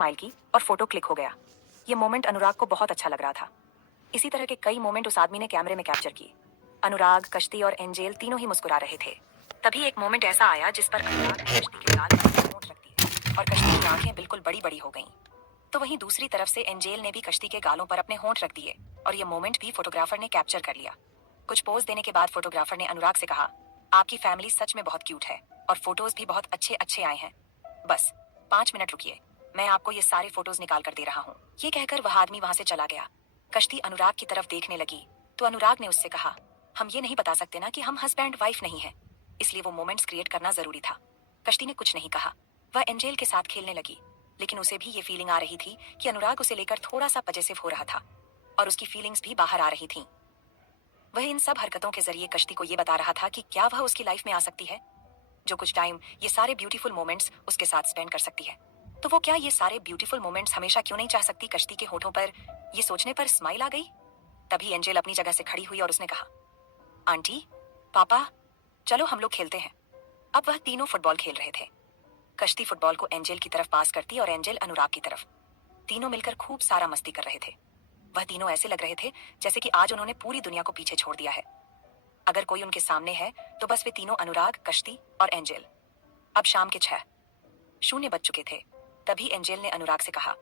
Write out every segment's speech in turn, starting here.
Smile की और photo click हो गया। ये मोमेंट अनुराग को बहुत अच्छा लग रहा था। इसी तरह के कई मोमेंट उस आदमी ने कैमरे में कैप्चर किए। अनुराग, कश्ती और एंजेल तीनों ही मुस्कुरा रहे थे। तभी एक मोमेंट ऐसा आया जिस पर अनुराग ने कश्ती के गाल पर अपने होंठ रख दिए और कश्ती की आंखें बिल्कुल बड़ी बड़ी हो गईं। तो वहीं दूसरी तरफ से एंजेल ने भी कश्ती के गालों पर अपने होंठ रख दिए और ये मोमेंट भी फोटोग्राफर ने कैप्चर कर लिया। कुछ पोज देने के बाद फोटोग्राफर ने अनुराग से कहा, आपकी फैमिली सच में बहुत क्यूट है और फोटोज भी बहुत अच्छे अच्छे आए हैं। बस 5 मिनट रुकिए, मैं आपको ये सारे फोटोज निकाल कर दे रहा हूँ। ये कहकर वह आदमी वहां से चला गया। कश्ती अनुराग की तरफ देखने लगी तो अनुराग ने उससे कहा, हम ये नहीं बता सकते ना कि हम हस्बैंड वाइफ नहीं है, इसलिए वो मोमेंट्स क्रिएट करना जरूरी था। कश्ती ने कुछ नहीं कहा। वह एंजेल के साथ खेलने लगी, लेकिन उसे भी ये फीलिंग आ रही थी कि अनुराग उसे लेकर थोड़ा सा पजेसिव हो रहा था और उसकी फीलिंग्स भी बाहर आ रही थीं। वह इन सब हरकतों के जरिए कश्ती को ये बता रहा था कि क्या वह उसकी लाइफ में आ सकती है, जो कुछ टाइम ये सारे ब्यूटीफुल मोमेंट्स उसके साथ स्पेंड कर सकती है। तो वो क्या ये सारे ब्यूटीफुल मोमेंट्स हमेशा क्यों नहीं चाह सकती। कश्ती के होठों पर ये सोचने पर स्माइल आ गई। तभी एंजेल अपनी जगह से खड़ी हुई और उसने कहा, आंटी, पापा, चलो हम लोग खेलते हैं। अब वह तीनों फुटबॉल खेल रहे थे। कश्ती फुटबॉल को एंजेल की तरफ पास करती और एंजेल अनुराग की तरफ। तीनों मिलकर खूब सारा मस्ती कर रहे थे। वह तीनों ऐसे लग रहे थे जैसे कि आज उन्होंने पूरी दुनिया को पीछे छोड़ दिया है। अगर कोई उनके सामने है तो बस वे तीनों, अनुराग, कश्ती और एंजेल। अब शाम के 6:00 बज चुके थे। तभी एंजेल ने अनुराग से कहा,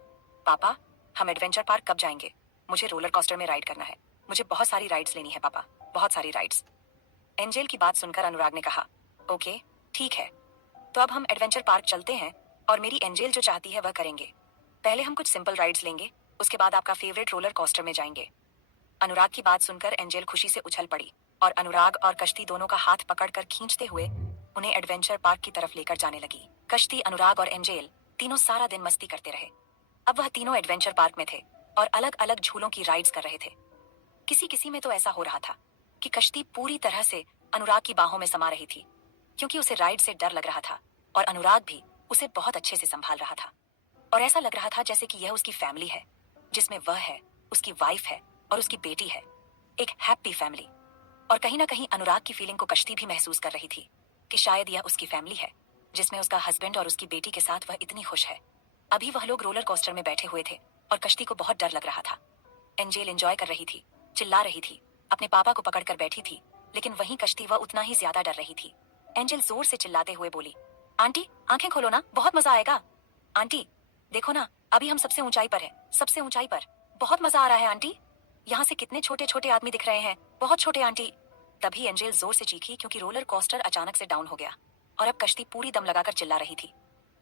पापा, हम एडवेंचर पार्क कब जाएंगे? मुझे रोलर कोस्टर में राइड करना है। मुझे बहुत सारी राइड्स लेनी है पापा, बहुत सारी राइड्स। एंजेल की बात सुनकर अनुराग ने कहा, ओके, ठीक है, तो अब हम एडवेंचर पार्क चलते हैं और मेरी एंजेल जो चाहती है वह करेंगे। पहले हम कुछ सिंपल राइड्स लेंगे, उसके बाद आपका फेवरेट रोलर कोस्टर में जाएंगे। अनुराग की बात सुनकर एंजेल खुशी से उछल पड़ी और अनुराग और कश्ती दोनों का हाथ पकड़कर खींचते हुए उन्हें एडवेंचर पार्क की तरफ लेकर जाने लगी। कश्ती, अनुराग और एंजेल तीनों सारा दिन मस्ती करते रहे। अब वह तीनों एडवेंचर पार्क में थे और अलग अलग झूलों की राइड्स कर रहे थे। किसी किसी में तो ऐसा हो रहा था कि कश्ती पूरी तरह से अनुराग की बाहों में समा रही थी, क्योंकि उसे राइड से डर लग रहा था और अनुराग भी उसे बहुत अच्छे से संभाल रहा था और ऐसा लग रहा था जैसे कि यह उसकी फैमिली है, जिसमें वह है, उसकी वाइफ है और उसकी बेटी है। एक हैप्पी फैमिली। और कहीं ना कहीं अनुराग की फीलिंग को कश्ती भी महसूस कर रही थी कि शायद यह उसकी फैमिली है, जिसमें उसका हस्बैंड और उसकी बेटी के साथ वह इतनी खुश है। अभी वह लोग रोलर कोस्टर में बैठे हुए थे और कश्ती को बहुत डर लग रहा था। एंजेल एंजॉय कर रही थी, चिल्ला रही थी, अपने पापा को पकड़कर बैठी थी, लेकिन वहीं कश्ती वह उतना ही ज्यादा डर रही थी। एंजेल जोर से चिल्लाते हुए बोली, आंटी, आंखें खोलो ना, बहुत मजा आएगा। आंटी, देखो ना, अभी हम सबसे ऊंचाई पर है, सबसे ऊंचाई पर। बहुत मजा आ रहा है आंटी। यहाँ से कितने छोटे छोटे आदमी दिख रहे हैं, बहुत छोटे आंटी। तभी एंजेल जोर से चीखी क्योंकि रोलर कोस्टर अचानक से डाउन हो गया और अब कश्ती पूरी दम लगाकर चिल्ला रही थी।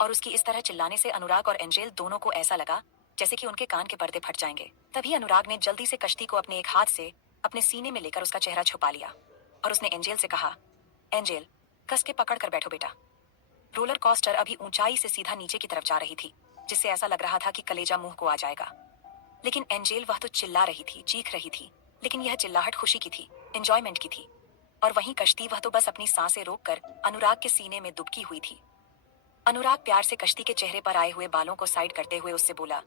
और उसकी इस तरह चिल्लाने से अनुराग और एंजेल दोनों को ऐसा लगा जैसे कि उनके कान के पर्दे फट जाएंगे। तभी अनुराग ने जल्दी से कश्ती को अपने एक हाथ से अपने सीने में लेकर उसका चेहरा छुपा लिया और उसने एंजेल से कहा, एंजेल, कस के पकड़ कर बैठो बेटा। रोलर कोस्टर अभी ऊंचाई से सीधा नीचे की तरफ जा रही थी, जिससे ऐसा लग रहा था कि कलेजा मुंह को आ जाएगा। लेकिन एंजेल, वह तो चिल्ला रही थी, चीख रही थी, लेकिन यह चिल्लाहट खुशी की थी, एंजॉयमेंट की थी। और वहीं कश्ती, वह तो बस अपनी सांसें रोककर अनुराग के सीने में दुबकी हुई थी। अनुराग प्यार से कश्ती के चेहरे पर आए हुए बालों को साइड करते हुए उससे बोला,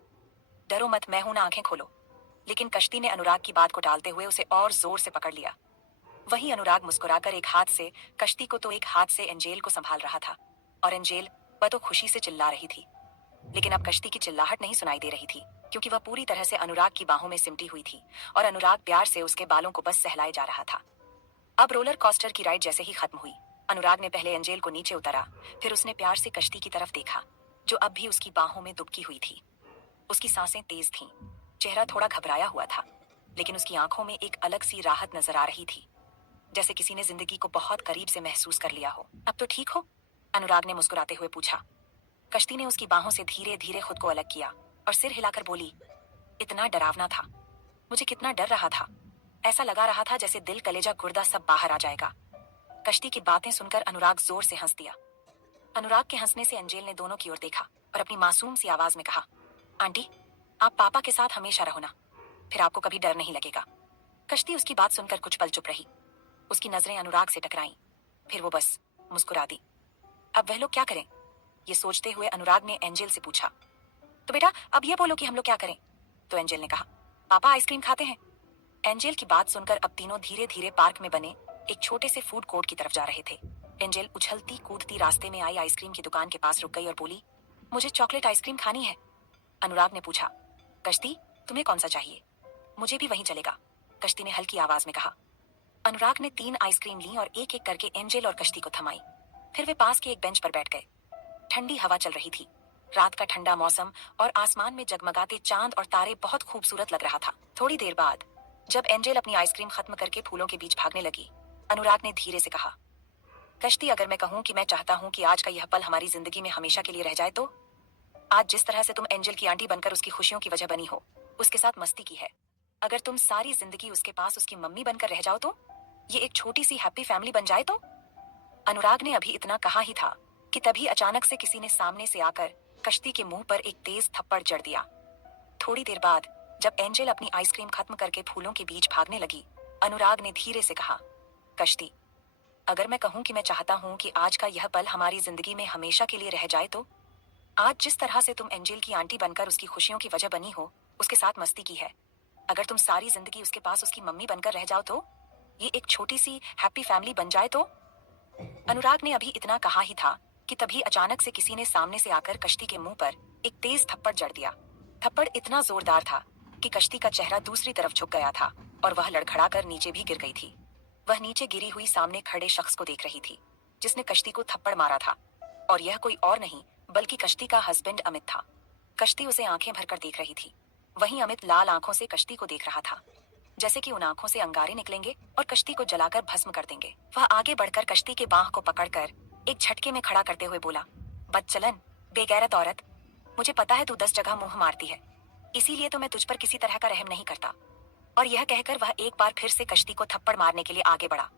डरो मत, मैं हूं ना, आंखें खोलो। लेकिन कश्ती ने अनुराग की बात को टालते हुए उसे और जोर से पकड़ लिया। वहीं अनुराग मुस्कुराकर एक हाथ से कश्ती को तो एक हाथ से एंजेल को संभाल रहा था और एंजेल, वह तो खुशी से चिल्ला रही थी। लेकिन अब कश्ती की चिल्लाहट नहीं सुनाई दे रही थी, क्योंकि वह पूरी तरह से अनुराग की बाहों में सिमटी हुई थी और अनुराग प्यार से उसके बालों को बस सहलाए जा रहा था। अब रोलर कोस्टर की राइड जैसे ही खत्म हुई, अनुराग ने पहले एंजेल को नीचे उतारा, फिर उसने प्यार से कश्ती की तरफ देखा, जो अब भी उसकी बाहों में दुबकी हुई थी। उसकी सांसें तेज थीं, चेहरा थोड़ा घबराया हुआ था, लेकिन उसकी आंखों में एक अलग सी राहत नजर आ रही थी, जैसे किसी ने जिंदगी को बहुत करीब से महसूस कर लिया हो। अब तो ठीक हो? अनुराग ने मुस्कुराते हुए पूछा। कश्ती ने उसकी बाहों से धीरे धीरे खुद को अलग किया और सिर हिलाकर बोली, इतना डरावना था, मुझे कितना डर रहा था। ऐसा लगा रहा था जैसे दिल, कलेजा, गुर्दा सब बाहर आ जाएगा। कश्ती की बातें सुनकर अनुराग जोर से हंस दिया। अनुराग के हंसने से एंजेल ने दोनों की ओर देखा और अपनी मासूम सी आवाज में कहा, आंटी, आप पापा के साथ हमेशा रहो ना, फिर आपको कभी डर नहीं लगेगा। कश्ती उसकी बात सुनकर कुछ पल चुप रही। उसकी नजरें अनुराग से टकराईं, फिर वो बस मुस्कुरा दी। अब वह लोग क्या करें? ये सोचते हुए अनुराग ने एंजेल से पूछा, तो बेटा अब ये बोलो कि हम लोग क्या करें? तो एंजेल ने कहा, पापा आइसक्रीम खाते हैं। एंजेल की बात सुनकर अब तीनों धीरे धीरे पार्क में बने एक छोटे से फूड कोर्ट की तरफ जा रहे थे। एंजेल उछलती कूदती रास्ते में आई आइसक्रीम की दुकान के पास रुक गई और बोली, मुझे चॉकलेट आइसक्रीम खानी है। अनुराग ने पूछा, कश्ती, तुम्हें कौन सा चाहिए? मुझे भी वही चलेगा, कश्ती ने हल्की आवाज में कहा। अनुराग ने 3 आइसक्रीम ली और एक एक करके एंजेल और कश्ती को थमाई। फिर वे पास के एक बेंच पर बैठ गए। ठंडी हवा चल रही थी। रात का ठंडा मौसम और आसमान में जगमगाते चांद और तारे बहुत खूबसूरत लग रहा था। थोड़ी देर बाद जब एंजेल अपनी आइसक्रीम खत्म करके फूलों के बीच भागने लगी, अनुराग ने धीरे से कहा, कश्ती, अगर मैं कहूँ कि मैं चाहता हूँ कि आज का यह पल हमारी जिंदगी में हमेशा के लिए रह जाए तो? आज जिस तरह से तुम एंजेल की आंटी बनकर उसकी खुशियों की वजह बनी हो, उसके साथ मस्ती की है, अगर तुम सारी जिंदगी उसके पास उसकी मम्मी बनकर रह जाओ तो? ये एक छोटी सी हैप्पी फैमिली बन जाए तो? अनुराग ने अभी इतना कहा ही था कि तभी अचानक से किसी ने सामने से आकर कश्ती के मुंह पर एक तेज थप्पड़ जड़ दिया। थोड़ी देर बाद जब एंजेल अपनी आइसक्रीम खत्म करके फूलों के बीच भागने लगी, अनुराग ने धीरे से कहा, कश्ती, अगर मैं कहूँ कि मैं चाहता हूँ कि आज का यह पल हमारी जिंदगी में हमेशा के लिए रह जाए तो? आज जिस तरह से तुम एंजेल की आंटी बनकर उसकी खुशियों की वजह बनी हो, उसके साथ मस्ती की है, अगर तुम सारी जिंदगी उसके पास उसकी मम्मी बनकर रह जाओ तो? ये एक छोटी सी हैप्पी फैमिली बन जाए तो? अनुराग ने अभी इतना कहा ही था कि तभी अचानक से किसी ने सामने से आकर कश्ती के मुंह पर एक तेज थप्पड़ जड़ दिया। थप्पड़ इतना जोरदार था कि कश्ती का चेहरा दूसरी तरफ झुक गया था और वह लड़खड़ाकर नीचे भी गिर गई थी। वह नीचे गिरी हुई सामने खड़े शख्स को देख रही थी जिसने कश्ती को थप्पड़ मारा था, और यह कोई और नहीं बल्कि कश्ती का हस्बैंड अमित था। कश्ती उसे आंखें भरकर देख रही थी। वहीं अमित लाल आंखों से कश्ती को देख रहा था, जैसे कि उन आंखों से अंगारे निकलेंगे और कश्ती को जलाकर भस्म कर देंगे। वह आगे बढ़कर कश्ती के बांह को पकड़कर एक झटके में खड़ा करते हुए बोला, बदचलन, बेगैरत औरत, मुझे पता है तू 10 जगह मुंह मारती है, इसीलिए तो मैं तुझ पर किसी तरह का रहम नहीं करता। और यह कहकर वह एक बार फिर से कश्ती को थप्पड़ मारने के लिए आगे बढ़ा,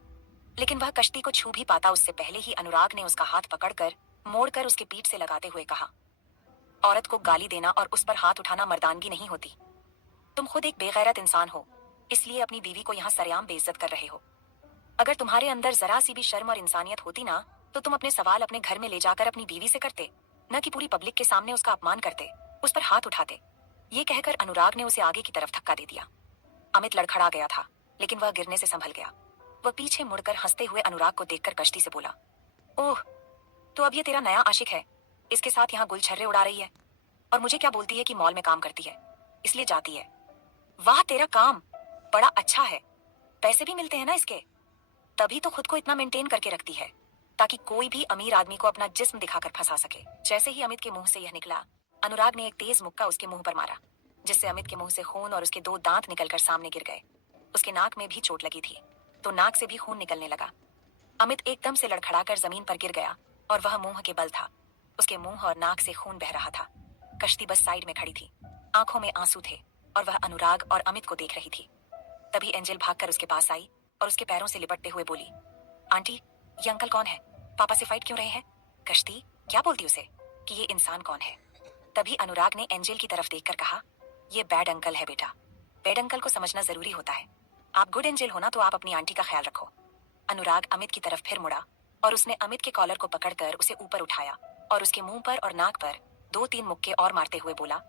लेकिन वह कश्ती को छू भी पाता उससे पहले ही अनुराग ने उसका हाथ पकड़कर मोड़कर उसके पीठ से लगाते हुए कहा, औरत को गाली देना और उस पर हाथ उठाना मर्दानगी नहीं होती। तुम खुद एक बेगैरत इंसान हो, इसलिए अपनी बीवी को यहाँ सरेआम बेइज्जत कर रहे हो। अगर तुम्हारे अंदर जरा सी भी शर्म और इंसानियत होती ना, तो तुम अपने सवाल अपने घर में ले जाकर अपनी बीवी से करते, न कि पूरी पब्लिक के सामने उसका अपमान करते, उस पर हाथ उठाते। ये कहकर अनुराग ने उसे आगे की तरफ धक्का दे दिया। अमित लड़खड़ा गया था, लेकिन वह गिरने से संभल गया। वह पीछे मुड़कर हंसते हुए अनुराग को देखकर कश्ती से बोला, ओह, तो अब ये तेरा नया आशिक है, इसके साथ यहाँ गुलछर्रे उड़ा रही है, और मुझे क्या बोलती है कि मॉल में काम करती है, इसलिए जाती है। वाह, तेरा काम बड़ा अच्छा है, पैसे भी मिलते हैं ना इसके, तभी तो खुद को इतना मेंटेन करके रखती है ताकि कोई भी अमीर आदमी को अपना जिस्म दिखाकर फंसा सके। जैसे ही अमित के मुंह से यह निकला, अनुराग ने एक तेज मुक्का उसके मुंह पर मारा, जिससे अमित के मुंह से खून और उसके 2 दांत निकलकर सामने गिर गए। उसके नाक में भी चोट लगी थी, तो नाक से भी खून निकलने लगा। अमित एकदम से लड़खड़ाकर जमीन पर गिर गया और वह मुंह के बल था। उसके मुंह और नाक से खून बह रहा था। कश्ती बस साइड में खड़ी थी, आंखों में आंसू थे, और वह अनुराग और अमित को देख रही थी। तभी एंजल भागकर उसके पास आई और उसके पैरों से लिपटते हुए बोली, आंटी, ये अंकल कौन है? पापा से फाइट क्यों रहे हैं? कश्ती क्या बोलती उसे कि ये इंसान कौन है? तभी अनुराग ने एंजल की तरफ देखकर कहा, ये बैड अंकल है बेटा। बैड अंकल को समझना जरूरी होता है। आप गुड एंजल हो ना, तो आप अपनी आंटी का ख्याल रखो। अनुराग अमित की तरफ फिर मुड़ा और उसने अमित के कॉलर को पकड़कर उसे ऊपर उठाया और उसके मुंह पर और नाक पर 2-3 मुक्के और मारते हुए बोला,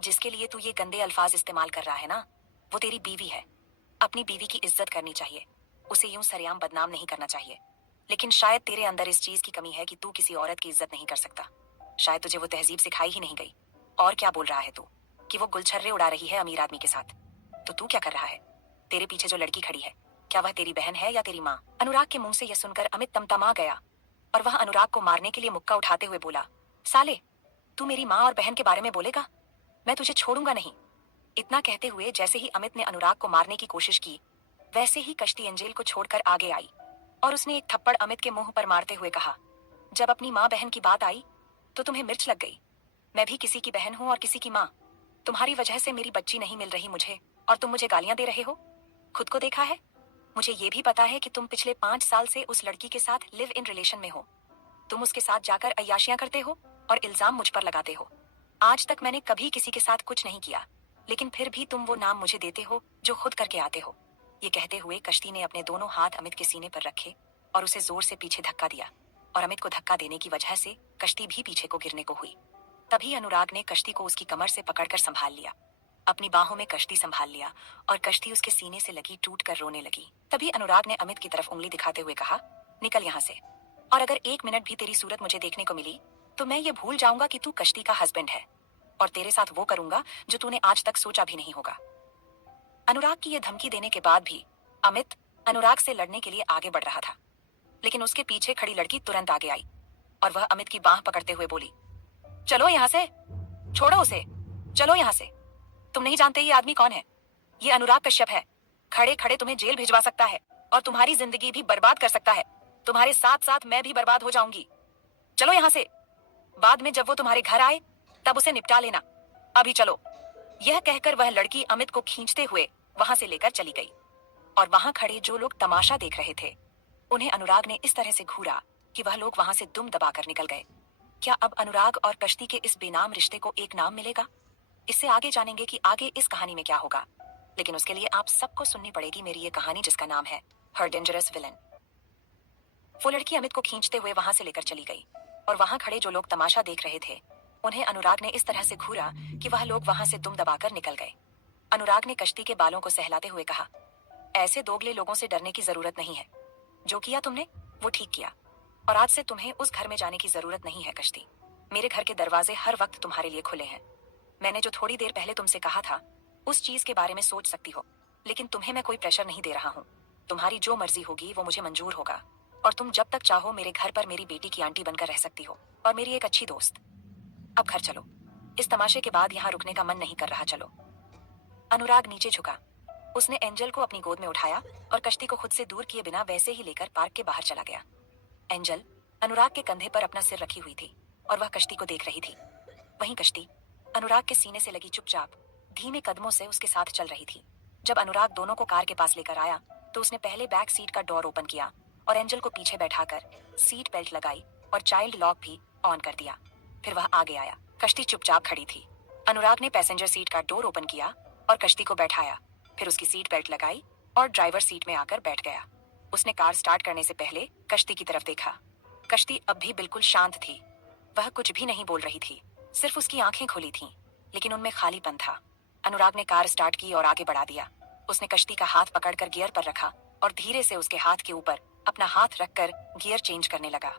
जिसके लिए तू ये गंदे अल्फाज इस्तेमाल कर रहा है ना, वो तेरी बीवी है। अपनी बीवी की इज्जत करनी चाहिए, उसे यूं सरेआम बदनाम नहीं करना चाहिए। लेकिन शायद तेरे अंदर इस चीज की कमी है कि तू किसी औरत की इज्जत नहीं कर सकता। शायद तुझे वो तहजीब सिखाई ही नहीं गई। और क्या बोल रहा है तू कि वो गुलछर्रे उड़ा रही है अमीर आदमी के साथ? तो तू क्या कर रहा है? तेरे पीछे जो लड़की खड़ी है, क्या वह तेरी बहन है या तेरी माँ? अनुराग के मुंह से यह सुनकर अमित तमतमा गया और वह अनुराग को मारने के लिए मुक्का उठाते हुए बोला, साले, तू मेरी माँ और बहन के बारे में बोलेगा? मैं तुझे छोड़ूंगा नहीं। इतना कहते हुए जैसे ही अमित ने अनुराग को मारने की कोशिश की, वैसे ही कश्ती एंजेल को छोड़कर आगे आई और उसने एक थप्पड़ अमित के मुंह पर मारते हुए कहा, जब अपनी माँ बहन की बात आई तो तुम्हें मिर्च लग गई। मैं भी किसी की बहन हूँ और किसी की माँ। तुम्हारी वजह से मेरी बच्ची नहीं मिल रही मुझे, और तुम मुझे गालियां दे रहे हो। खुद को देखा है? मुझे ये भी पता है कि तुम पिछले 5 साल से उस लड़की के साथ लिव इन रिलेशन में हो। तुम उसके साथ जाकर अय्याशियां करते हो और इल्जाम मुझ पर लगाते हो। आज तक मैंने कभी किसी के साथ कुछ नहीं किया, लेकिन फिर भी तुम वो नाम मुझे देते हो जो खुद करके आते हो। ये कहते हुए कश्ती ने अपने दोनों हाथ अमित के सीने पर रखे और उसे जोर से पीछे धक्का दिया, और अमित को धक्का देने की वजह से कश्ती भी पीछे को गिरने को हुई। तभी अनुराग ने कश्ती को उसकी कमर से पकड़कर संभाल लिया, अपनी बाहों में कश्ती संभाल लिया, और कश्ती उसके सीने से लगी टूट कर रोने लगी। तभी अनुराग ने अमित की तरफ उंगली दिखाते हुए कहा, निकल यहाँ से, और अगर 1 मिनट भी तेरी सूरत मुझे देखने को मिली तो मैं ये भूल जाऊंगा कि तू कश्ती का हस्बैंड है। और तेरे साथ वो करूंगा जो तूने आज तक सोचा भी नहीं होगा। अनुराग की यह धमकी देने के बाद भी अमित अनुराग से लड़ने के लिए आगे बढ़ रहा था, लेकिन उसके पीछे खड़ी लड़की तुरंत आगे आई और वह अमित की बांह पकड़ते हुए बोली, चलो यहाँ से, छोड़ो उसे, चलो यहाँ से। तुम नहीं जानते ये आदमी कौन है? ये अनुराग कश्यप है। खड़े खड़े तुम्हें जेल भिजवा सकता है और तुम्हारी जिंदगी भी बर्बाद कर सकता है। तुम्हारे साथ साथ मैं भी बर्बाद हो जाऊंगी। चलो यहाँ से। बाद में जब वो तुम्हारे घर आए तब उसे निपटा लेना। अभी चलो। यह कहकर वह लड़की अमित को खींचते हुए वहां से लेकर चली गई और वहां खड़े जो लोग तमाशा देख रहे थे उन्हें अनुराग ने इस तरह से घूरा कि वह लोग वहां से दुम दबाकर निकल गए। क्या अब अनुराग और कश्ती के इस बेनाम रिश्ते को एक नाम मिलेगा? इससे आगे जानेंगे कि आगे इस कहानी में क्या होगा, लेकिन उसके लिए आप सबको सुननी पड़ेगी मेरी ये कहानी जिसका नाम है हर डेंजरस विलन। वो लड़की अमित को खींचते हुए वहां से लेकर चली गई और वहां खड़े जो लोग तमाशा देख रहे थे उन्हें अनुराग ने इस तरह से घूरा कि वह लोग वहां से दुम दबाकर निकल गए। अनुराग ने कश्ती के बालों को सहलाते हुए कहा, ऐसे दोगले लोगों से डरने की जरूरत नहीं है। जो किया तुमने वो ठीक किया और आज से तुम्हें उस घर में जाने की जरूरत नहीं है कश्ती। मेरे घर के दरवाजे हर वक्त तुम्हारे लिए खुले हैं। मैंने जो थोड़ी देर पहले तुमसे कहा था उस चीज के बारे में सोच सकती हो, लेकिन तुम्हें मैं कोई प्रेशर नहीं दे रहा हूँ। तुम्हारी जो मर्जी होगी वो मुझे मंजूर होगा और तुम जब तक चाहो मेरे घर पर मेरी बेटी की आंटी बनकर रह सकती हो और मेरी एक अच्छी दोस्त। अब घर चलो। इस तमाशे के बाद यहाँ रुकने का मन नहीं कर रहा, चलो। अनुराग नीचे झुका। उसने एंजल को अपनी गोद में उठाया और कश्ती को खुद से दूर किए बिना वैसे ही लेकर पार्क के बाहर चला गया। एंजल अनुराग के कंधे पर अपना सिर रखी हुई थी और वह कश्ती को देख रही थी। वहीं कश्ती अनुराग के सीने से लगी चुपचाप धीमे कदमों से उसके साथ चल रही थी। जब अनुराग दोनों को कार के पास लेकर आया तो उसने पहले बैक सीट का डोर ओपन किया और एंजल को पीछे बैठाकर सीट बेल्ट लगाई और चाइल्ड लॉक भी ऑन कर दिया। फिर वह आगे आया। कश्ती चुपचाप खड़ी थी। अनुराग ने पैसेंजर सीट का डोर ओपन किया और कश्ती को बैठाया, फिर उसकी सीट बेल्ट लगाई और ड्राइवर सीट में आकर बैठ गया। उसने कार स्टार्ट करने से पहले कश्ती की तरफ देखा। कश्ती अब भी बिल्कुल शांत थी। वह कुछ भी नहीं बोल रही थी, सिर्फ उसकी आंखें खुली थीं, लेकिन उनमें खालीपन था। अनुराग ने कार स्टार्ट की और आगे बढ़ा दिया। उसने कश्ती का हाथ पकड़कर गियर पर रखा और धीरे से उसके हाथ के ऊपर अपना हाथ रखकर गियर चेंज करने लगा।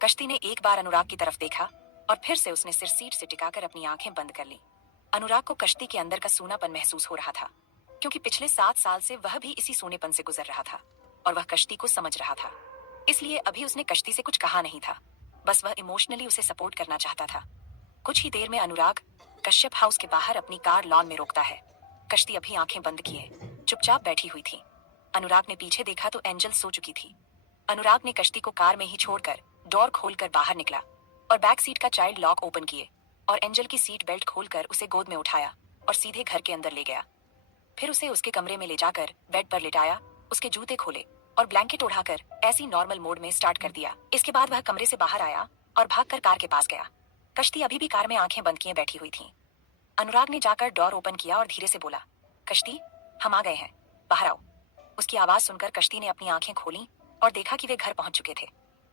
कश्ती ने एक बार अनुराग की तरफ देखा और फिर से उसने सिर सीट से टिकाकर अपनी आंखें बंद कर ली। अनुराग को कश्ती के अंदर का सूनापन महसूस हो रहा था, क्योंकि पिछले 7 साल से वह भी इसी सूनेपन से गुजर रहा था और वह कश्ती को समझ रहा था। इसलिए अभी उसने कश्ती से कुछ कहा नहीं था, बस वह इमोशनली उसे सपोर्ट करना चाहता था। कुछ ही देर में अनुराग कश्यप हाउस के बाहर अपनी कार लॉन में रोकता है। कश्ती अभी आंखें बंद किए चुपचाप बैठी हुई थी। अनुराग ने पीछे देखा तो एंजल सो चुकी थी। अनुराग ने कश्ती को कार में ही छोड़कर डोर खोलकर बाहर निकला और बैक सीट का चाइल्ड लॉक ओपन किए और एंजल की सीट बेल्ट खोलकर उसे गोद में उठाया और सीधे घर के अंदर ले गया। फिर उसे उसके कमरे में ले जाकर बेड पर लिटाया, उसके जूते खोले और ब्लैंकेट उड़ाकर ऐसी नॉर्मल मोड में स्टार्ट कर दिया। इसके बाद वह कमरे से बाहर आया और भागकर कार के पास गया। कश्ती अभी भी कार में आंखें बंद किए बैठी हुई थी। अनुराग ने जाकर डोर ओपन किया और धीरे से बोला, कश्ती हम आ गए हैं, बाहर आओ। उसकी आवाज सुनकर कश्ती ने अपनी आंखें खोली और देखा कि वे घर पहुंच चुके थे।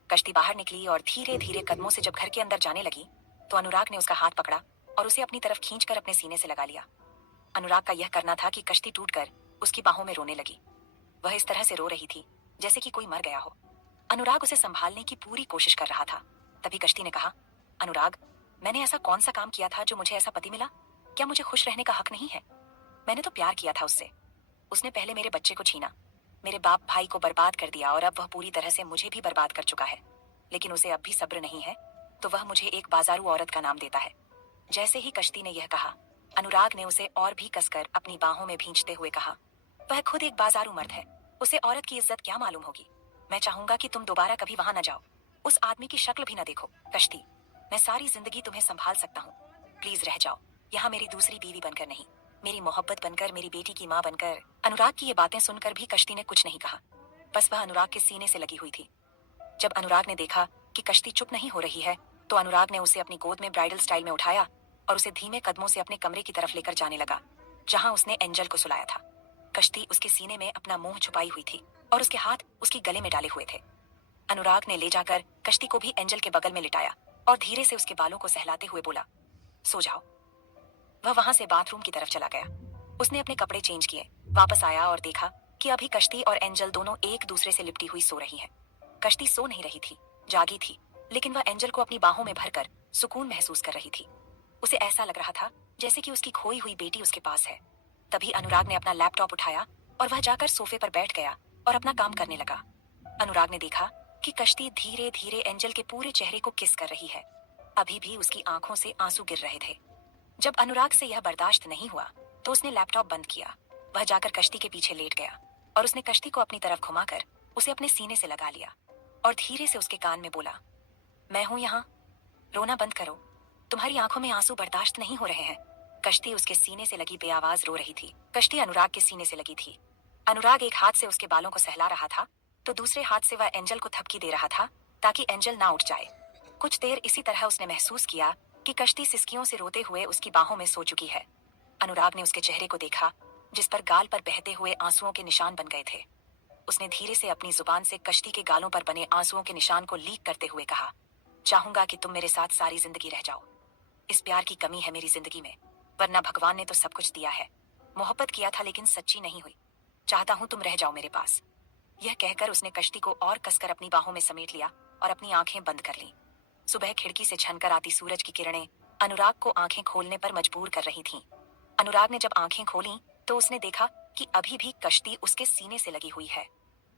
कश्ती बाहर निकली और धीरे धीरे कदमों से जब घर के अंदर जाने लगी तो अनुराग ने उसका हाथ पकड़ा और उसे अपनी तरफ खींचकर अपने सीने से लगा लिया। अनुराग का यह करना था कि कश्ती टूटकर उसकी बाहों में रोने लगी। वह इस तरह से रो रही थी जैसे कि कोई मर गया हो। अनुराग उसे संभालने की पूरी कोशिश कर रहा था। तभी कश्ती ने कहा, अनुराग मैंने ऐसा कौन सा काम किया था जो मुझे ऐसा पति मिला? क्या मुझे खुश रहने का हक नहीं है? मैंने तो प्यार किया था उससे। उसने पहले मेरे बच्चे को छीना, मेरे बाप भाई को बर्बाद कर दिया और अब वह पूरी तरह से मुझे भी बर्बाद कर चुका है। लेकिन उसे अब भी सब्र नहीं है तो वह मुझे एक बाजारू औरत का नाम देता है। जैसे ही कश्ती ने यह कहा, अनुराग ने उसे और भी कसकर अपनी बाहों में भींचते हुए कहा, वह खुद एक बाजारू मर्द है, उसे औरत की इज्जत क्या मालूम होगी। मैं चाहूंगा कि तुम दोबारा कभी वहां न जाओ, उस आदमी की शक्ल भी न देखो। कश्ती मैं सारी जिंदगी तुम्हें संभाल सकता हूँ, प्लीज रह जाओ यहाँ, मेरी दूसरी बीवी बनकर नहीं, मेरी मोहब्बत बनकर, मेरी बेटी की माँ बनकर। अनुराग की ये बातें सुनकर भी कश्ती ने कुछ नहीं कहा, बस वह अनुराग के सीने से लगी हुई थी। जब अनुराग ने देखा कि कश्ती चुप नहीं हो रही है तो अनुराग ने उसे अपनी गोद में ब्राइडल स्टाइल में उठाया और उसे धीमे कदमों से अपने कमरे की तरफ लेकर जाने लगा जहां उसने एंजल को सुलाया था। कश्ती उसके सीने में अपना मुंह छुपाई हुई थी और उसके हाथ उसकी गले में डाले हुए थे। अनुराग ने ले जाकर कश्ती को भी एंजल के बगल में लिटाया और धीरे से उसके बालों को सहलाते हुए बोला, सो जाओ। वह वहां से बाथरूम की तरफ चला गया। उसने अपने कपड़े चेंज किए, वापस आया और देखा कि अभी कश्ती और एंजल दोनों एक दूसरे से लिपटी हुई सो रही हैं। कश्ती सो नहीं रही थी, जागी थी, लेकिन वह एंजल को अपनी बाहों में भरकर सुकून महसूस कर रही थी। उसे ऐसा लग रहा था जैसे कि उसकी खोई हुई बेटी उसके पास है। तभी अनुराग ने अपना लैपटॉप उठाया और वह जाकर सोफे पर बैठ गया और अपना काम करने लगा। अनुराग ने देखा कि कश्ती धीरे धीरे एंजल के पूरे चेहरे को किस कर रही है। अभी भी उसकी आंखों से आंसू गिर रहे थे। जब अनुराग से यह बर्दाश्त नहीं हुआ तो उसने लैपटॉप बंद किया। वह जाकर कश्ती के पीछे लेट गया और उसने कश्ती को अपनी तरफ घुमाकर उसे अपने सीने से लगा लिया और धीरे से उसके कान में बोला, मैं हूं यहाँ, रोना बंद करो, तुम्हारी आंखों में आंसू बर्दाश्त नहीं हो रहे हैं। कश्ती उसके सीने से लगी बेआवाज रो रही थी। कश्ती अनुराग के सीने से लगी थी। अनुराग एक हाथ से उसके बालों को सहला रहा था तो दूसरे हाथ से वह एंजल को थपकी दे रहा था ताकि एंजल ना उठ जाए। कुछ देर इसी तरह उसने महसूस किया कि कश्ती सिसकियों से रोते हुए उसकी बाहों में सो चुकी है। अनुराग ने उसके चेहरे को देखा जिस पर गाल पर बहते हुए आंसुओं के निशान बन गए थे। उसने धीरे से अपनी जुबान से कश्ती के गालों पर बने आंसुओं के निशान को लीक करते हुए कहा, चाहूंगा कि तुम मेरे साथ सारी जिंदगी रह जाओ। इस प्यार की कमी है मेरी जिंदगी में, वरना भगवान ने तो सब कुछ दिया है। मोहब्बत किया था लेकिन सच्ची नहीं हुई। चाहता हूं तुम रह जाओ मेरे पास। यह कहकर उसने कश्ती को और कसकर अपनी बाहों में समेट लिया और अपनी आंखें बंद कर लीं। सुबह खिड़की से छनकर आती सूरज की किरणें अनुराग को आंखें खोलने पर मजबूर कर रही थीं। अनुराग ने जब आंखें खोलीं तो उसने देखा कि अभी भी कश्ती उसके सीने से लगी हुई है।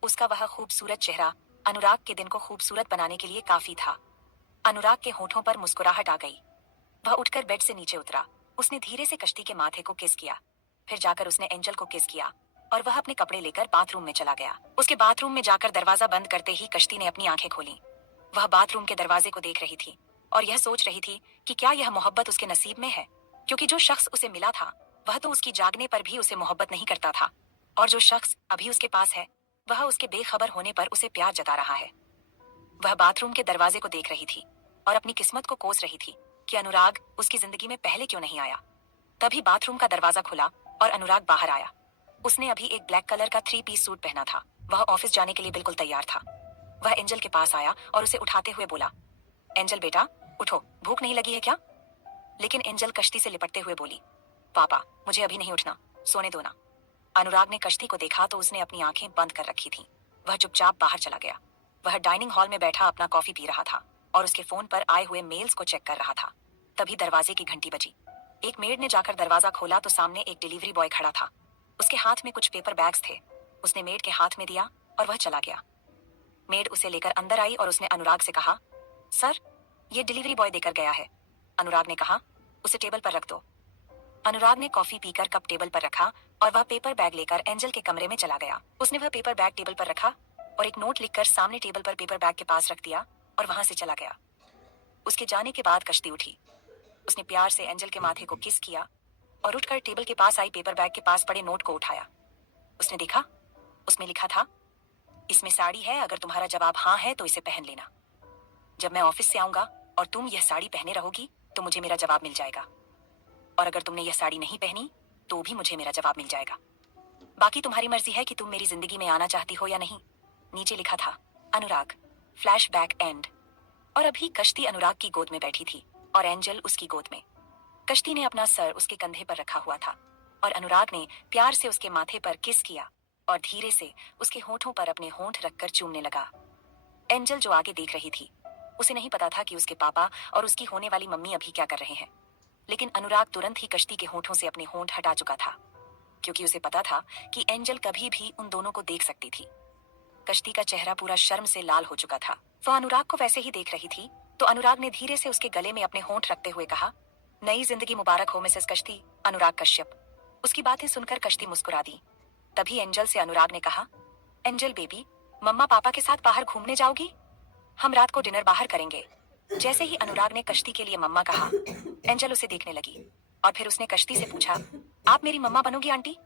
उसका वह खूबसूरत चेहरा अनुराग के दिन को खूबसूरत बनाने के लिए काफी था। अनुराग के होठों पर मुस्कुराहट आ गई। वह उठकर बेड से नीचे उतरा। उसने धीरे से कश्ती के माथे को किस किया। फिर जाकर उसने एंजल को किस किया और वह अपने कपड़े लेकर बाथरूम में चला गया। उसके बाथरूम में जाकर दरवाजा बंद करते ही कश्ती ने अपनी आंखें खोली। वह बाथरूम के दरवाजे को देख रही थी और यह सोच रही थी कि क्या यह मोहब्बत उसके नसीब में है, क्योंकि जो शख्स उसे मिला था वह तो उसकी जागने पर भी उसे मोहब्बत नहीं करता था, और जो शख्स अभी उसके पास है वह उसके बेखबर होने पर उसे प्यार जता रहा है। वह बाथरूम के दरवाजे को देख रही थी और अपनी किस्मत को कोस रही थी कि अनुराग उसकी जिंदगी में पहले क्यों नहीं आया। तभी बाथरूम का दरवाजा खुला और अनुराग बाहर आया। उसने अभी एक ब्लैक कलर का 3 पीस सूट पहना था। वह ऑफिस जाने के लिए बिल्कुल तैयार था। वह एंजल के पास आया और उसे उठाते हुए बोला, एंजल बेटा उठो, भूख नहीं लगी है क्या? लेकिन एंजल कश्ती से लिपटते हुए बोली, पापा मुझे अभी नहीं उठना, सोने दो ना। अनुराग ने कश्ती को देखा तो उसने अपनी आंखें बंद कर रखी थीं। वह चुपचाप बाहर चला गया। वह डाइनिंग हॉल में बैठा अपना कॉफी पी रहा था और उसके फोन पर आए हुए मेल्स को चेक कर रहा था। तभी दरवाजे की घंटी बजी। एक मेड ने जाकर दरवाजा खोला तो सामने एक डिलीवरी बॉय खड़ा था। उसके हाथ में कुछ पेपर बैग्स थे। उसने मेड के हाथ में दिया और वह चला गया। मेड उसे लेकर अंदर आई और उसने अनुराग से कहा, सर ये डिलीवरी बॉय देकर गया है। अनुराग ने कहा, उसे टेबल पर रख दो। अनुराग ने कॉफी पीकर कप टेबल पर रखा और वह पेपर बैग लेकर एंजल के कमरे में चला गया। उसने वह पेपर बैग टेबल पर रखा और एक नोट लिखकर सामने टेबल पर पेपर बैग के पास रख दिया और वहां से चला गया। उसके जाने के बाद कश्ती उठी। उसने प्यार से एंजल के माथे को किस किया और उठकर टेबल के पास आई पेपर बैग के पास पड़े नोट को उठाया। उसने देखा, उसमें लिखा था, इसमें साड़ी है, अगर तुम्हारा जवाब हाँ है तो इसे पहन लेना। जब मैं ऑफिस से आऊंगा और तुम यह साड़ी पहने रहोगी तो मुझे मेरा जवाब मिल जाएगा, और अगर तुमने यह साड़ी नहीं पहनी तो भी मुझे मेरा जवाब मिल जाएगा। बाकी तुम्हारी मर्जी है कि तुम मेरी जिंदगी में आना चाहती हो या नहीं। नीचे लिखा था, अनुराग, फ्लैशबैक एंड। और अभी कश्ती अनुराग की गोद में बैठी थी और एंजल उसकी गोद में। कश्ती ने अपना सर उसके कंधे पर रखा हुआ था और अनुराग ने प्यार से उसके माथे पर किस किया और धीरे से उसके होठों पर अपने होंठ रखकर चूमने लगा। एंजल जो आगे देख रही थी, उसे नहीं पता था कि उसके पापा और उसकी होने वाली मम्मी अभी क्या कर रहे हैं, लेकिन अनुराग तुरंत ही कश्ती के होठों से अपने होंठ हटा चुका था, क्योंकि उसे पता था कि एंजल कभी भी उन दोनों को देख सकती थी। कश्ती का चेहरा पूरा शर्म से लाल हो चुका था। वह अनुराग को वैसे ही देख रही थी तो अनुराग ने धीरे से उसके गले में अपने होंठ रखते हुए कहा, नई जिंदगी मुबारक हो मिसेस कश्ती, अनुराग कश्यप। उसकी बातें सुनकर कश्ती मुस्कुरा दी। तभी एंजल से अनुराग ने कहा, एंजल बेबी, मम्मा पापा के साथ बाहर घूमने जाओगी? हम रात को डिनर बाहर करेंगे। जैसे ही अनुराग ने कश्ती के लिए मम्मा कहा, एंजल उसे देखने लगी और फिर उसने कश्ती से पूछा, आप मेरी मम्मा बनोगी आंटी?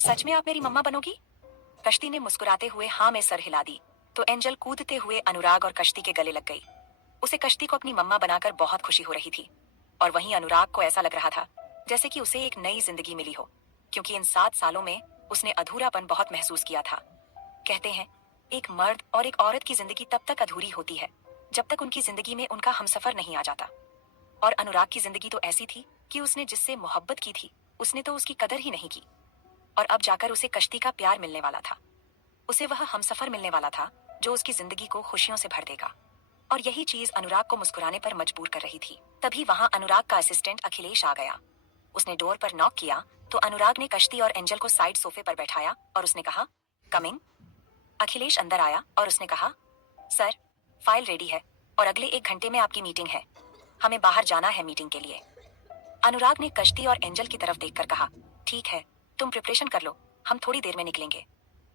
सच में आप मेरी मम्मा बनोगी? कश्ती ने मुस्कुराते हुए हाँ में सर हिला दी तो एंजल कूदते हुए अनुराग और कश्ती के गले लग गई। उसे कश्ती को अपनी मम्मा बनाकर बहुत खुशी हो रही थी और वहीं अनुराग को ऐसा लग रहा था जैसे कि उसे एक नई जिंदगी मिली हो, क्योंकि इन 7 सालों में उसने अधूरापन बहुत महसूस किया था। कहते हैं, एक मर्द और एक औरत की जिंदगी तब तक अधूरी होती है जब तक उनकी जिंदगी में उनका हमसफर नहीं आ जाता। और अनुराग की जिंदगी तो ऐसी थी कि उसने जिससे मोहब्बत की थी उसने तो उसकी कदर ही नहीं की, और अब जाकर उसे कश्ती का प्यार मिलने वाला था। उसे वह हमसफर मिलने वाला था जो उसकी जिंदगी को खुशियों से भर देगा। और यही चीज अनुराग को मुस्कुराने पर मजबूर कर रही थी। तभी वहां अनुराग का असिस्टेंट अखिलेश आ गया। उसने डोर पर नॉक किया तो अनुराग ने कश्ती और एंजल को साइड सोफे पर बैठाया और उसने कहा, कमिंग। अखिलेश अंदर आया और उसने कहा, सर, फाइल रेडी है और अगले 1 घंटे में आपकी मीटिंग है। हमें बाहर जाना है मीटिंग के लिए। अनुराग ने कश्ती और एंजल की तरफ देखकर कहा, ठीक है, तुम प्रिपरेशन कर लो, हम थोड़ी देर में निकलेंगे।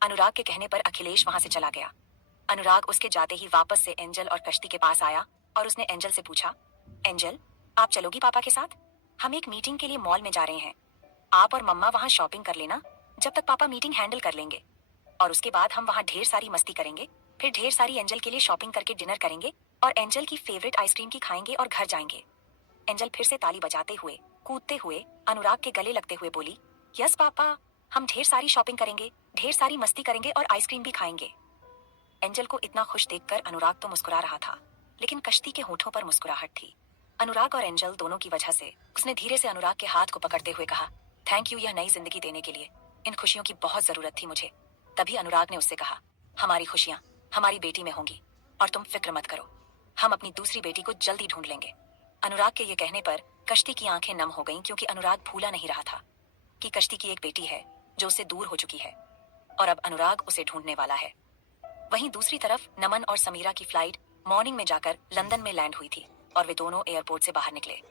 अनुराग के कहने पर अखिलेश वहां से चला गया। अनुराग उसके जाते ही वापस से एंजल और कश्ती के पास आया और उसने एंजल से पूछा, एंजल, आप चलोगी पापा के साथ? हम एक मीटिंग के लिए मॉल में जा रहे हैं। आप और मम्मा वहां शॉपिंग कर लेना, जब तक पापा मीटिंग हैंडल कर लेंगे। और उसके बाद हम वहां ढेर सारी मस्ती करेंगे, फिर ढेर सारी एंजल के लिए शॉपिंग करके डिनर करेंगे और एंजल की फेवरेट आइसक्रीम की खाएंगे और घर जाएंगे। एंजल फिर से ताली बजाते हुए, कूदते हुए अनुराग के गले लगते हुए बोली, यस पापा, हम ढेर सारी शॉपिंग करेंगे, ढेर सारी मस्ती करेंगे और आइसक्रीम भी खाएंगे। एंजल को इतना खुश देखकर अनुराग तो मुस्कुरा रहा था, लेकिन कश्ती के होठों पर मुस्कुराहट थी। अनुराग और एंजल दोनों की वजह से उसने धीरे से अनुराग के हाथ को पकड़ते हुए कहा, थैंक यू यह नई जिंदगी देने के लिए। इन खुशियों की बहुत जरूरत थी मुझे। तभी अनुराग ने उससे कहा, हमारी खुशियां हमारी बेटी में होंगी और तुम फिक्र मत करो, हम अपनी दूसरी बेटी को जल्दी ढूंढ लेंगे। अनुराग के ये कहने पर कश्ती की आंखें नम हो गईं, क्योंकि अनुराग भूला नहीं रहा था कि कश्ती की एक बेटी है जो उससे दूर हो चुकी है और अब अनुराग उसे ढूंढने वाला है। वहीं दूसरी तरफ नमन और समीरा की फ्लाइट मॉर्निंग में जाकर लंदन में लैंड हुई थी और वे दोनों एयरपोर्ट से बाहर निकले।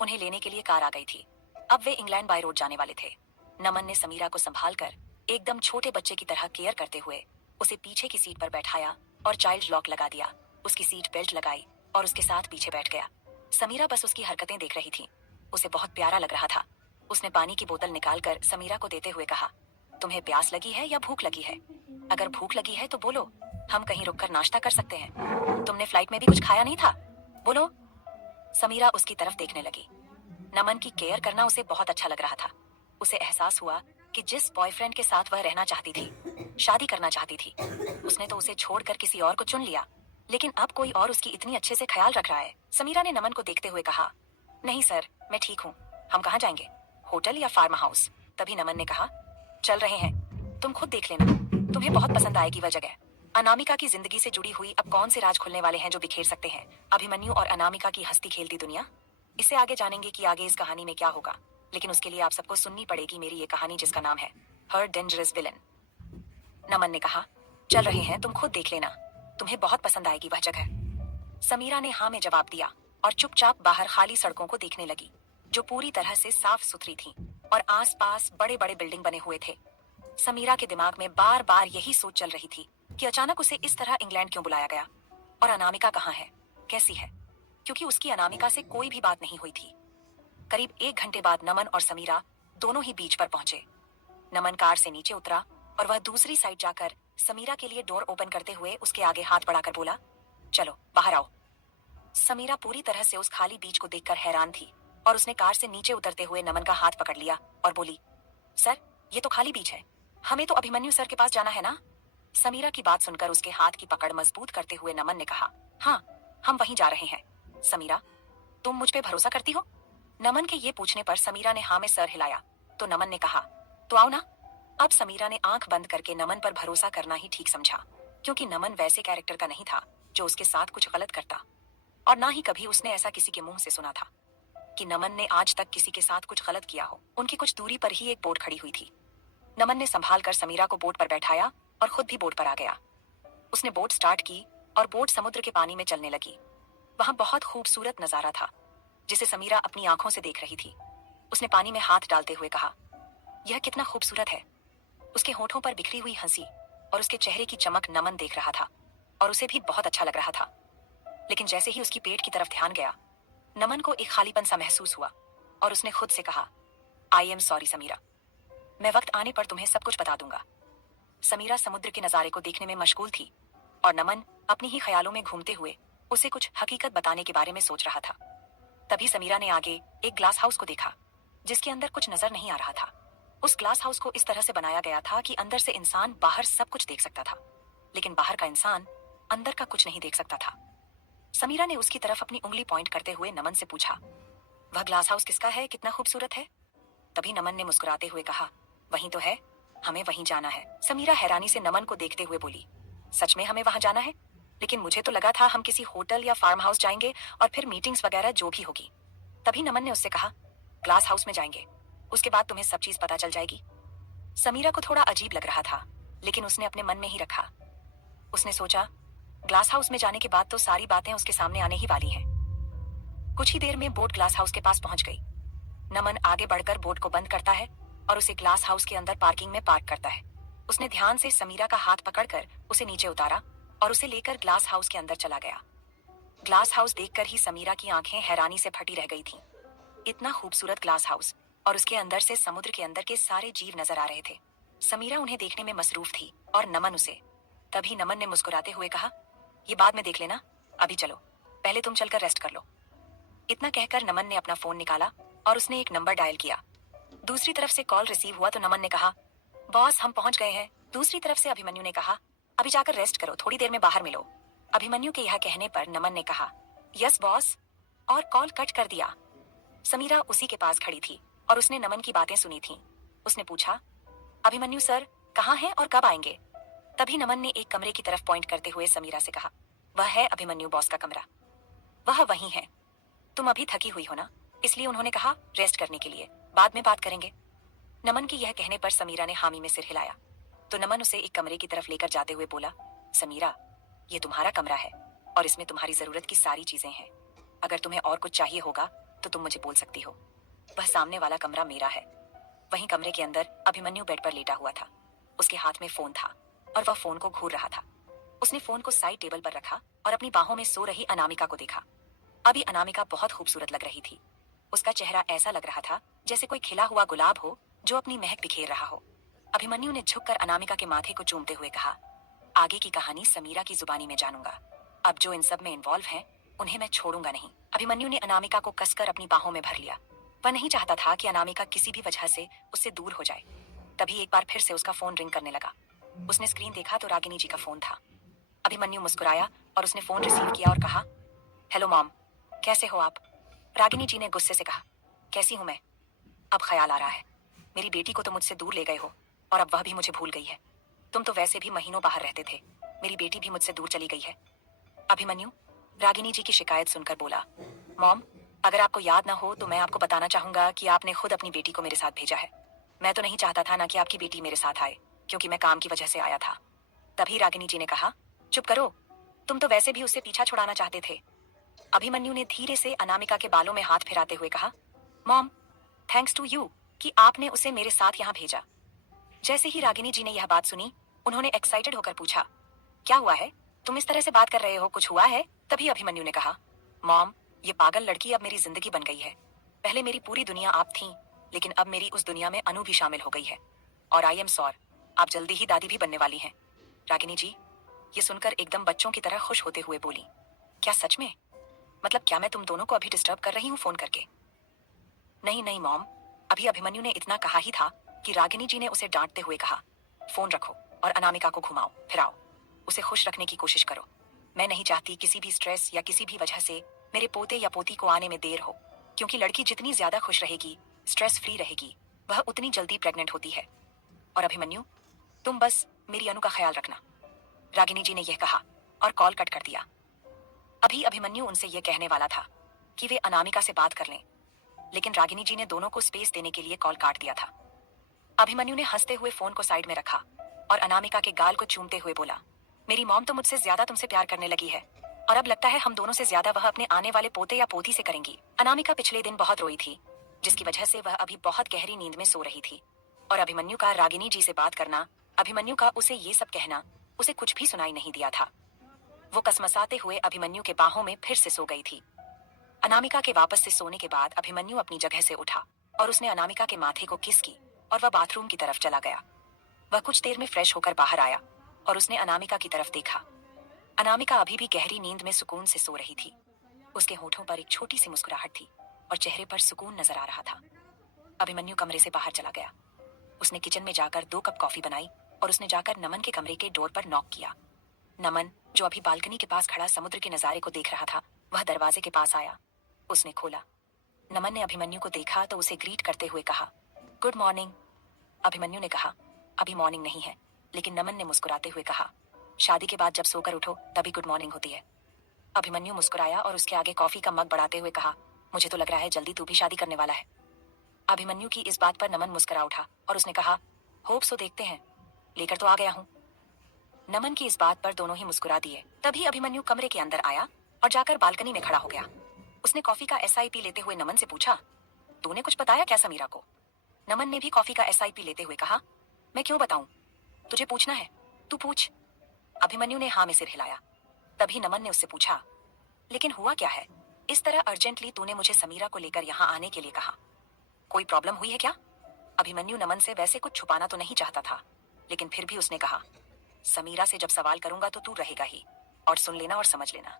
उन्हें लेने के लिए कार आ गई थी। अब वे इंग्लैंड बाय रोड जाने वाले थे। नमन ने समीरा को संभाल कर एकदम छोटे बच्चे की तरह केयर करते हुए उसे पीछे की सीट पर बैठाया और चाइल्ड लॉक लगा दिया। उसकी सीट बेल्ट लगाई और उसके साथ पीछे बैठ गया। समीरा बस उसकी हरकतें देख रही थी। उसे बहुत प्यारा लग रहा था। उसने पानी की बोतल निकालकर समीरा को देते हुए कहा, तुम्हें प्यास लगी है या भूख लगी है? अगर भूख लगी है तो बोलो, हम कहीं रुककर नाश्ता कर सकते हैं। तुमने फ्लाइट में भी कुछ खाया नहीं था, बोलो। समीरा उसकी तरफ देखने लगी। नमन की केयर करना उसे बहुत अच्छा लग रहा था। उसे एहसास हुआ कि जिस बॉयफ्रेंड के साथ वह रहना चाहती थी, शादी करना चाहती थी, उसने तो उसे छोड़कर किसी और को चुन लिया। लेकिन अब कोई और उसकी इतनी अच्छे से ख्याल रख रहा है। समीरा ने नमन को देखते हुए कहा, नहीं सर, मैं ठीक हूँ। हम कहाँ जाएंगे, होटल या फार्म हाउस? तभी नमन ने कहा, चल रहे हैं, तुम खुद देख लेना, तुम्हें बहुत पसंद आएगी वह जगह। अनामिका की जिंदगी से जुड़ी हुई अब कौन से राज खुलने वाले हैं जो बिखेर सकते हैं अभिमन्यु और अनामिका की हंसती खेलती दुनिया। इससे आगे जानेंगे कि आगे इस कहानी में क्या होगा, लेकिन उसके लिए आप सबको सुननी पड़ेगी मेरी ये कहानी, जिसका नाम है हर डेंजरस विलन। नमन ने कहा, चल रहे हैं, तुम खुद देख लेना, तुम्हें बहुत पसंद आएगी वह जगह। समीरा ने हाँ में जवाब दिया और चुपचाप बाहर खाली सड़कों को देखने लगी, जो पूरी तरह से साफ सुथरी थी और आसपास बड़े बड़े बिल्डिंग बने हुए थे। समीरा के दिमाग में बार बार यही सोच चल रही थी कि अचानक उसे इस तरह इंग्लैंड क्यों बुलाया गया और अनामिका कहाँ है, कैसी है, क्योंकि उसकी अनामिका से कोई भी बात नहीं हुई थी। करीब 1 घंटे बाद नमन और समीरा दोनों ही बीच पर पहुंचे। नमन कार से नीचे उतरा और वह दूसरी साइड जाकर समीरा के लिए डोर ओपन करते हुए उसके आगे हाथ बढ़ाकर बोला, चलो बाहर आओ। समीरा पूरी तरह से उस खाली बीच को देखकर हैरान थी और उसने कार से नीचे उतरते हुए नमन का हाथ पकड़ लिया और बोली, सर, ये तो खाली बीच है, हमें तो अभिमन्यु सर के पास जाना है ना? समीरा की बात सुनकर उसके हाथ की पकड़ मजबूत करते हुए नमन ने कहा, हाँ, हम वहीं जा रहे हैं। समीरा, तुम मुझ पे भरोसा करती हो? नमन के ये पूछने पर समीरा ने हाँ में सर हिलाया तो नमन ने कहा, तो आओ ना। अब समीरा ने आंख बंद करके नमन पर भरोसा करना ही ठीक समझा, क्योंकि नमन वैसे कैरेक्टर का नहीं था जो उसके साथ कुछ गलत करता, और ना ही कभी उसने ऐसा किसी के मुंह से सुना था कि नमन ने आज तक किसी के साथ कुछ गलत किया हो। उनकी कुछ दूरी पर ही एक बोट खड़ी हुई थी। नमन ने संभाल कर समीरा को बोट पर बैठाया और खुद भी बोट पर आ गया। उसने बोट स्टार्ट की और बोट समुद्र के पानी में चलने लगी। वहां बहुत खूबसूरत नजारा था जिसे समीरा अपनी आंखों से देख रही थी। उसने पानी में हाथ डालते हुए कहा, यह कितना खूबसूरत है। उसके होठों पर बिखरी हुई हंसी और उसके चेहरे की चमक नमन देख रहा था और उसे भी बहुत अच्छा लग रहा था। लेकिन जैसे ही उसकी पेट की तरफ ध्यान गया, नमन को एक खालीपन सा महसूस हुआ और उसने खुद से कहा, आई एम सॉरी समीरा, मैं वक्त आने पर तुम्हें सब कुछ बता दूंगा। समीरा समुद्र के नजारे को देखने में मशगूल थी और नमन अपनी ही ख्यालों में घूमते हुए उसे कुछ हकीकत बताने के बारे में सोच रहा था। तभी समीरा ने आगे एक ग्लास हाउस को देखा जिसके अंदर कुछ नजर नहीं आ रहा था। उस ग्लास हाउस को इस तरह से बनाया गया था कि अंदर से इंसान बाहर सब कुछ देख सकता था, लेकिन बाहर का इंसान अंदर का कुछ नहीं देख सकता था। समीरा ने उसकी तरफ अपनी उंगली पॉइंट करते हुए नमन से पूछा, वह ग्लास हाउस किसका है, कितना खूबसूरत है? तभी नमन ने मुस्कुराते हुए कहा, वहीं तो है, हमें वहीं जाना है। समीरा हैरानी से नमन को देखते हुए बोली, सच में हमें वहां जाना है? लेकिन मुझे तो लगा था हम किसी होटल या फार्म हाउस जाएंगे और फिर मीटिंग्स वगैरह जो भी होगी। तभी नमन ने उससे कहा, ग्लास हाउस में जाएंगे, उसके बाद तुम्हें सब चीज पता चल जाएगी। समीरा को थोड़ा अजीब लग रहा था, लेकिन उसने अपने मन में ही रखा। उसने सोचा, ग्लास हाउस में जाने के बाद तो सारी बातें उसके सामने आने ही वाली हैं। कुछ ही देर में बोट ग्लास हाउस के पास पहुंच गई। नमन आगे बढ़कर बोट को बंद करता है और उसे ग्लास हाउस के अंदर पार्किंग में पार्क करता है। उसने ध्यान से समीरा का हाथ पकड़कर उसे नीचे उतारा और उसे लेकर ग्लास हाउस के अंदर चला गया। ग्लास हाउस देखकर ही समीरा की आंखें हैरानी से फटी रह गई थीं। इतना खूबसूरत ग्लास हाउस और उसके अंदर से समुद्र के अंदर के सारे जीव नजर आ रहे थे। समीरा उन्हें देखने में मसरूफ थी और नमन उसे। तभी नमन ने मुस्कुराते हुए कहा, ये बाद में देख लेना, अभी चलो, पहले तुम चलकर रेस्ट कर लो। इतना कहकर नमन ने अपना फोन निकाला और उसने एक नंबर डायल किया। दूसरी तरफ से कॉल रिसीव हुआ तो नमन ने कहा, बॉस हम पहुंच गए हैं। दूसरी तरफ से अभिमन्यु ने कहा, अभी जाकर रेस्ट करो, थोड़ी देर में बाहर मिलो। अभिमन्यु के यह कहने पर नमन ने कहा, यस बॉस, और कॉल कट कर दिया। समीरा उसी के पास खड़ी थी और उसने नमन की बातें सुनी थीं। उसने पूछा, अभिमन्यु सर कहाँ हैं और कब आएंगे? तभी नमन ने एक कमरे की तरफ पॉइंट करते हुए समीरा से कहा, वह है अभिमन्यु बॉस का कमरा, वह वहीं है। तुम अभी थकी हुई हो ना, इसलिए उन्होंने कहा रेस्ट करने के लिए, बाद में बात करेंगे। नमन की यह कहने पर समीरा ने हामी में सिर हिलाया तो नमन उसे एक कमरे की तरफ लेकर जाते हुए बोला, समीरा ये तुम्हारा कमरा है और इसमें तुम्हारी जरूरत की सारी चीजें हैं। अगर तुम्हें और कुछ चाहिए होगा तो तुम मुझे बोल सकती हो। वह सामने वाला कमरा मेरा है। वहीं कमरे के अंदर अभिमन्यु बेड पर लेटा हुआ था। उसके हाथ में फोन था और वह फोन को घूर रहा था। उसने फोन को साइड टेबल पर रखा और अपनी बाहों में सो रही अनामिका को देखा। अभी अनामिका बहुत खूबसूरत लग रही थी। उसका चेहरा ऐसा लग रहा था जैसे कोई खिला हुआ गुलाब हो जो अपनी महक बिखेर रहा हो। अभिमन्यु ने झुककर अनामिका के माथे को चूमते हुए कहा, आगे की कहानी समीरा की जुबानी में जानूंगा। अब जो इन सब में इन्वॉल्व हैं, उन्हें मैं छोड़ूंगा नहीं। अभिमन्यु ने अनामिका को कसकर अपनी बाहों में भर लिया। वह नहीं चाहता था कि अनामिका किसी भी वजह से उससे दूर हो जाए। तभी एक बार फिर से उसका फोन रिंग करने लगा। उसने स्क्रीन देखा तो रागिनी जी का फोन था। अभिमन्यु मुस्कुराया और उसने फोन रिसीव किया और कहा, हेलो मॉम, कैसे हो आप? रागिनी जी ने गुस्से से कहा, कैसी हूं मैं? अब ख्याल आ रहा है, मेरी बेटी को तो मुझसे दूर ले गए हो और अब वह भी मुझे भूल गई है। तुम तो वैसे भी महीनों बाहर रहते थे, मेरी बेटी भी मुझसे दूर चली गई है। अभिमन्यु रागिनी जी की शिकायत सुनकर बोला, मॉम, अगर आपको याद ना हो तो मैं आपको बताना चाहूंगा कि आपने खुद अपनी बेटी को मेरे साथ भेजा है। मैं तो नहीं चाहता था ना कि आपकी बेटी मेरे साथ आए, क्योंकि मैं काम की वजह से आया था। तभी रागिनी जी ने कहा, चुप करो, तुम तो वैसे भी उससे पीछा छुड़ाना चाहते थे। अभिमन्यु ने धीरे से अनामिका के बालों में हाथ फिराते हुए कहा, मॉम, थैंक्स टू यू कि आपने उसे मेरे साथ यहाँ भेजा। जैसे ही रागिनी जी ने यह बात सुनी, उन्होंने एक्साइटेड होकर पूछा, क्या हुआ है? तुम इस तरह से बात कर रहे हो, कुछ हुआ है? तभी अभिमन्यु ने कहा, मॉम, ये पागल लड़की अब मेरी जिंदगी बन गई है। पहले मेरी पूरी दुनिया आप थीं, लेकिन अब मेरी उस दुनिया में अनु भी शामिल हो गई है। और आई एम सॉर, आप जल्दी ही दादी भी बनने वाली हैं। रागिनी जी ये सुनकर एकदम बच्चों की तरह खुश होते हुए बोली, क्या सच में? मतलब क्या मैं तुम दोनों को अभी डिस्टर्ब कर रही हूँ फोन करके? नहीं नहीं मॉम, अभी अभिमन्यु ने इतना कहा ही था कि रागिनी जी ने उसे डांटते हुए कहा, फोन रखो और अनामिका को घुमाओ फिराओ, उसे खुश रखने की कोशिश करो। मैं नहीं चाहती किसी भी स्ट्रेस या किसी भी वजह से मेरे पोते या पोती को आने में देर हो, क्योंकि लड़की जितनी ज्यादा खुश रहेगी, स्ट्रेस फ्री रहेगी, वह उतनी जल्दी प्रेग्नेंट होती है। और अभिमन्यु, तुम बस मेरी अनु का ख्याल रखना। रागिनी जी ने यह कहा और कॉल कट कर दिया। अभी अभिमन्यु उनसे यह कहने वाला था कि वे अनामिका से बात कर लें, लेकिन रागिनी जी ने दोनों को स्पेस देने के लिए कॉल काट दिया था। अभिमन्यु ने हंसते हुए फोन को साइड में रखा और अनामिका के गाल को चूमते हुए बोला, मेरी मॉम तो मुझसे ज्यादा तुमसे प्यार करने लगी है और अब लगता है हम दोनों से ज्यादा वह अपने आने वाले पोते या पोती से करेंगी। अनामिका पिछले दिन बहुत रोई थी, जिसकी वजह से वह अभी बहुत गहरी नींद में सो रही थी। और अभिमन्यु का रागिनी जी से बात करना, अभिमन्यु का उसे ये सब कहना, उसे कुछ भी सुनाई नहीं दिया था। वो कसमसाते हुए अभिमन्यु के बाहों में फिर से सो गई थी। अनामिका के वापस से सोने के बाद अभिमन्यु अपनी जगह से उठा और उसने अनामिका के माथे को किस की और वह बाथरूम की तरफ चला गया। वह कुछ देर में फ्रेश होकर बाहर आया और उसने अनामिका की तरफ देखा। अनामिका अभी भी गहरी नींद में सुकून से सो रही थी। उसके होठों पर एक छोटी सी मुस्कुराहट थी और चेहरे पर सुकून नजर आ रहा था। अभिमन्यु कमरे से बाहर चला गया। उसने किचन में जाकर 2 कप कॉफी बनाई और उसने जाकर नमन के कमरे के डोर पर नॉक किया। नमन, जो अभी बालकनी के पास खड़ा समुद्र के नजारे को देख रहा था, वह दरवाजे के पास आया। उसने खोला। नमन ने अभिमन्यु को देखा तो उसे ग्रीट करते हुए कहा, गुड मॉर्निंग। अभिमन्यु ने कहा, अभी मॉर्निंग नहीं है, लेकिन नमन ने मुस्कुराते हुए कहा, शादी के बाद जब सोकर उठो तभी गुड मॉर्निंग होती है। अभिमन्यु मुस्कुराया और उसके आगे कॉफी का मग बढ़ाते हुए कहा, मुझे तो लग रहा है जल्दी तू भी शादी करने वाला है। अभिमन्यु की इस बात पर नमन मुस्कुरा उठा और उसने कहा, होप सो, देखते हैं, लेकर तो आ गया हूँ। नमन की इस बात पर दोनों ही मुस्कुरा दिए। तभी अभिमन्यु कमरे के अंदर आया और जाकर बालकनी में खड़ा हो गया। उसने कॉफी का एसआईपी लेते हुए नमन से पूछा, तूने कुछ बताया क्या समीरा को? नमन ने भी कॉफी का एसआईपी लेते हुए कहा, मैं क्यों बताऊं, तुझे पूछना है, तू पूछ। अभिमन्यु ने हाँ में सिर हिलाया। तभी नमन ने उससे पूछा, लेकिन हुआ क्या है? इस तरह अर्जेंटली तूने मुझे समीरा को लेकर यहाँ आने के लिए कहा, कोई प्रॉब्लम हुई है क्या? अभिमन्यु नमन से वैसे कुछ छुपाना तो नहीं चाहता था, लेकिन फिर भी उसने कहा, समीरा से जब सवाल करूंगा तो तू रहेगा ही, और सुन लेना और समझ लेना।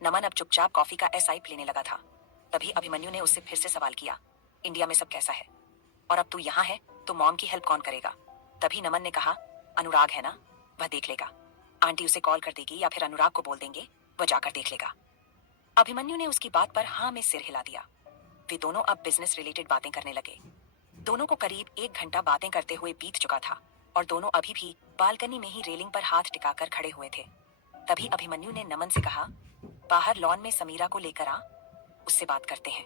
नमन अब चुपचाप कॉफी का एसआईप लेने लगा था। तभी अभिमन्यु ने उससे फिर से सवाल किया, इंडिया में सब कैसा है? और अब तू यहाँ है तो मॉम की हेल्प कौन करेगा? तभी नमन ने कहा, अनुराग है ना, वह देख लेगा। आंटी उसे कॉल कर देगी या फिर अनुराग को बोल देंगे, वह जाकर देख लेगा। अभिमन्यु ने उसकी बात पर हाँ में सिर हिला दिया। वे दोनों अब बिजनेस रिलेटेड बातें करने लगे। दोनों को करीब 1 घंटा बातें करते हुए बीत चुका था और दोनों अभी भी बालकनी में ही रेलिंग पर हाथ टिकाकर खड़े हुए थे। तभी अभिमन्यु ने नमन से कहा, बाहर लॉन में समीरा को लेकर आ, उससे बात करते हैं।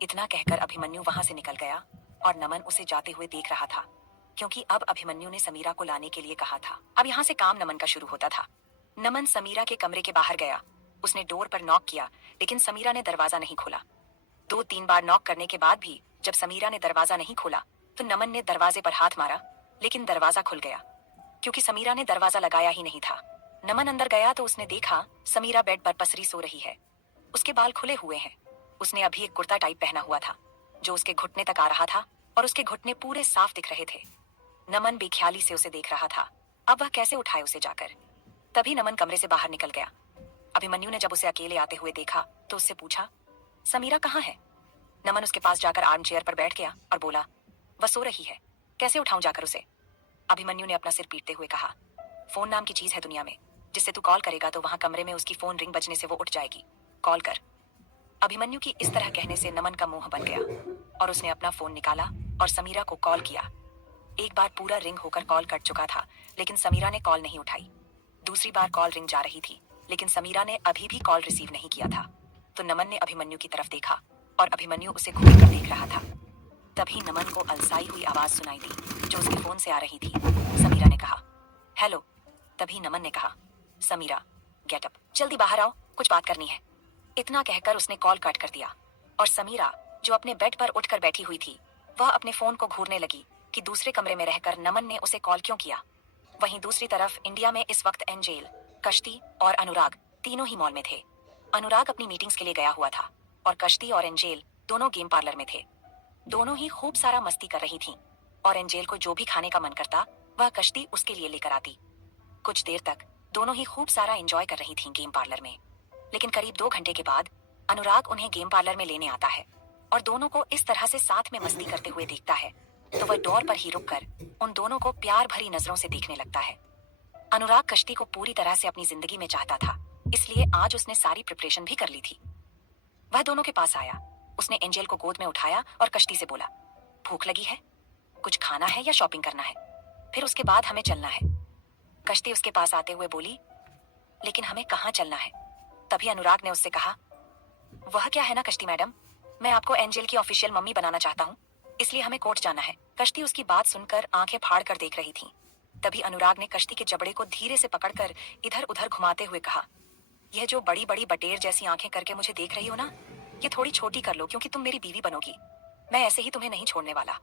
इतना कहकर अभिमन्यु वहां से निकल गया और नमन उसे जाते हुए देख रहा था, क्योंकि अब अभिमन्यु ने समीरा को लाने के लिए कहा था। अब यहाँ से काम नमन का शुरू होता था। नमन समीरा के कमरे के बाहर गया। उसने डोर पर नॉक किया, लेकिन समीरा ने दरवाजा नहीं खोला। 2-3 बार नॉक करने के बाद भी जब समीरा ने दरवाजा नहीं खोला तो नमन ने दरवाजे पर हाथ मारा, लेकिन दरवाजा खुल गया, क्योंकि समीरा ने दरवाजा लगाया ही नहीं था। नमन अंदर गया तो उसने देखा समीरा बेड पर पसरी सो रही है। उसके बाल खुले हुए हैं। उसने अभी एक कुर्ता टाइप पहना हुआ था जो उसके घुटने तक आ रहा था और उसके घुटने पूरे साफ दिख रहे थे। नमन बेख्याली से उसे देख रहा था, अब वह कैसे उठाए उसे जाकर। तभी नमन कमरे से बाहर निकल गया। अभिमन्यु ने जब उसे अकेले आते हुए देखा तो उससे पूछा, समीरा कहाँ है? नमन उसके पास जाकर आर्म चेयर पर बैठ गया और बोला, वह सो रही है, कैसे उठाऊं जाकर उसे? अभिमन्यु ने अपना सिर पीटते हुए कहा, फोन नाम की चीज है दुनिया में, जिससे तू कॉल करेगा तो वहां कमरे में उसकी फोन रिंग बजने से वो उठ जाएगी, कॉल कर। अभिमन्यु की इस तरह कहने से नमन का मुंह बन गया और उसने अपना फोन निकाला और समीरा को कॉल किया। एक बार पूरा रिंग होकर कॉल कट चुका था, लेकिन समीरा ने कॉल नहीं उठाई। दूसरी बार कॉल रिंग जा रही थी, लेकिन समीरा ने अभी भी कॉल रिसीव नहीं किया था। तो नमन ने अभिमन्यु की तरफ देखा और अभिमन्यु उसे घूर कर देख रहा था। तभी नमन को अलसाई हुई आवाज सुनाई दी जो उसके फोन से आ रही थी। समीरा ने कहा, हेलो। तभी नमन ने कहा, समीरा गेट अप, जल्दी बाहर आओ, कुछ बात करनी है। इतना कहकर उसने कॉल कट कर दिया और समीरा जो अपने बेड पर उठकर बैठी हुई थी वह अपने फोन को घूरने लगी कि दूसरे कमरे में रहकर नमन ने उसे कॉल क्यों किया। वहीं दूसरी तरफ इंडिया में इस वक्त एंजेल, कश्ती और अनुराग तीनों ही मॉल में थे। अनुराग अपनी मीटिंग्स के लिए गया हुआ था और कश्ती और एंजेल दोनों गेम पार्लर में थे। दोनों ही खूब सारा मस्ती कर रही थीं और एंजेल को जो भी खाने का मन करता वह कश्ती उसके लिए लेकर आती। कुछ देर तक दोनों ही खूब सारा एंजॉय कर रही थीं गेम पार्लर में, लेकिन करीब 2 घंटे के बाद अनुराग उन्हें गेम पार्लर में लेने आता है और दोनों को इस तरह से साथ में मस्ती करते हुए देखता है तो वह डोर पर ही रुककर उन दोनों को प्यार भरी नजरों से देखने लगता है। अनुराग कश्ती को पूरी तरह से अपनी जिंदगी में चाहता था, इसलिए आज उसने सारी प्रिपरेशन भी कर ली थी। वह दोनों के पास आया, उसने एंजेल को गोद में उठाया और कश्ती से बोला, भूख लगी है, कुछ खाना है या शॉपिंग करना है, फिर उसके बाद हमें चलना है। कश्ती उसके पास आते हुए बोली, लेकिन हमें कहाँ चलना है? तभी अनुराग ने उससे कहा, वह क्या है ना कश्ती मैडम, मैं आपको एंजेल की ऑफिशियल मम्मी बनाना चाहता हूँ, इसलिए हमें कोर्ट जाना है। कश्ती उसकी बात सुनकर आंखें फाड़ कर देख रही थी। तभी अनुराग ने कश्ती के जबड़े को धीरे से पकड़कर इधर उधर घुमाते हुए कहा, यह जो बड़ी बड़ी बटेर जैसी आंखें करके मुझे देख रही हो ना, ये थोड़ी छोटी कर लो क्योंकि तुम मेरी बीवी बनोगी। मैं ऐसे ही तुम्हें नहीं छोड़ने वाला।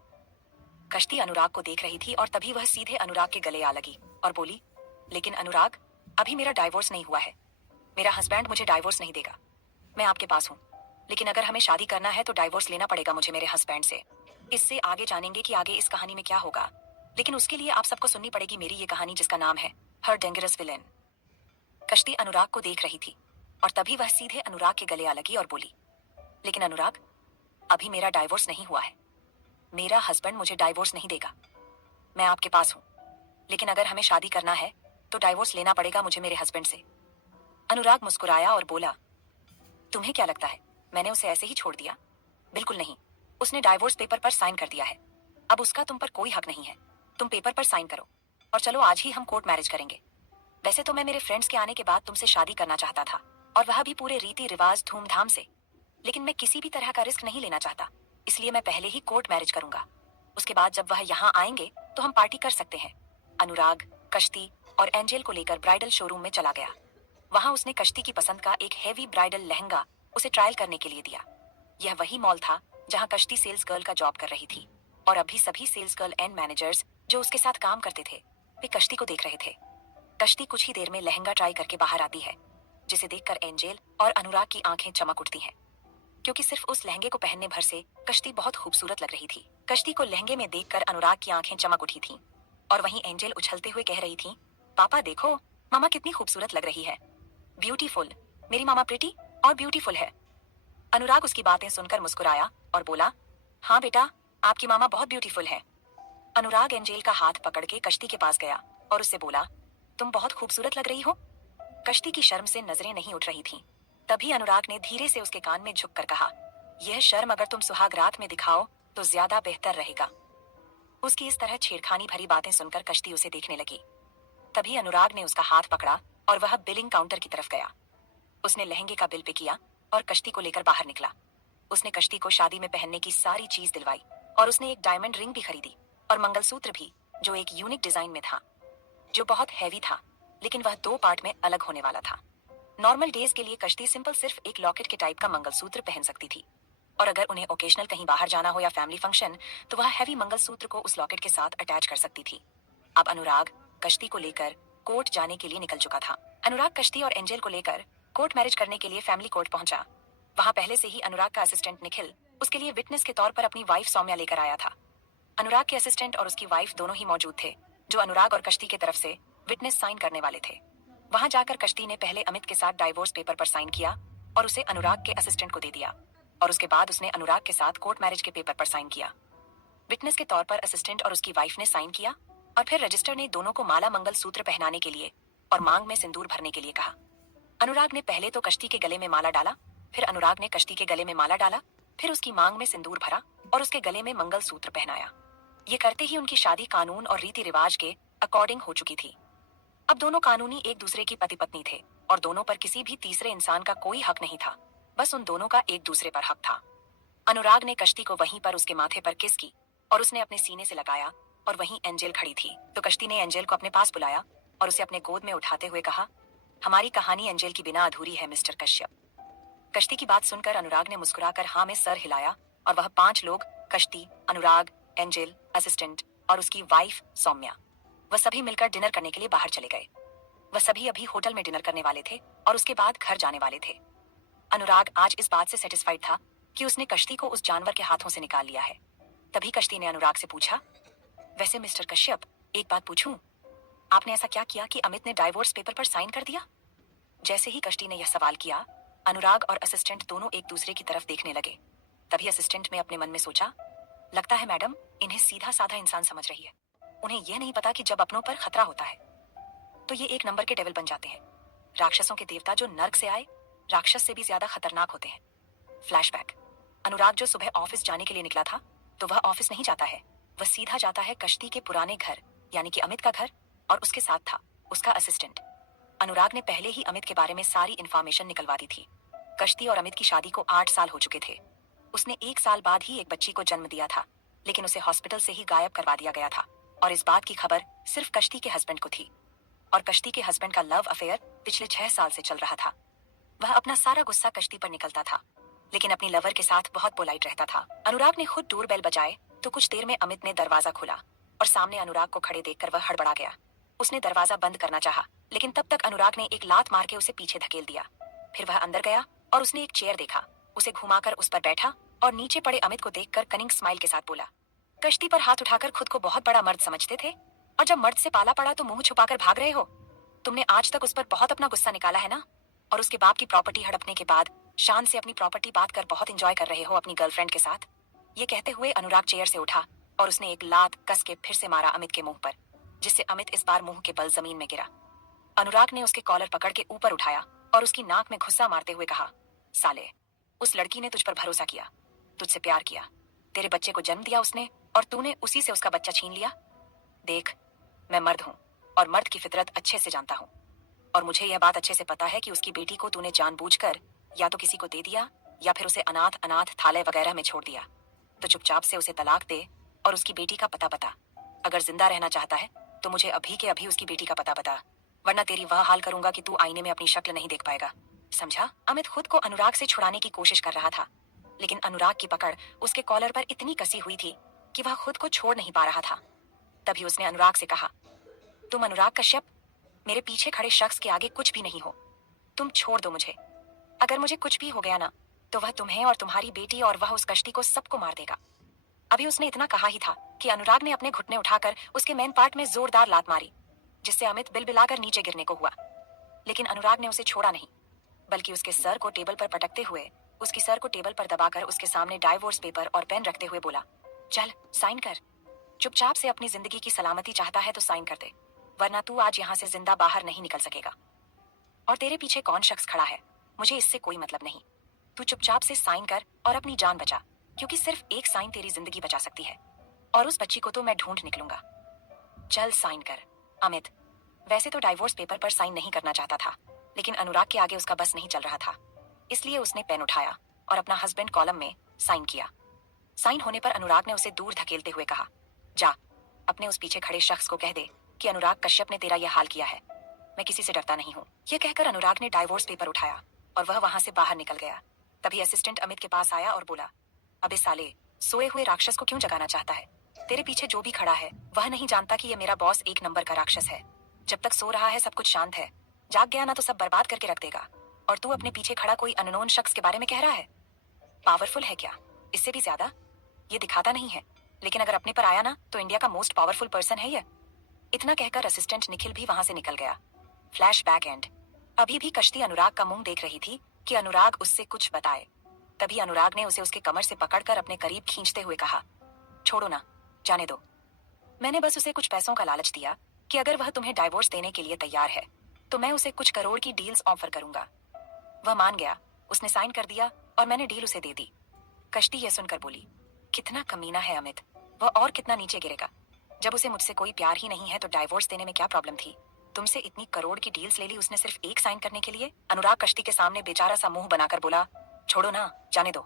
कश्ती अनुराग को देख रही थी और तभी वह सीधे अनुराग के गले आ लगी और बोली, लेकिन अनुराग, अभी मेरा डाइवोर्स नहीं हुआ है, मेरा हस्बैंड मुझे डाइवोर्स नहीं देगा। मैं आपके पास हूँ, लेकिन अगर हमें शादी करना है तो डाइवोर्स लेना पड़ेगा मुझे मेरे हस्बैंड से। इससे आगे जानेंगे कि आगे इस कहानी में क्या होगा, लेकिन उसके लिए आप सबको सुननी पड़ेगी मेरी ये कहानी जिसका नाम है हर डेंजरस विलेन। कश्ती अनुराग को देख रही थी और तभी वह सीधे अनुराग के गले आ लगी और बोली, लेकिन अनुराग, अभी मेरा डाइवोर्स नहीं हुआ है, मेरा हस्बैंड मुझे डाइवोर्स नहीं देगा। मैं आपके पास हूँ, लेकिन अगर हमें शादी करना है तो डाइवोर्स लेना पड़ेगा मुझे मेरे हस्बैंड से। अनुराग मुस्कुराया और बोला, तुम्हें क्या लगता है मैंने उसे ऐसे ही छोड़ दिया? बिल्कुल नहीं, उसने डाइवोर्स पेपर पर साइन कर दिया है, अब उसका तुम पर कोई हक नहीं है। तुम पेपर पर साइन करो और चलो आज ही हम कोर्ट मैरिज करेंगे। वैसे तो मैं मेरे फ्रेंड्स के आने के बाद तुमसे शादी करना चाहता था, और वह भी पूरे रीति रिवाज धूमधाम से। लेकिन मैं किसी भी तरह का रिस्क नहीं लेना चाहता, इसलिए मैं पहले ही कोर्ट मैरिज करूंगा। उसके बाद जब वह यहाँ आएंगे तो हम पार्टी कर सकते हैं। अनुराग कश्ती और एंजेल को लेकर ब्राइडल शोरूम में चला गया। वहां उसने कश्ती की पसंद का एक हेवी ब्राइडल लहंगा उसे ट्रायल करने के लिए दिया। यह वही मॉल था जहां कश्ती सेल्स गर्ल का जॉब कर रही थी, और अभी सभी सेल्स गर्ल एंड मैनेजर्स जो उसके साथ काम करते थे वे कश्ती को देख रहे थे। कश्ती कुछ ही देर में लहंगा ट्राई करके बाहर आती है, जिसे देखकर एंजेल और अनुराग की आंखें चमक उठती हैं, क्योंकि सिर्फ उस लहंगे को पहनने भर से कश्ती बहुत खूबसूरत लग रही थी। कश्ती को लहंगे में देखकर अनुराग की आंखें चमक उठी थीं, और वहीं एंजेल उछलते हुए कह रही थी, पापा देखो, मामा कितनी खूबसूरत लग रही है। ब्यूटीफुल, मेरी मामा प्रिटी और ब्यूटीफुल है। अनुराग उसकी बातें सुनकर मुस्कुराया और बोला, हाँ बेटा, आपकी मामा बहुत ब्यूटीफुल है। अनुराग एंजेल का हाथ पकड़ के कश्ती के पास गया और उससे बोला, तुम बहुत खूबसूरत लग रही हो। कश्ती की शर्म से नजरें नहीं उठ रही थीं। तभी अनुराग ने धीरे से उसके कान में झुककर कहा, यह शर्म अगर तुम सुहाग रात में दिखाओ तो ज्यादा बेहतर रहेगा। उसकी इस तरह छेड़खानी भरी बातें सुनकर कश्ती उसे देखने लगी। तभी अनुराग ने उसका हाथ पकड़ा और वह बिलिंग काउंटर की तरफ गया। उसने लहंगे का बिल पे किया और कश्ती को लेकर बाहर निकला। उसने कश्ती को शादी में पहनने की सारी चीज दिलवाई, और उसने एक डायमंड रिंग भी खरीदी और मंगलसूत्र भी, जो एक यूनिक डिजाइन में था, जो बहुत हैवी था, लेकिन वह दो पार्ट में अलग होने वाला था। नॉर्मल डेज के लिए कश्ती सिंपल सिर्फ एक लॉकेट के टाइप का मंगलसूत्र पहन सकती थी, और अगर उन्हें ओकेशनल कहीं बाहर जाना हो या फैमिली फंक्शन, तो वह हैवी मंगलसूत्र को उस लॉकेट के साथ अटैच कर सकती थी। अब अनुराग कश्ती को लेकर कोर्ट जाने के लिए निकल चुका था। अनुराग कश्ती और एंजेल को लेकर कोर्ट मैरिज करने के लिए फैमिली कोर्ट पहुंचा। वहां पहले से ही अनुराग का असिस्टेंट निखिल उसके लिए विटनेस के तौर पर अपनी वाइफ सौम्या लेकर आया था। अनुराग के असिस्टेंट और उसकी वाइफ दोनों ही मौजूद थे, जो अनुराग और कश्ती की तरफ से विटनेस साइन करने वाले थे। वहां जाकर कश्ती ने पहले अमित के साथ डाइवोर्स पेपर पर साइन किया और उसे अनुराग के असिस्टेंट को दे दिया, और उसके बाद उसने अनुराग के साथ कोर्ट मैरिज के पेपर पर साइन किया। विटनेस के तौर पर असिस्टेंट और उसकी वाइफ ने साइन किया, और फिर रजिस्टर ने दोनों को माला मंगल सूत्र पहनाने के लिए और मांग में सिंदूर भरने के लिए कहा। अनुराग ने पहले तो कश्ती के गले में माला डाला, फिर अनुराग ने कश्ती के गले में माला डाला, फिर उसकी मांग में सिंदूर भरा और उसके गले में मंगल सूत्र पहनाया। ये करते ही उनकी शादी कानून और रीति रिवाज के अकॉर्डिंग हो चुकी थी। अब दोनों कानूनी एक दूसरे की पति पत्नी थे, और दोनों पर किसी भी तीसरे इंसान का कोई हक नहीं था, बस उन दोनों का एक दूसरे पर हक था। अनुराग ने कश्ती को वहीं पर उसके माथे पर किस की और उसने अपने सीने से लगाया, और वहीं एंजेल खड़ी थी, तो कश्ती ने एंजेल को अपने पास बुलाया और उसे अपने गोद में उठाते हुए कहा, हमारी कहानी एंजेल की बिना अधूरी है मिस्टर कश्यप। कश्ती की बात सुनकर अनुराग ने मुस्कुराकर हाँ में सर हिलाया, और वह 5 लोग, कश्ती, अनुराग, एंजेल, असिस्टेंट और उसकी वाइफ सौम्या, वह सभी मिलकर डिनर करने के लिए बाहर चले गए। वह सभी अभी होटल में डिनर करने वाले थे और उसके बाद घर जाने वाले थे। अनुराग आज इस बात से सेटिस्फाइड था कि उसने कश्ती को उस जानवर के हाथों से निकाल लिया है। तभी कश्ती ने अनुराग से पूछा, वैसे मिस्टर कश्यप, एक बात पूछूं, आपने ऐसा क्या किया कि अमित ने डाइवोर्स पेपर पर साइन कर दिया? जैसे ही कश्ती ने यह सवाल किया, अनुराग और असिस्टेंट दोनों एक दूसरे की तरफ देखने लगे। तभी असिस्टेंट ने अपने मन में सोचा, लगता है मैडम इन्हें सीधा साधा इंसान समझ रही है। उन्हें यह नहीं पता कि जब अपनों पर खतरा होता है तो ये एक नंबर के डेविल बन जाते हैं। राक्षसों के देवता जो नर्क से आए, राक्षस से भी ज्यादा खतरनाक होते हैं। फ्लैशबैक। अनुराग जो सुबह ऑफिस जाने के लिए निकला था, तो वह ऑफिस नहीं जाता है, वह सीधा जाता है कश्ती के पुराने घर, यानी कि अमित का घर, और उसके साथ था उसका असिस्टेंट। अनुराग ने पहले ही अमित के बारे में सारी इन्फॉर्मेशन निकलवा दी थी। कश्ती और अमित की शादी को 8 साल हो चुके थे। उसने 1 साल बाद ही एक बच्ची को जन्म दिया था, लेकिन उसे हॉस्पिटल से ही गायब करवा दिया गया था, और इस बात की खबर सिर्फ कश्ती के हस्बैंड को थी। और कश्ती के हस्बैंड का लव अफेयर पिछले 6 साल से चल रहा था। वह अपना सारा गुस्सा कश्ती पर निकलता था, लेकिन अपनी लवर के साथ बहुत पोलाइट रहता था। अनुराग ने खुद डोरबेल बजाए तो कुछ देर में अमित ने दरवाजा खोला, और सामने अनुराग को खड़े देखकर वह हड़बड़ा गया। उसने दरवाजा बंद करना चाहा, लेकिन तब तक अनुराग ने एक लात मार के उसे पीछे धकेल दिया। फिर वह अंदर गया और उसने एक चेयर देखा, उसे घुमाकर उस पर बैठा और नीचे पड़े अमित को देखकर कनिंग स्माइल के साथ बोला, कश्ती पर हाथ उठाकर खुद को बहुत बड़ा मर्द समझते थे, और जब मर्द से पाला पड़ा तो मुंह छुपाकर भाग रहे हो। तुमने आज तक उस पर बहुत अपना गुस्सा निकाला है ना, और उसके बाप की प्रॉपर्टी हड़पने के बाद शान से अपनी प्रॉपर्टी बात कर बहुत एंजॉय कर रहे हो अपनी गर्लफ्रेंड के साथ। ये कहते हुए अनुराग चेयर से उठा और उसने एक लात कस के फिर से मारा अमित के मुंह पर, जिससे अमित इस बार मुंह के बल जमीन में गिरा। अनुराग ने उसके कॉलर पकड़ के ऊपर उठाया और उसकी नाक में घुस्सा मारते हुए कहा, साले, उस लड़की ने तुझ पर भरोसा किया, तुझसे प्यार किया, तेरे बच्चे को जन्म दिया उसने, और तूने उसी से उसका बच्चा छीन लिया। देख, मैं मर्द हूं और मर्द की फितरत अच्छे से जानता हूं। और मुझे यह बात अच्छे से पता है कि उसकी बेटी को तूने जानबूझकर या तो किसी को दे दिया या फिर उसे अनाथ अनाथालय वगैरह में छोड़ दिया। तो चुपचाप से उसे तलाक दे और उसकी बेटी का पता बता। अगर जिंदा रहना चाहता है तो मुझे अभी के अभी उसकी बेटी का पता बता, वरना तेरी वह हाल करूंगा कि तू आईने में अपनी शक्ल नहीं देख पाएगा। समझा? अमित खुद को अनुराग से छुड़ाने की कोशिश कर रहा था, लेकिन अनुराग की पकड़ उसके कॉलर पर इतनी कसी हुई थी कि वह खुद को छोड़ नहीं पा रहा था। तभी उसने अनुराग से कहा, तुम अनुराग कश्यप, मेरे पीछे खड़े शख्स के आगे कुछ भी नहीं हो। तुम छोड़ दो मुझे। अगर मुझे कुछ भी हो गया ना, तो वह तुम्हें और तुम्हारी बेटी और वह उस कश्ती को सबको मार देगा। अभी उसने इतना कहा ही था कि अनुराग ने अपने घुटने उठाकर उसके मेन पार्ट में जोरदार लात मारी, जिससे अमित बिलबिलाकर नीचे गिरने को हुआ। लेकिन अनुराग ने उसे छोड़ा नहीं, बल्कि उसके सर को टेबल पर पटकते हुए उसकी सर को टेबल पर दबाकर उसके सामने डाइवोर्स पेपर और पेन रखते हुए बोला, चल साइन कर। चुपचाप से अपनी जिंदगी की सलामती चाहता है तो साइन कर दे, वरना तू आज यहाँ से जिंदा बाहर नहीं निकल सकेगा। और तेरे पीछे कौन शख्स खड़ा है मुझे इससे कोई मतलब नहीं। तू चुपचाप से साइन कर और अपनी जान बचा, क्योंकि सिर्फ एक साइन तेरी जिंदगी बचा सकती है, और उस बच्ची को तो मैं ढूंढ निकलूंगा। चल साइन कर। अमित वैसे तो डाइवोर्स पेपर पर साइन नहीं करना चाहता था, लेकिन अनुराग के आगे उसका बस नहीं चल रहा था, इसलिए उसने पेन उठाया और अपना हस्बैंड कॉलम में साइन किया। साइन होने पर अनुराग ने उसे दूर धकेलते हुए कहा, जा अपने उस पीछे खड़े शख्स को कह दे कि अनुराग कश्यप ने तेरा यह हाल किया है। मैं किसी से डरता नहीं हूँ। यह कहकर अनुराग ने डाइवोर्स पेपर उठाया और वह वहां से बाहर निकल गया। तभी असिस्टेंट अमित के पास आया और बोला, अबे साले, सोए हुए राक्षस को क्यों जगाना चाहता है? तेरे पीछे जो भी खड़ा है वह नहीं जानता कि यह मेरा बॉस एक नंबर का राक्षस है। जब तक सो रहा है सब कुछ शांत है, जाग गया ना तो सब बर्बाद करके रख देगा। और तू अपने पीछे खड़ा कोई अननोन शख्स के बारे में कह रहा है? पावरफुल है क्या? इससे भी ज्यादा? ये दिखाता नहीं है, लेकिन अगर अपने पर आया ना तो इंडिया का मोस्ट पावरफुल पर्सन है ये। इतना कहकर असिस्टेंट निखिल भी वहां से निकल गया। Flashback and. अभी भी कश्ती अनुराग का मुंह देख रही थी कि अनुराग उससे कुछ बताए। तभी अनुराग ने उसे उसके कमर से पकड़कर अपने करीब खींचते हुए कहा, छोड़ो ना, जाने दो। मैंने बस उसे कुछ पैसों का लालच दिया कि अगर वह तुम्हें डाइवोर्स देने के लिए तैयार है तो मैं उसे कुछ करोड़ की डील्स ऑफर करूंगा। वह मान गया, उसने साइन कर दिया और मैंने डील उसे दे दी। कश्ती यह सुनकर बोली, कितना कमीना है अमित, वह और कितना नीचे गिरेगा। जब उसे मुझसे कोई प्यार ही नहीं है तो डाइवोर्स देने में क्या प्रॉब्लम थी? तुमसे इतनी करोड़ की डील्स ले ली उसने सिर्फ एक साइन करने के लिए। अनुराग कश्ती के सामने बेचारा सा मुंह बनाकर बोला, छोड़ो ना, जाने दो।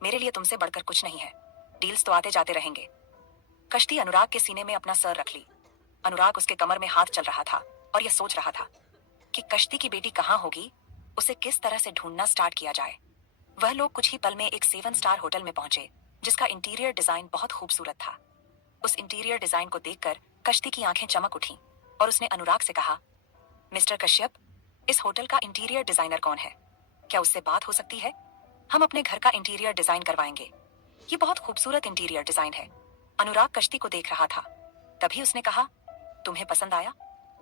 मेरे लिए तुमसे बढ़कर कुछ नहीं है। डील्स तो आते जाते रहेंगे। कश्ती अनुराग के सीने में अपना सर रख ली। अनुराग उसके कमर में हाथ चल रहा था और यह सोच रहा था कि कश्ती की बेटी कहाँ होगी, उसे किस तरह से ढूंढना स्टार्ट किया जाए। वह लोग कुछ ही पल में एक 7 स्टार होटल में पहुंचे, जिसका इंटीरियर डिजाइन बहुत खूबसूरत था। उस इंटीरियर डिजाइन को देखकर कश्ती की आंखें चमक उठीं और उसने अनुराग से कहा, मिस्टर कश्यप, इस होटल का इंटीरियर डिजाइनर कौन है? क्या उससे बात हो सकती है? हम अपने घर का इंटीरियर डिजाइन करवाएंगे। ये बहुत खूबसूरत इंटीरियर डिजाइन है। अनुराग कश्ती को देख रहा था। तभी उसने कहा, तुम्हें पसंद आया?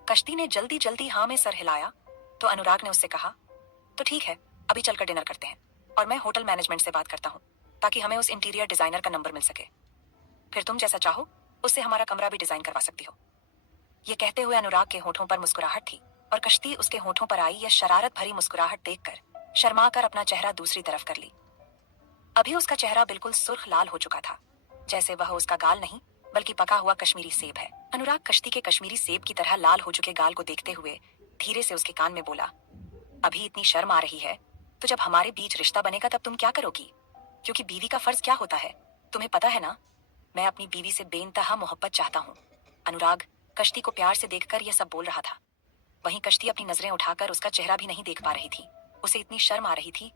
कश्ती ने जल्दी जल्दी हाँ में सर हिलाया। तो अनुराग ने उससे कहा, तो ठीक है, अभी चलकर डिनर करते हैं और मैं होटल मैनेजमेंट से बात करता हूँ ताकि हमें उस इंटीरियर डिजाइनर का नंबर मिल सके। फिर तुम जैसा चाहो उससे हमारा कमरा भी डिजाइन करवा सकती हो। ये कहते हुए अनुराग के होठों पर मुस्कुराहट थी और कश्ती उसके होठों पर आई यह शरारत भरी मुस्कुराहट देखकर शर्मा कर अपना चेहरा दूसरी तरफ कर ली। अभी उसका चेहरा बिल्कुल सुर्ख लाल हो चुका था, जैसे वह उसका गाल नहीं बल्कि पका हुआ कश्मीरी सेब है। अनुराग कश्ती के कश्मीरी सेब की तरह लाल हो चुके गाल को देखते हुए धीरे से उसके कान में बोला, अभी इतनी शर्म आ रही है तो जब हमारे बीच रिश्ता बनेगा तब तुम क्या करोगी? क्योंकि बीवी का फर्ज क्या होता है तुम्हें पता है ना? मैं अपनी बीवी से बेइंतहा मोहब्बत चाहता हूँ। अनुराग कश्ती को प्यार से देखकर यह सब बोल रहा था। वहीं कश्ती अपनी नजरें उठाकर उसका चेहरा भी नहीं देख पा रही थी, उसे इतनी शर्म आ रही थी।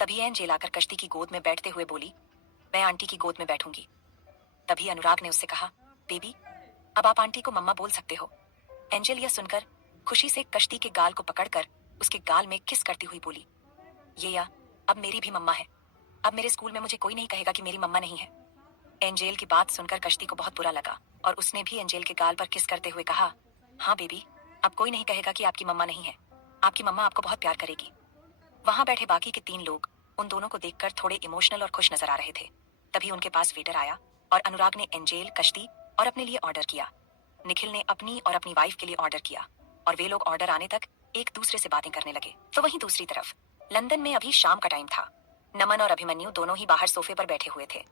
तभी एंजेल आकर कश्ती की गोद में बैठते हुए बोली, मैं आंटी की गोद में बैठूंगी। तभी अनुराग ने उससे कहा, बेबी, अब आप आंटी को मम्मा बोल सकते हो। एंजेल यह सुनकर खुशी से कश्ती के गाल को पकड़कर उसके गाल में किस करती हुई बोली, ये या अब मेरी भी मम्मा है। अब मेरे स्कूल में मुझे कोई नहीं कहेगा कि मेरी मम्मा नहीं है। एंजेल की बात सुनकर कश्ती को बहुत बुरा लगा और उसने भी एंजेल के गाल पर किस करते हुए कहा, हाँ बेबी, अब कोई नहीं कहेगा कि आपकी मम्मा नहीं है। आपकी मम्मा आपको बहुत प्यार करेगी। वहां बैठे बाकी के 3 लोग उन दोनों को देखकर थोड़े इमोशनल और खुश नजर आ रहे थे। तभी उनके पास वेटर आया और अनुराग ने एंजेल, कश्ती और अपने लिए ऑर्डर किया। निखिल ने अपनी और अपनी वाइफ के लिए ऑर्डर किया और वे लोग ऑर्डर आने तक एक दूसरे से बातें करने लगे। तो वहीं दूसरी तरफ लंदन में अभी शाम का टाइम था। नमन और अभिमन्यु दोनों ही बाहर सोफे पर बैठे हुए थे।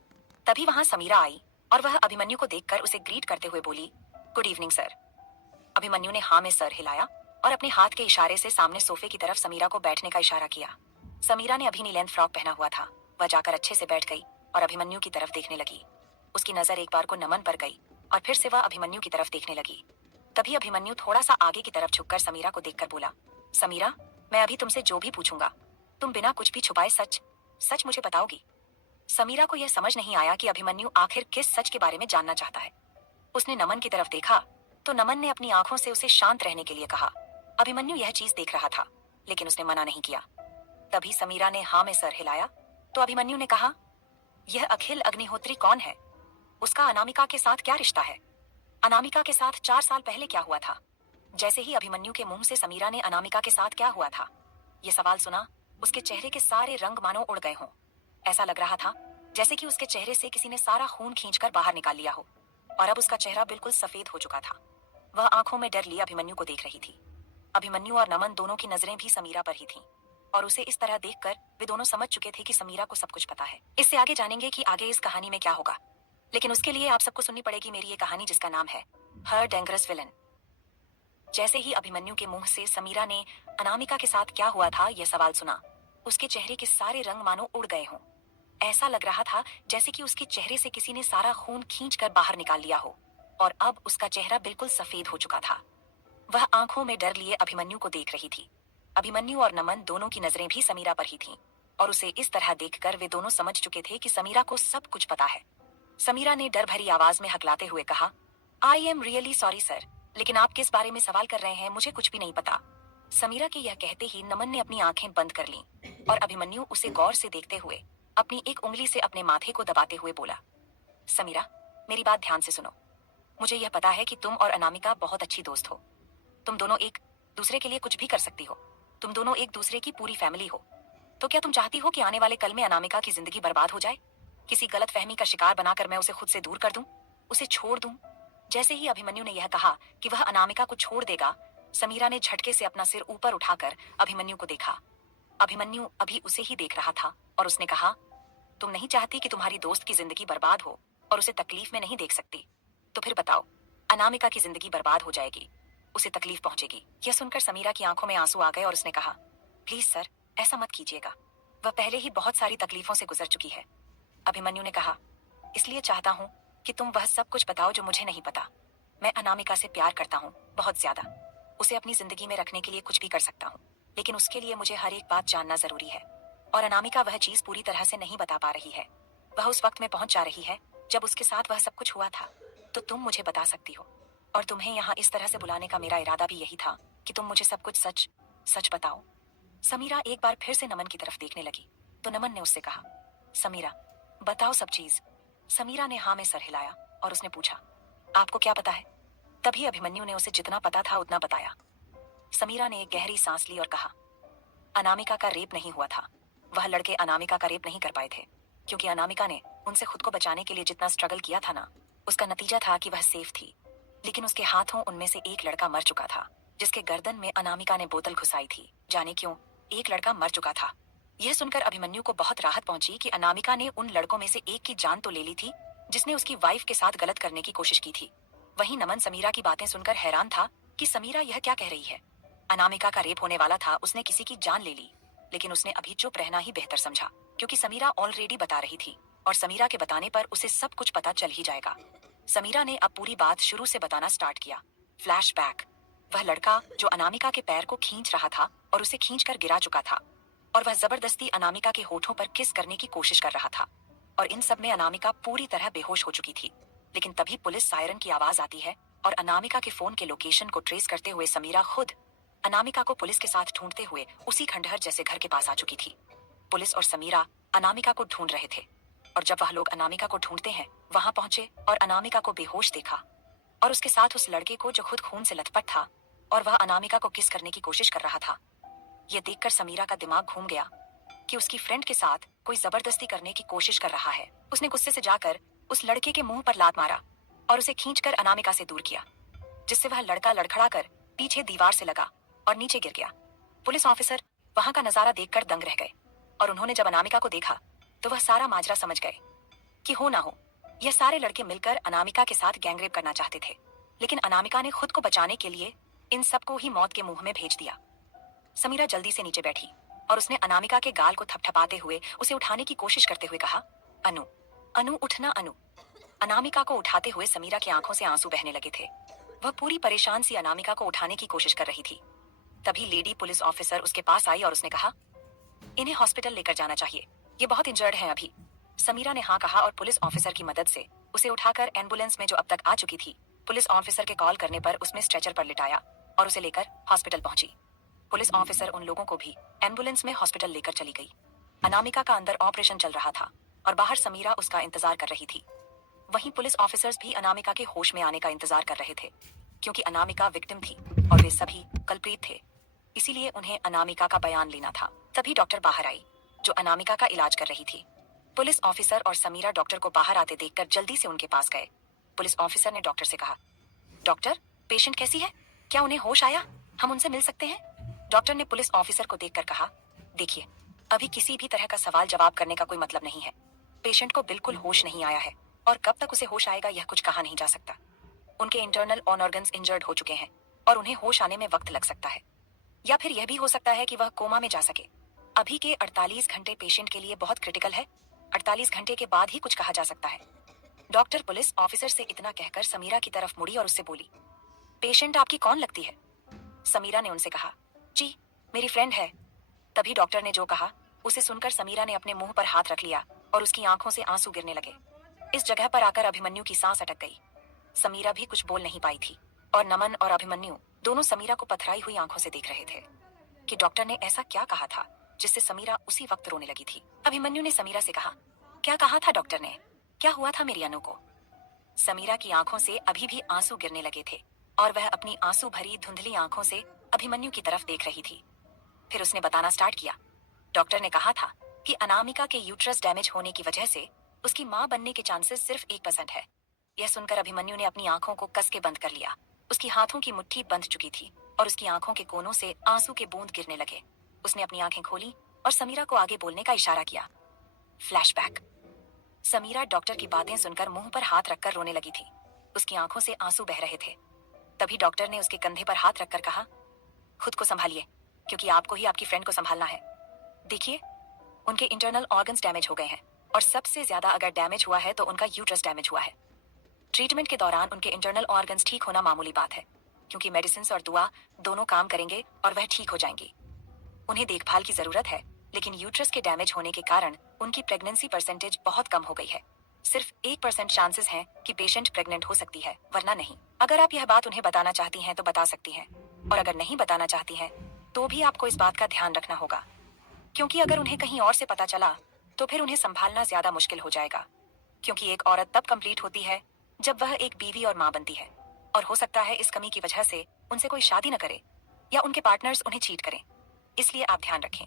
तभी वहां समीरा आई और वह अभिमन्यु को देखकर उसे ग्रीट करते हुए बोली, गुड इवनिंग सर। अभिमन्यु ने हाँ में सर हिलाया और अपने हाथ के इशारे से सामने सोफे की तरफ समीरा को बैठने का इशारा किया। समीरा ने अभी नी लेंथ फ्रॉक पहना हुआ था। वह जाकर अच्छे से बैठ गई और अभिमन्यु की तरफ देखने लगी। उसकी नजर एक बार को नमन पर गई और फिर से वह अभिमन्यु की तरफ देखने लगी। तभी अभिमन्यु थोड़ा सा आगे की तरफ झुककर समीरा को देखकर बोला, समीरा, मैं अभी तुमसे जो भी पूछूंगा तुम बिना कुछ भी छुपाए सच सच मुझे बताओगी। समीरा को यह समझ नहीं आया कि अभिमन्यु आखिर किस सच के बारे में जानना चाहता है। उसने नमन की तरफ देखा तो नमन ने अपनी आंखों से उसे शांत रहने के लिए कहा। अभिमन्यु यह चीज देख रहा था लेकिन उसने मना नहीं किया। तभी समीरा ने हाँ में सर हिलाया तो अभिमन्यु ने कहा, यह अखिल अग्निहोत्री कौन है? उसका अनामिका के साथ क्या रिश्ता है? अनामिका के साथ 4 साल पहले क्या हुआ था? जैसे ही अभिमन्यु के मुंह से समीरा ने अनामिका के साथ क्या हुआ था यह सवाल सुना, उसके चेहरे के सारे रंग मानो उड़ गए हों। ऐसा लग रहा था जैसे कि उसके चेहरे से किसी ने सारा खून खींचकर बाहर निकाल लिया हो और अब उसका चेहरा बिल्कुल सफेद हो चुका था। वह आंखों में डर लिए अभिमन्यु को देख रही थी। अभिमन्यु और नमन दोनों की नजरें भी समीरा पर ही थीं और उसे इस तरह देखकर वे दोनों समझ चुके थे कि समीरा को सब कुछ पता है। इससे आगे जानेंगे कि आगे इस कहानी में क्या होगा, लेकिन उसके लिए आप सबको सुननी पड़ेगी मेरी ये कहानी जिसका नाम है हर डेंजरस विलन। जैसे ही अभिमन्यु के मुंह से समीरा ने अनामिका के साथ क्या हुआ था यह सवाल सुना, उसके चेहरे के सारे रंग मानो उड़ गए हों। ऐसा लग रहा था जैसे कि उसके चेहरे से किसी ने सारा खून खींचकर बाहर निकाल लिया हो और अब उसका चेहरा बिल्कुल सफेद हो चुका था। वह आंखों में डर लिए अभिमन्यु को देख रही थी। अभिमन्यु और नमन दोनों की नजरें भी समीरा पर ही थीं और उसे इस तरह देखकर वे दोनों समझ चुके थे कि समीरा को सब कुछ पता है। समीरा ने डर भरी आवाज में हकलाते हुए कहा, I am really sorry sir, लेकिन आप किस बारे में सवाल कर रहे हैं मुझे कुछ भी नहीं पता। समीरा के यह कहते ही नमन ने अपनी आंखें बंद कर लीं और अभिमन्यु उसे गौर से देखते हुए अपनी एक उंगली से अपने माथे को दबाते हुए बोला, समीरा, मेरी बात ध्यान से सुनो। मुझे यह पता है कि तुम और अनामिका बहुत अच्छी दोस्त हो। तुम दोनों एक दूसरे के लिए कुछ भी कर सकती हो। तुम दोनों एक दूसरे की पूरी फैमिली हो। तो क्या तुम चाहती हो कि आने वाले कल में अनामिका की जिंदगी बर्बाद हो जाए? किसी गलत फहमी का शिकार बनाकर मैं उसे खुद से दूर कर दूं, उसे छोड़ दूं? जैसे ही अभिमन्यु ने यह कहा कि वह अनामिका को छोड़ देगा, समीरा ने झटके से अपना सिर ऊपर उठाकर अभिमन्यु को देखा। अभिमन्यु अभी उसे ही देख रहा था और उसने कहा, तुम नहीं चाहती कि तुम्हारी दोस्त की जिंदगी बर्बाद हो और उसे तकलीफ में नहीं देख सकती, तो फिर बताओ, अनामिका की जिंदगी बर्बाद हो जाएगी, उसे तकलीफ पहुंचेगी। यह सुनकर समीरा की आंखों में आंसू आ गए और उसने कहा, प्लीज सर, ऐसा मत कीजिएगा, वह पहले ही बहुत सारी तकलीफों से गुजर चुकी है। अभिमन्यु ने कहा, इसलिए चाहता हूँ कि तुम वह सब कुछ बताओ जो मुझे नहीं पता। मैं अनामिका से प्यार करता हूँ, बहुत ज्यादा। उसे अपनी जिंदगी में रखने के लिए कुछ भी कर सकता हूँ, लेकिन उसके लिए मुझे हर एक बात जानना जरूरी है और अनामिका वह चीज पूरी तरह से नहीं बता पा रही है। वह उस वक्त में पहुंच जा रही है जब उसके साथ वह सब कुछ हुआ था। तो तुम मुझे बता सकती हो और तुम्हें यहाँ इस तरह से बुलाने का मेरा इरादा भी यही था कि तुम मुझे सब कुछ सच सच बताओ। समीरा एक बार फिर से नमन की तरफ देखने लगी तो नमन ने उससे कहा, समीरा, बताओ सब चीज। समीरा ने हाँ में सर हिलाया और उसने पूछा, आपको क्या पता है? तभी अभिमन्यु ने उसे जितना पता था उतना बताया। समीरा ने एक गहरी सांस ली और कहा, अनामिका का रेप नहीं हुआ था। वह लड़के अनामिका का रेप नहीं कर पाए थे क्योंकि अनामिका ने उनसे खुद को बचाने के लिए जितना स्ट्रगल किया था ना, उसका नतीजा था कि वह सेफ थी। लेकिन उसके हाथों उनमें से एक लड़का मर चुका था जिसके गर्दन में अनामिका ने बोतल घुसाई थी। जाने क्यों एक लड़का मर चुका था। यह सुनकर अभिमन्यु को बहुत राहत पहुंची कि अनामिका ने उन लड़कों में से एक की जान तो ले ली थी जिसने उसकी वाइफ के साथ गलत करने की कोशिश की थी। वहीं नमन समीरा की बातें सुनकर हैरान था कि समीरा यह क्या कह रही है। अनामिका का रेप होने वाला था, उसने किसी की जान ले ली, लेकिन उसने अभी चुप रहना ही बेहतर समझा क्योंकि समीरा ऑलरेडी बता रही थी और समीरा के बताने पर उसे सब कुछ पता चल ही जाएगा। समीरा ने अब पूरी बात शुरू से बताना स्टार्ट किया। फ्लैशबैक, वह लड़का जो अनामिका के पैर को खींच रहा था और उसे खींचकर गिरा चुका था और वह जबरदस्ती अनामिका के होठों पर किस करने की कोशिश कर रहा था और इन सब में अनामिका पूरी तरह बेहोश हो चुकी थी। लेकिन तभी पुलिस सायरन की आवाज आती है और अनामिका के फोन के लोकेशन को ट्रेस करते हुए समीरा खुद अनामिका को पुलिस के साथ ढूंढते हुए उसी खंडहर जैसे घर के पास आ चुकी थी। पुलिस और समीरा अनामिका को ढूंढ रहे थे और जब वह लोग अनामिका को ढूंढते हैं वहां पहुंचे और अनामिका को बेहोश देखा और उसके साथ उस लड़के को जो खुद खून से लथपथ था और वह अनामिका को किस करने की कोशिश कर रहा था। यह देखकर समीरा का दिमाग घूम गया कि उसकी फ्रेंड के साथ कोई जबरदस्ती करने की कोशिश कर रहा है। उसने गुस्से से जाकर उस लड़के के मुंह पर लात मारा और उसे खींचकर अनामिका से दूर किया, जिससे वह लड़का लड़खड़ाकर पीछे दीवार से लगा और नीचे गिर गया। पुलिस ऑफिसर वहां का नजारा देखकर दंग रह गए और उन्होंने जब अनामिका को देखा तो वह सारा माजरा समझ गए कि हो ना हो यह सारे लड़के मिलकर अनामिका के साथ गैंगरेप करना चाहते थे, लेकिन अनामिका ने खुद को बचाने के लिए इन सबको ही मौत के मुंह में भेज दिया। समीरा जल्दी से नीचे बैठी और उसने अनामिका के गाल को थपथपाते हुए उसे उठाने की कोशिश करते हुए कहा, अनु, अनु उठना अनु। अनामिका को उठाते हुए समीरा की आंखों से आंसू बहने लगे थे। वह पूरी परेशान सी अनामिका को उठाने की कोशिश कर रही थी। तभी लेडी पुलिस ऑफिसर उसके पास आई और उसने कहा, इन्हें हॉस्पिटल लेकर जाना चाहिए, ये बहुत इंजर्ड हैं अभी। समीरा ने हाँ कहा और पुलिस ऑफिसर की मदद से उसे उठाकर एम्बुलेंस में जो अब तक आ चुकी थी, पुलिस ऑफिसर के कॉल करने पर उसमें स्ट्रेचर पर लिटाया और उसे लेकर हॉस्पिटल पहुंची। पुलिस ऑफिसर उन लोगों को भी एम्बुलेंस में हॉस्पिटल लेकर चली गई। अनामिका का अंदर ऑपरेशन चल रहा था और बाहर समीरा उसका इंतजार कर रही थी। वहीं पुलिस ऑफिसर्स भी अनामिका के होश में आने का इंतजार कर रहे थे, क्योंकि अनामिका विक्टिम थी और वे सभी कल्प्रीट थे, इसीलिए उन्हें अनामिका का बयान लेना था। तभी डॉक्टर बाहर आई, जो अनामिका का इलाज कर रही थी। पुलिस ऑफिसर और समीरा डॉक्टर को बाहर आते देखकर जल्दी से उनके पास गए। पुलिस ऑफिसर ने डॉक्टर से कहा, डॉक्टर, पेशेंट कैसी है? क्या उन्हें होश आया? हम उनसे मिल सकते हैं? डॉक्टर ने पुलिस ऑफिसर को देखकर कहा, देखिए, अभी किसी भी तरह का सवाल जवाब करने का कोई मतलब नहीं है। पेशेंट को बिल्कुल होश नहीं आया है और कब तक उसे होश आएगा यह कुछ कहा नहीं जा सकता। उनके इंटरनल ऑर्गन्स इंजर्ड हो चुके हैं और उन्हें होश आने में वक्त लग सकता है, या फिर यह भी हो सकता है कि वह कोमा में जा सके। अभी के 48 घंटे पेशेंट के लिए बहुत क्रिटिकल है। 48 घंटे के बाद ही कुछ कहा जा सकता है। डॉक्टर पुलिस ऑफिसर से इतना कहकर समीरा की तरफ मुड़ी और उससे बोली, पेशेंट आपकी कौन लगती है? समीरा ने उनसे कहा, जी, मेरी फ्रेंड है। तभी डॉक्टर ने जो कहा उसे सुनकर समीरा ने अपने मुंह पर हाथ रख लिया और उसकी आंखों से आंसू गिरने लगे। इस जगह पर आकर अभिमन्यु की सांस अटक गई। समीरा भी कुछ बोल नहीं पाई थी और नमन और अभिमन्यु दोनों समीरा को पथराई हुई आंखों से देख रहे थे कि डॉक्टर ने ऐसा क्या कहा था जिससे समीरा उसी वक्त रोने लगी थी। अभिमन्यु ने समीरा से कहा, क्या कहा था डॉक्टर ने? क्या हुआ था मेरी अनु को? समीरा की आंखों से अभी भी आंसू गिरने लगे थे और वह अपनी आंसू भरी धुंधली आंखों से अभिमन्यु की तरफ देख रही थी। फिर उसने बताना स्टार्ट किया, डॉक्टर ने कहा था कि अनामिका के यूट्रस डैमेज होने की वजह से उसकी मां बनने के चांसेस सिर्फ 1% है। यह सुनकर अभिमन्यु ने अपनी आंखों को कस के बंद कर लिया। उसकी हाथों की मुट्ठी बंध चुकी थी और उसकी आंखों के कोनों से आंसू के बूंद गिरने लगे। उसने अपनी आंखें खोली और समीरा को आगे बोलने का इशारा किया। फ्लैशबैक। समीरा डॉक्टर की बातें सुनकर मुंह पर हाथ रखकर रोने लगी थी। उसकी आंखों से आंसू बह रहे थे। तभी डॉक्टर ने उसके कंधे पर हाथ रखकर कहा, खुद को संभालिए, क्योंकि आपको ही आपकी फ्रेंड को संभालना है। देखिए, उनके इंटरनल ऑर्गन्स डैमेज हो गए हैं और सबसे ज्यादा अगर डैमेज हुआ है तो उनका यूट्रस डैमेज हुआ है। ट्रीटमेंट के दौरान उनके इंटरनल ऑर्गन्स ठीक होना मामूली बात है, क्योंकि मेडिसिन और दुआ दोनों काम करेंगे और वह ठीक हो जाएंगी। उन्हें देखभाल की जरूरत है, लेकिन यूट्रस के डैमेज होने के कारण उनकी प्रेगनेंसी परसेंटेज बहुत कम हो गई है। सिर्फ 1% चांसेस हैं कि पेशेंट प्रेग्नेंट हो सकती है, वरना नहीं। अगर आप यह बात उन्हें बताना चाहती हैं तो बता सकती हैं, और अगर नहीं बताना चाहती हैं तो भी आपको इस बात का ध्यान रखना होगा, क्योंकि अगर उन्हें कहीं और से पता चला तो फिर उन्हें संभालना ज्यादा मुश्किल हो जाएगा। क्योंकि एक औरत तब कंप्लीट होती है जब वह एक बीवी और मां बनती है, और हो सकता है इस कमी की वजह से उनसे कोई शादी न करे या उनके पार्टनर्स उन्हें चीट करें। इसलिए आप ध्यान रखें।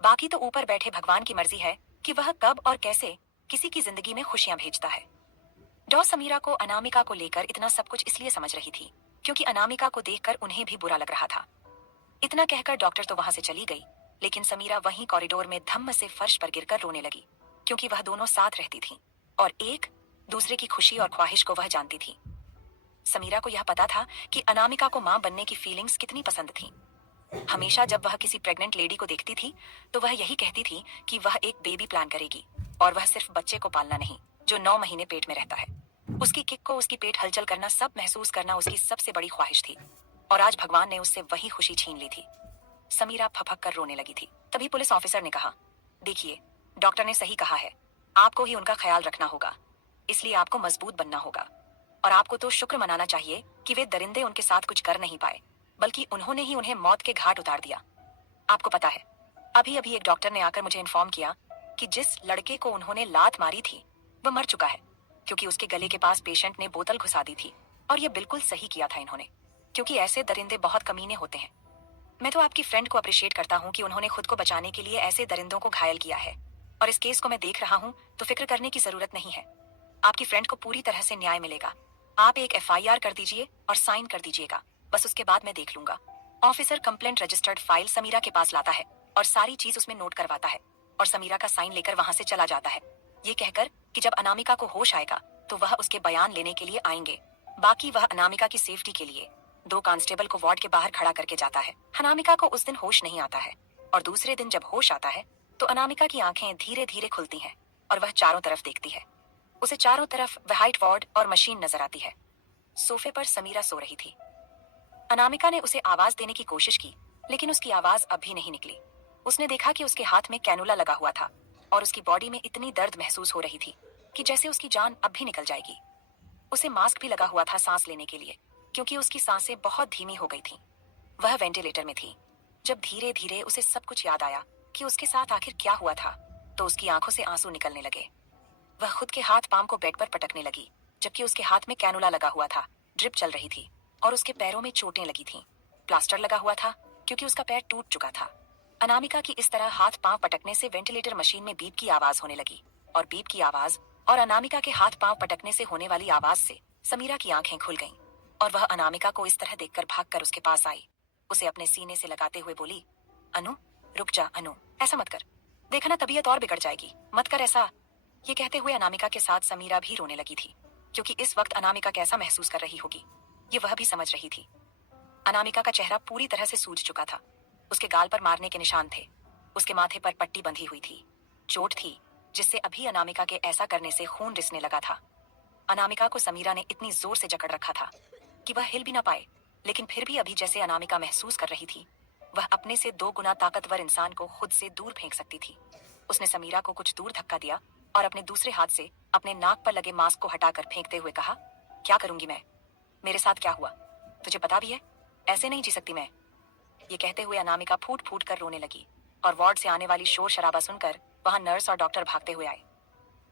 बाकी तो ऊपर बैठे भगवान की मर्जी है कि वह कब और कैसे किसी की जिंदगी में खुशियां भेजता है। डॉ समीरा को अनामिका को लेकर इतना सब कुछ इसलिए समझ रही थी क्योंकि अनामिका को देखकर उन्हें भी बुरा लग रहा था। इतना कहकर डॉक्टर तो वहां से चली गई, लेकिन समीरा वहीं कॉरिडोर में धम्म से फर्श पर गिरकर रोने लगी, क्योंकि वह दोनों साथ रहती थीं और एक दूसरे की खुशी और ख्वाहिश को वह जानती थी। समीरा को यह पता था कि अनामिका को मां बनने की फीलिंग्स कितनी पसंद थी। हमेशा जब वह किसी प्रेग्नेंट लेडी को देखती थी तो वह यही कहती थी कि वह एक बेबी प्लान करेगी, और वह सिर्फ बच्चे को पालना नहीं जो 9 महीने पेट में रहता है। उसकी किक को, उसकी पेट हलचल करना, सब महसूस करना उसकी सबसे बड़ी ख्वाहिश थी, और आज भगवान ने उससे वही खुशी छीन ली थी। समीरा फपक कर रोने लगी थी। तभी पुलिस ऑफिसर ने कहा, देखिए, डॉक्टर ने सही कहा है, आपको ही उनका ख्याल रखना होगा, इसलिए आपको मजबूत बनना होगा, और आपको तो शुक्र मनाना चाहिए कि वे दरिंदे उनके साथ कुछ कर नहीं पाए, बल्कि उन्होंने ही उन्हें मौत के घाट उतार दिया। आपको पता है, अभी अभी एक डॉक्टर ने आकर मुझे इन्फॉर्म किया कि जिस लड़के को उन्होंने लात मारी थी वह मर चुका है, क्योंकि उसके गले के पास पेशेंट ने बोतल घुसा दी थी। और यह बिल्कुल सही किया था इन्होंने, क्योंकि ऐसे दरिंदे बहुत कमीने होते हैं। मैं तो आपकी फ्रेंड को अप्रिशिएट करता हूँ कि उन्होंने खुद को बचाने के लिए ऐसे दरिंदों को घायल किया है, और इस केस को मैं देख रहा हूँ तो फिक्र करने की जरूरत नहीं है। आपकी फ्रेंड को पूरी तरह से न्याय मिलेगा। आप एक FIR कर दीजिए और साइन कर दीजिएगा, बस उसके बाद मैं देख लूंगा। Officer complaint registered file Samira के पास लाता है और सारी चीज उसमें नोट करवाता है, और समीरा का साइन लेकर वहां से चला जाता है, ये कहकर कि जब अनामिका को होश आएगा तो वह उसके बयान लेने के लिए आएंगे। बाकी वह अनामिका की सेफ्टी के लिए दो कांस्टेबल को वार्ड के बाहर खड़ा करके जाता है। अनामिका को उस दिन होश नहीं आता है और दूसरे दिन जब होश आता है तो अनामिका की आंखें धीरे धीरे खुलती हैं और वह चारों तरफ देखती है। उसे चारों तरफ व्हाइट वार्ड और मशीन नजर आती है। सोफे पर समीरा सो रही थी। अनामिका ने उसे आवाज देने की कोशिश की, लेकिन उसकी आवाज अब भी नहीं निकली। उसने देखा कि उसके हाथ में कैनुला लगा हुआ था और उसकी बॉडी में इतनी दर्द महसूस हो रही थी कि जैसे उसकी जान अब भी निकल जाएगी। उसे मास्क भी लगा हुआ था सांस लेने के लिए, क्योंकि उसकी सांसें बहुत धीमी हो गई थीं। वह वेंटिलेटर में थी। जब धीरे धीरे उसे सब कुछ याद आया कि उसके साथ आखिर क्या हुआ था, तो उसकी आंखों से आंसू निकलने लगे। वह खुद के हाथ पाम को बेड पर पटकने लगी, जबकि उसके हाथ में कैनुला लगा हुआ था, ड्रिप चल रही थी और उसके पैरों में चोटें लगी थीं। प्लास्टर लगा हुआ था क्योंकि उसका पैर टूट चुका था। अनामिका की इस तरह हाथ पांव पटकने से वेंटिलेटर मशीन में बीप की आवाज होने लगी और बीप की आवाज और अनामिका के हाथ पांव पटकने से होने वाली आवाज से समीरा की आंखें खुल गईं और वह अनामिका को इस तरह देखकर भागकर उसके पास आई। उसे अपने सीने से लगाते हुए बोली, अनु, रुक जा अनु, ऐसा मत कर, देखना तबीयत और बिगड़ जाएगी, मत कर ऐसा। ये कहते हुए अनामिका के साथ समीरा भी रोने लगी थी, क्योंकि इस वक्त अनामिका कैसा महसूस कर रही होगी ये वह भी समझ रही थी। अनामिका का चेहरा पूरी तरह से सूज चुका था। उसके गाल पर मारने के निशान थे। उसके माथे पर पट्टी बंधी हुई थी। चोट थी जिससे अभी अनामिका के ऐसा करने से खून रिसने लगा था। अनामिका को समीरा ने इतनी जोर से जकड़ रखा था कि वह हिल भी ना पाए, लेकिन फिर भी अभी जैसे अनामिका महसूस कर रही थी वह अपने से 2 गुना ताकतवर इंसान को खुद से दूर फेंक सकती थी। उसने समीरा को कुछ दूर धक्का दिया और अपने दूसरे हाथ से अपने नाक पर लगे मास्क को हटाकर फेंकते हुए कहा, क्या करूंगी मैं? मेरे साथ क्या हुआ तुझे पता भी है? ऐसे नहीं जी सकती मैं। ये कहते हुए अनामिका फूट फूट कर रोने लगी और वार्ड से आने वाली शोर शराबा सुनकर वहां नर्स और डॉक्टर भागते हुए आए।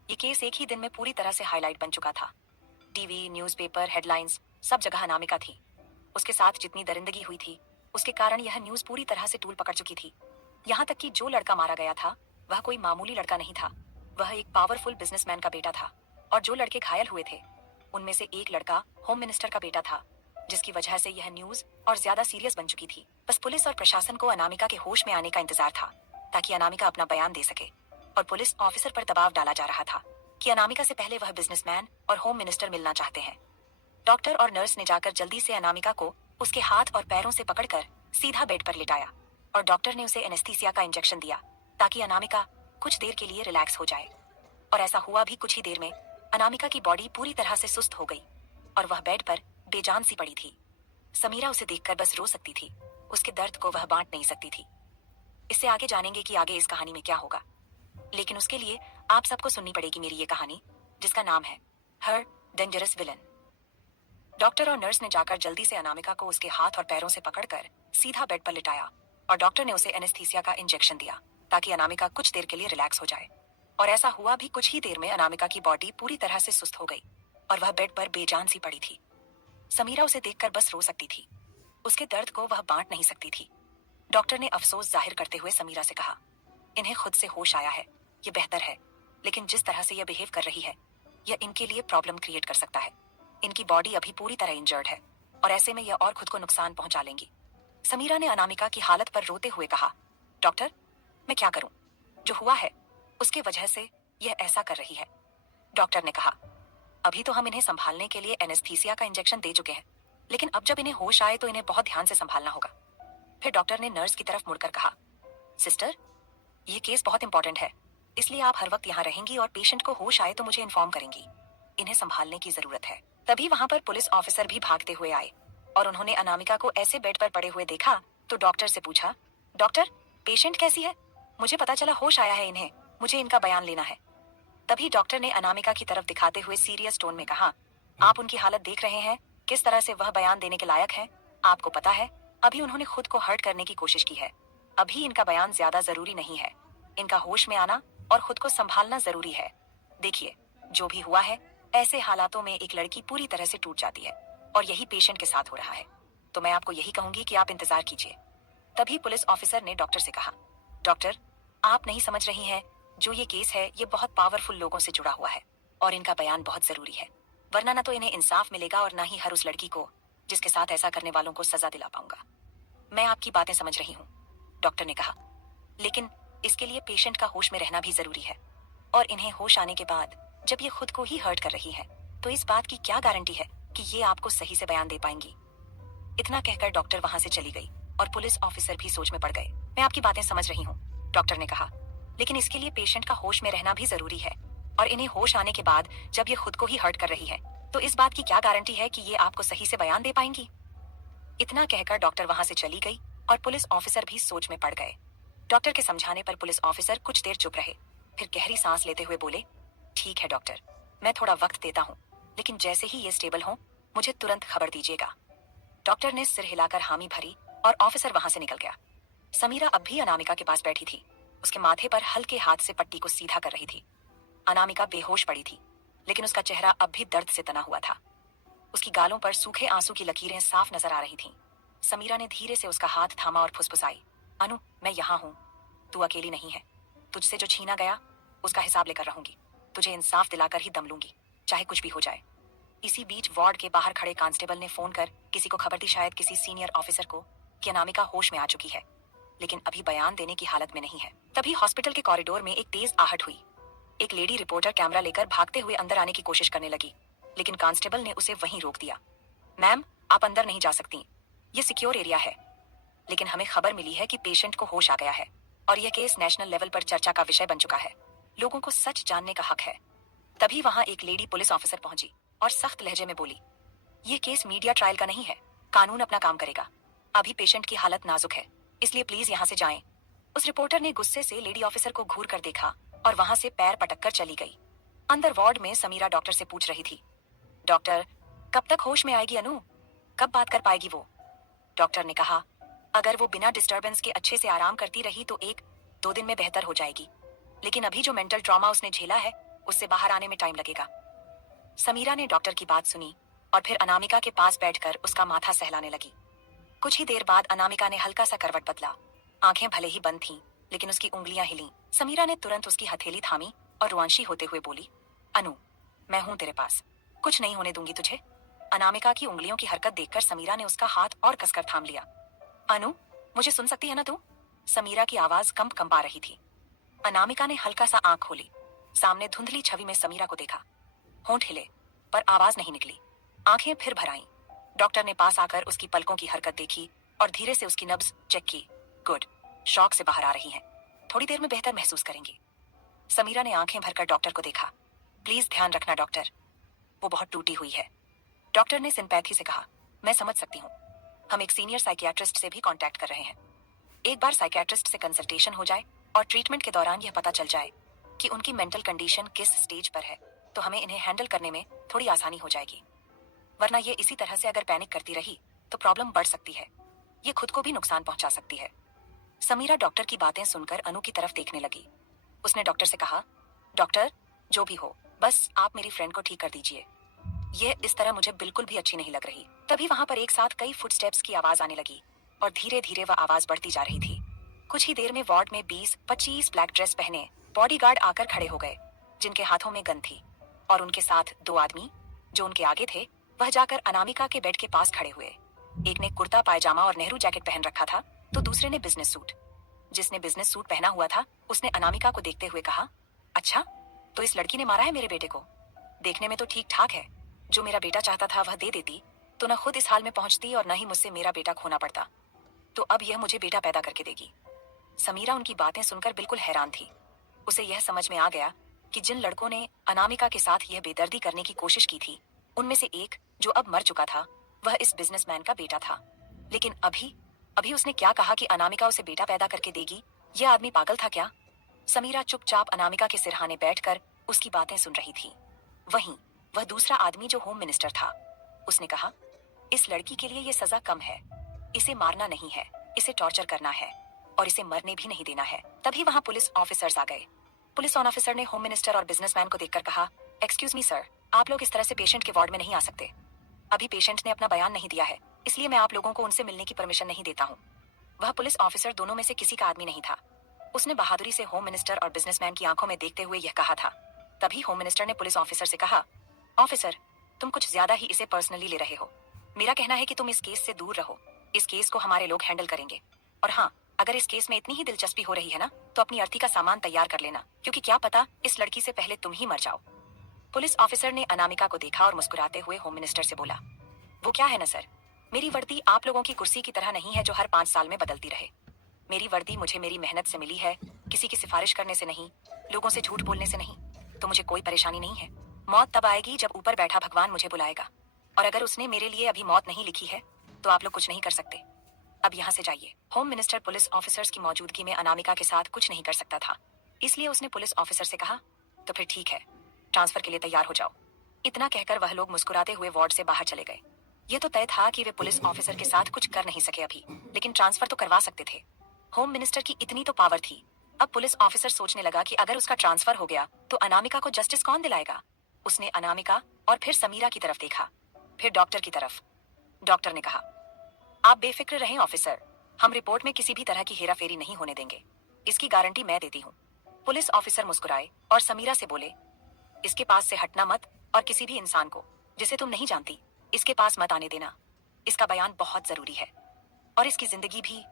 ये केस एक ही दिन में पूरी तरह से हाईलाइट बन चुका था। टीवी, न्यूज़पेपर, हेडलाइंस, सब जगह अनामिका थी। उसके साथ जितनी दरिंदगी हुई थी उसके कारण यह न्यूज पूरी तरह से टूल पकड़ चुकी थी। यहाँ तक कि जो लड़का मारा गया था वह कोई मामूली लड़का नहीं था, वह एक पावरफुल बिजनेसमैन का बेटा था। और जो लड़के घायल हुए थे उनमें से एक लड़का होम मिनिस्टर का बेटा था, जिसकी वजह से यह न्यूज और ज्यादा सीरियस बन चुकी थी। बस पुलिस और प्रशासन को अनामिका के होश में आने का इंतजार था ताकि अनामिका अपना बयान दे सके, और पुलिस ऑफिसर पर दबाव डाला जा रहा था कि अनामिका से पहले वह बिजनेसमैन और होम मिनिस्टर मिलना चाहते हैं। डॉक्टर और नर्स ने जाकर जल्दी से अनामिका को उसके हाथ और पैरों से पकड़कर सीधा बेड पर लिटाया और डॉक्टर ने उसे एनेस्थीसिया का इंजेक्शन दिया ताकि अनामिका कुछ देर के लिए रिलैक्स हो जाए। और ऐसा हुआ भी। कुछ ही देर में अनामिका की बॉडी पूरी तरह से सुस्त हो गई और वह बेड पर बेजान सी पड़ी थी। समीरा उसे देखकर बस रो सकती थी, उसके दर्द को वह बांट नहीं सकती थी। इससे आगे जानेंगे कि आगे इस कहानी में क्या होगा, लेकिन उसके लिए आप सबको सुननी पड़ेगी मेरी ये कहानी, जिसका नाम है हर डेंजरस विलन। डॉक्टर और नर्स ने जाकर जल्दी से अनामिका को उसके हाथ और पैरों से पकड़कर सीधा बेड पर लिटाया और डॉक्टर ने उसे एनेस्थीसिया का इंजेक्शन दिया ताकि अनामिका कुछ देर के लिए रिलैक्स हो जाए। और ऐसा हुआ भी। कुछ ही देर में अनामिका की बॉडी पूरी तरह से सुस्त हो गई और वह बेड पर बेजान सी पड़ी थी। समीरा उसे देखकर बस रो सकती थी, उसके दर्द को वह बांट नहीं सकती थी। डॉक्टर ने अफसोस जाहिर करते हुए समीरा से कहा, इन्हें खुद से होश आया है, ये बेहतर है, लेकिन जिस तरह से यह बिहेव कर रही है यह इनके लिए प्रॉब्लम क्रिएट कर सकता है। इनकी बॉडी अभी पूरी तरह इंजर्ड है और ऐसे में यह और खुद को नुकसान पहुंचा लेंगी। समीरा ने अनामिका की हालत पर रोते हुए कहा, डॉक्टर, मैं क्या करूं? जो हुआ है उसके वजह से यह ऐसा कर रही है। डॉक्टर ने कहा, अभी तो हम इन्हें संभालने के लिए एनेस्थीसिया का इंजेक्शन दे चुके हैं, लेकिन अब जब इन्हें होश आए तो इन्हें बहुत ध्यान से संभालना होगा। फिर डॉक्टर ने नर्स की तरफ मुड़कर कहा, सिस्टर, ये केस बहुत इंपॉर्टेंट है, इसलिए आप हर वक्त यहाँ रहेंगी और पेशेंट को होश आए तो मुझे इन्फॉर्म करेंगी। इन्हें संभालने की जरूरत है। तभी वहां पर पुलिस ऑफिसर भी भागते हुए आए और उन्होंने अनामिका को ऐसे बेड पर पड़े हुए देखा तो डॉक्टर से पूछा, डॉक्टर, पेशेंट कैसी है? मुझे पता चला होश आया है इन्हें, मुझे इनका बयान लेना है। तभी डॉक्टर ने अनामिका की तरफ दिखाते हुए सीरियस टोन में कहा, आप उनकी हालत देख रहे हैं, किस तरह से वह बयान देने के लायक है। आपको पता है अभी उन्होंने खुद को हर्ट करने की कोशिश की है। अभी इनका बयान ज्यादा जरूरी नहीं है, इनका होश में आना और खुद को संभालना जरूरी है। देखिए, जो भी हुआ है ऐसे हालातों में एक लड़की पूरी तरह से टूट जाती है और यही पेशेंट के साथ हो रहा है। तो मैं आपको यही कहूंगी कि आप इंतजार कीजिए। तभी पुलिस ऑफिसर ने डॉक्टर से कहा, डॉक्टर, आप नहीं समझ रही हैं, जो ये केस है ये बहुत पावरफुल लोगों से जुड़ा हुआ है और इनका बयान बहुत जरूरी है, वरना ना तो इन्हें इंसाफ मिलेगा और ना ही हर उस लड़की को जिसके साथ ऐसा करने वालों को सजा दिला पाऊंगा। मैं आपकी बातें समझ रही हूँ, डॉक्टर ने कहा, लेकिन इसके लिए पेशेंट का होश में रहना भी जरूरी है और इन्हें होश आने के बाद जब ये खुद को ही हर्ट कर रही है तो इस बात की क्या गारंटी है कि ये आपको सही से बयान दे पाएंगी। इतना कहकर डॉक्टर वहां से चली गई और पुलिस ऑफिसर भी सोच में पड़ गए। मैं आपकी बातें समझ रही हूँ, डॉक्टर ने कहा, लेकिन इसके लिए पेशेंट का होश में रहना भी जरूरी है। और इन्हें होश आने के बाद जब ये खुद को ही हर्ट कर रही है, तो इस बात की क्या गारंटी है कि ये आपको सही से बयान दे पाएंगी? इतना कहकर डॉक्टर वहां से चली गई और पुलिस ऑफिसर भी सोच में पड़ गए। डॉक्टर के समझाने पर पुलिस ऑफिसर कुछ देर चुप रहे, फिर गहरी सांस लेते हुए बोले, ठीक है डॉक्टर, मैं थोड़ा वक्त देता हूँ, लेकिन जैसे ही ये स्टेबल हो मुझे तुरंत खबर दीजिएगा। डॉक्टर ने सिर हिलाकर हामी भरी और ऑफिसर वहां से निकल गया। समीरा अब भी अनामिका के पास बैठी थी। उसके माथे पर हल्के हाथ से पट्टी को सीधा कर रही थी। अनामिका बेहोश पड़ी थी, लेकिन उसका चेहरा अब भी दर्द से तना हुआ था। उसकी गालों पर सूखे आंसू की लकीरें साफ नजर आ रही थीं। समीरा ने धीरे से उसका हाथ थामा और फुसफुसाई, अनु, मैं यहाँ हूँ, तू अकेली नहीं है। तुझसे जो छीना गया उसका हिसाब लेकर रहूंगी। तुझे इंसाफ दिलाकर ही दम लूंगी, चाहे कुछ भी हो जाए। इसी बीच वार्ड के बाहर खड़े कांस्टेबल ने फोन कर किसी को खबर दी, शायद किसी सीनियर ऑफिसर को, कि अनामिका होश में आ चुकी है, लेकिन अभी बयान देने की हालत में नहीं है। तभी हॉस्पिटल के कॉरिडोर में एक तेज आहट हुई। एक लेडी रिपोर्टर कैमरा लेकर भागते हुए अंदर आने की कोशिश करने लगी, लेकिन कांस्टेबल ने उसे वहीं रोक दिया। मैम, आप अंदर नहीं जा सकती, ये सिक्योर एरिया है। लेकिन हमें खबर मिली है कि पेशेंट को होश आ गया है और यह केस नेशनल लेवल पर चर्चा का विषय बन चुका है। लोगों को सच जानने का हक है। तभी वहां एक लेडी पुलिस ऑफिसर पहुंची और सख्त लहजे में बोली, ये केस मीडिया ट्रायल का नहीं है, कानून अपना काम करेगा। अभी पेशेंट की हालत नाजुक है, इसलिए प्लीज यहाँ से जाएं। उस रिपोर्टर ने गुस्से से लेडी ऑफिसर को घूर कर देखा और वहां से पैर पटक कर चली गई। अंदर वार्ड में समीरा डॉक्टर से पूछ रही थी, डॉक्टर, कब तक होश में आएगी अनु? कब बात कर पाएगी वो? डॉक्टर ने कहा, अगर वो बिना डिस्टरबेंस के अच्छे से आराम करती रही तो 1-2 दिन में बेहतर हो जाएगी, लेकिन अभी जो मेंटल ट्रॉमा उसने झेला है उससे बाहर आने में टाइम लगेगा। समीरा ने डॉक्टर की बात सुनी और फिर अनामिका के पास बैठकर उसका माथा सहलाने लगी। कुछ ही देर बाद अनामिका ने हल्का सा करवट बदला। आंखें भले ही बंद थीं, लेकिन उसकी उंगलियां हिलीं। समीरा ने तुरंत उसकी हथेली थामी और रुआंशी होते हुए बोली, अनु, मैं हूं तेरे पास, कुछ नहीं होने दूंगी तुझे। अनामिका की उंगलियों की हरकत देखकर समीरा ने उसका हाथ और कसकर थाम लिया। अनु, मुझे सुन सकती है ना तू? समीरा की आवाज कंपा रही थी। अनामिका ने हल्का सा आंख खोली, सामने धुंधली छवि में समीरा को देखा। होंठ हिले, पर आवाज नहीं निकली। आंखें फिर भर आईं। डॉक्टर ने पास आकर उसकी पलकों की हरकत देखी और धीरे से उसकी नब्ज चेक की। गुड, शॉक से बाहर आ रही हैं, थोड़ी देर में बेहतर महसूस करेंगी। समीरा ने आंखें भरकर डॉक्टर को देखा। प्लीज ध्यान रखना डॉक्टर, वो बहुत टूटी हुई है। डॉक्टर ने सिंपैथी से कहा, मैं समझ सकती हूँ, हम एक सीनियर साइकियाट्रिस्ट से भी कांटेक्ट कर रहे हैं। एक बार साइकियाट्रिस्ट से कंसल्टेशन हो जाए और ट्रीटमेंट के दौरान यह पता चल जाए कि उनकी मेंटल कंडीशन किस स्टेज पर है, तो हमें इन्हें हैंडल करने में थोड़ी आसानी हो जाएगी। वरना ये इसी तरह से अगर पैनिक करती रही तो प्रॉब्लम बढ़ सकती है, ये खुद को भी नुकसान पहुंचा सकती है। समीरा डॉक्टर की बातें सुनकर अनु की तरफ देखने लगी। उसने डॉक्टर से कहा, डॉक्टर, जो भी हो, बस आप मेरी फ्रेंड को ठीक कर दीजिए। ये इस तरह मुझे बिल्कुल भी अच्छी नहीं लग रही। तभी वहां पर एक साथ कई फुटस्टेप्स की आवाज आने लगी और धीरे धीरे वह आवाज बढ़ती जा रही थी। कुछ ही देर में वार्ड में 20-25 ब्लैक ड्रेस पहने बॉडीगार्ड आकर खड़े हो गए, जिनके हाथों में गन थी, और उनके साथ 2 आदमी जो उनके आगे थे वह जाकर अनामिका के बेड के पास खड़े हुए। एक ने कुर्ता पायजामा और नेहरू जैकेट पहन रखा था, तो दूसरे ने बिजनेस सूट। जिसने बिजनेस सूट पहना हुआ था उसने अनामिका को देखते हुए कहा, अच्छा, तो इस लड़की ने मारा है मेरे बेटे को? देखने में तो ठीक ठाक है, जो मेरा बेटा चाहता था वह दे देती तो न खुद इस हाल में पहुंचती और न ही मुझसे मेरा बेटा खोना पड़ता। तो अब यह मुझे बेटा पैदा करके देगी। समीरा उनकी बातें सुनकर बिल्कुल हैरान थी। उसे यह समझ में आ गया कि जिन लड़कों ने अनामिका के साथ यह बेदर्दी करने की कोशिश की थी, उनमें से एक जो अब मर चुका था वह इस बिजनेसमैन का बेटा था। लेकिन अभी अभी उसने क्या कहा कि अनामिका उसे बेटा पैदा करके देगी? यह आदमी पागल था क्या? समीरा चुपचाप अनामिका के सिरहाने बैठकर उसकी बातें सुन रही थी। वहीं वह दूसरा आदमी जो होम मिनिस्टर था, उसने कहा, इस लड़की के लिए ये सजा कम है। इसे मारना नहीं है, इसे टॉर्चर करना है और इसे मरने भी नहीं देना है। तभी वहां पुलिस ऑफिसर्स आ गए। पुलिस ऑफिसर ने होम मिनिस्टर और बिजनेसमैन को देखकर कहा, एक्सक्यूज मी सर, आप लोग इस तरह से पेशेंट के वार्ड में नहीं आ सकते। अभी पेशेंट ने अपना बयान नहीं दिया है, इसलिए मैं आप लोगों को उनसे मिलने की परमिशन नहीं देता हूँ। वह पुलिस ऑफिसर दोनों में से किसी का आदमी नहीं था। उसने बहादुरी से होम मिनिस्टर और बिजनेसमैन की आंखों में देखते हुए यह कहा था। तभी होम मिनिस्टर ने पुलिस ऑफिसर से कहा, ऑफिसर, तुम कुछ ज्यादा ही इसे पर्सनली ले रहे हो। मेरा कहना है कि तुम इस केस से दूर रहो। इस केस को हमारे लोग हैंडल करेंगे। और हाँ, अगर इस केस में इतनी ही दिलचस्पी हो रही है ना, तो अपनी अर्थी का सामान तैयार कर लेना, क्योंकि क्या पता इस लड़की से पहले तुम ही मर जाओ। पुलिस ऑफिसर ने अनामिका को देखा और मुस्कुराते हुए होम मिनिस्टर से बोला, वो क्या है ना सर, मेरी वर्दी आप लोगों की कुर्सी की तरह नहीं है जो हर 5 साल में बदलती रहे। मेरी वर्दी मुझे मेरी मेहनत से मिली है, किसी की सिफारिश करने से नहीं, लोगों से झूठ बोलने से नहीं। तो मुझे कोई परेशानी नहीं है। मौत तब आएगी जब ऊपर बैठा भगवान मुझे बुलाएगा। और अगर उसने मेरे लिए अभी मौत नहीं लिखी है तो आप लोग कुछ नहीं कर सकते। अब यहाँ से जाइए। होम मिनिस्टर पुलिस ऑफिसर्स की मौजूदगी में अनामिका के साथ कुछ नहीं कर सकता था, इसलिए उसने पुलिस ऑफिसर से कहा, तो फिर ठीक है, ट्रांसफर के लिए तैयार हो जाओ। इतना कहकर वह लोग मुस्कुराते हुए वार्ड से बाहर चले गए। ये तो तय था कि वे पुलिस ऑफिसर के साथ कुछ कर नहीं सके अभी, लेकिन ट्रांसफर तो करवा सकते थे। होम मिनिस्टर की इतनी तो पावर थी। अब पुलिस ऑफिसर सोचने लगा कि अगर उसका ट्रांसफर हो गया तो अनामिका को जस्टिस कौन दिलाएगा। उसने अनामिका और फिर समीरा की तरफ देखा, फिर डॉक्टर की तरफ। डॉक्टर ने कहा, आप बेफिक्र रहें ऑफिसर, हम रिपोर्ट में किसी भी तरह की हेराफेरी नहीं होने देंगे, इसकी गारंटी मैं देती हूँ। पुलिस ऑफिसर मुस्कुराए और समीरा से बोले, इसके पास से हटना मत और किसी भी इंसान को जिसे तुम नहीं जानती इसके पास मत आने देना। इसका बयान बहुत जरूरी है और इसकी जिंदगी भी।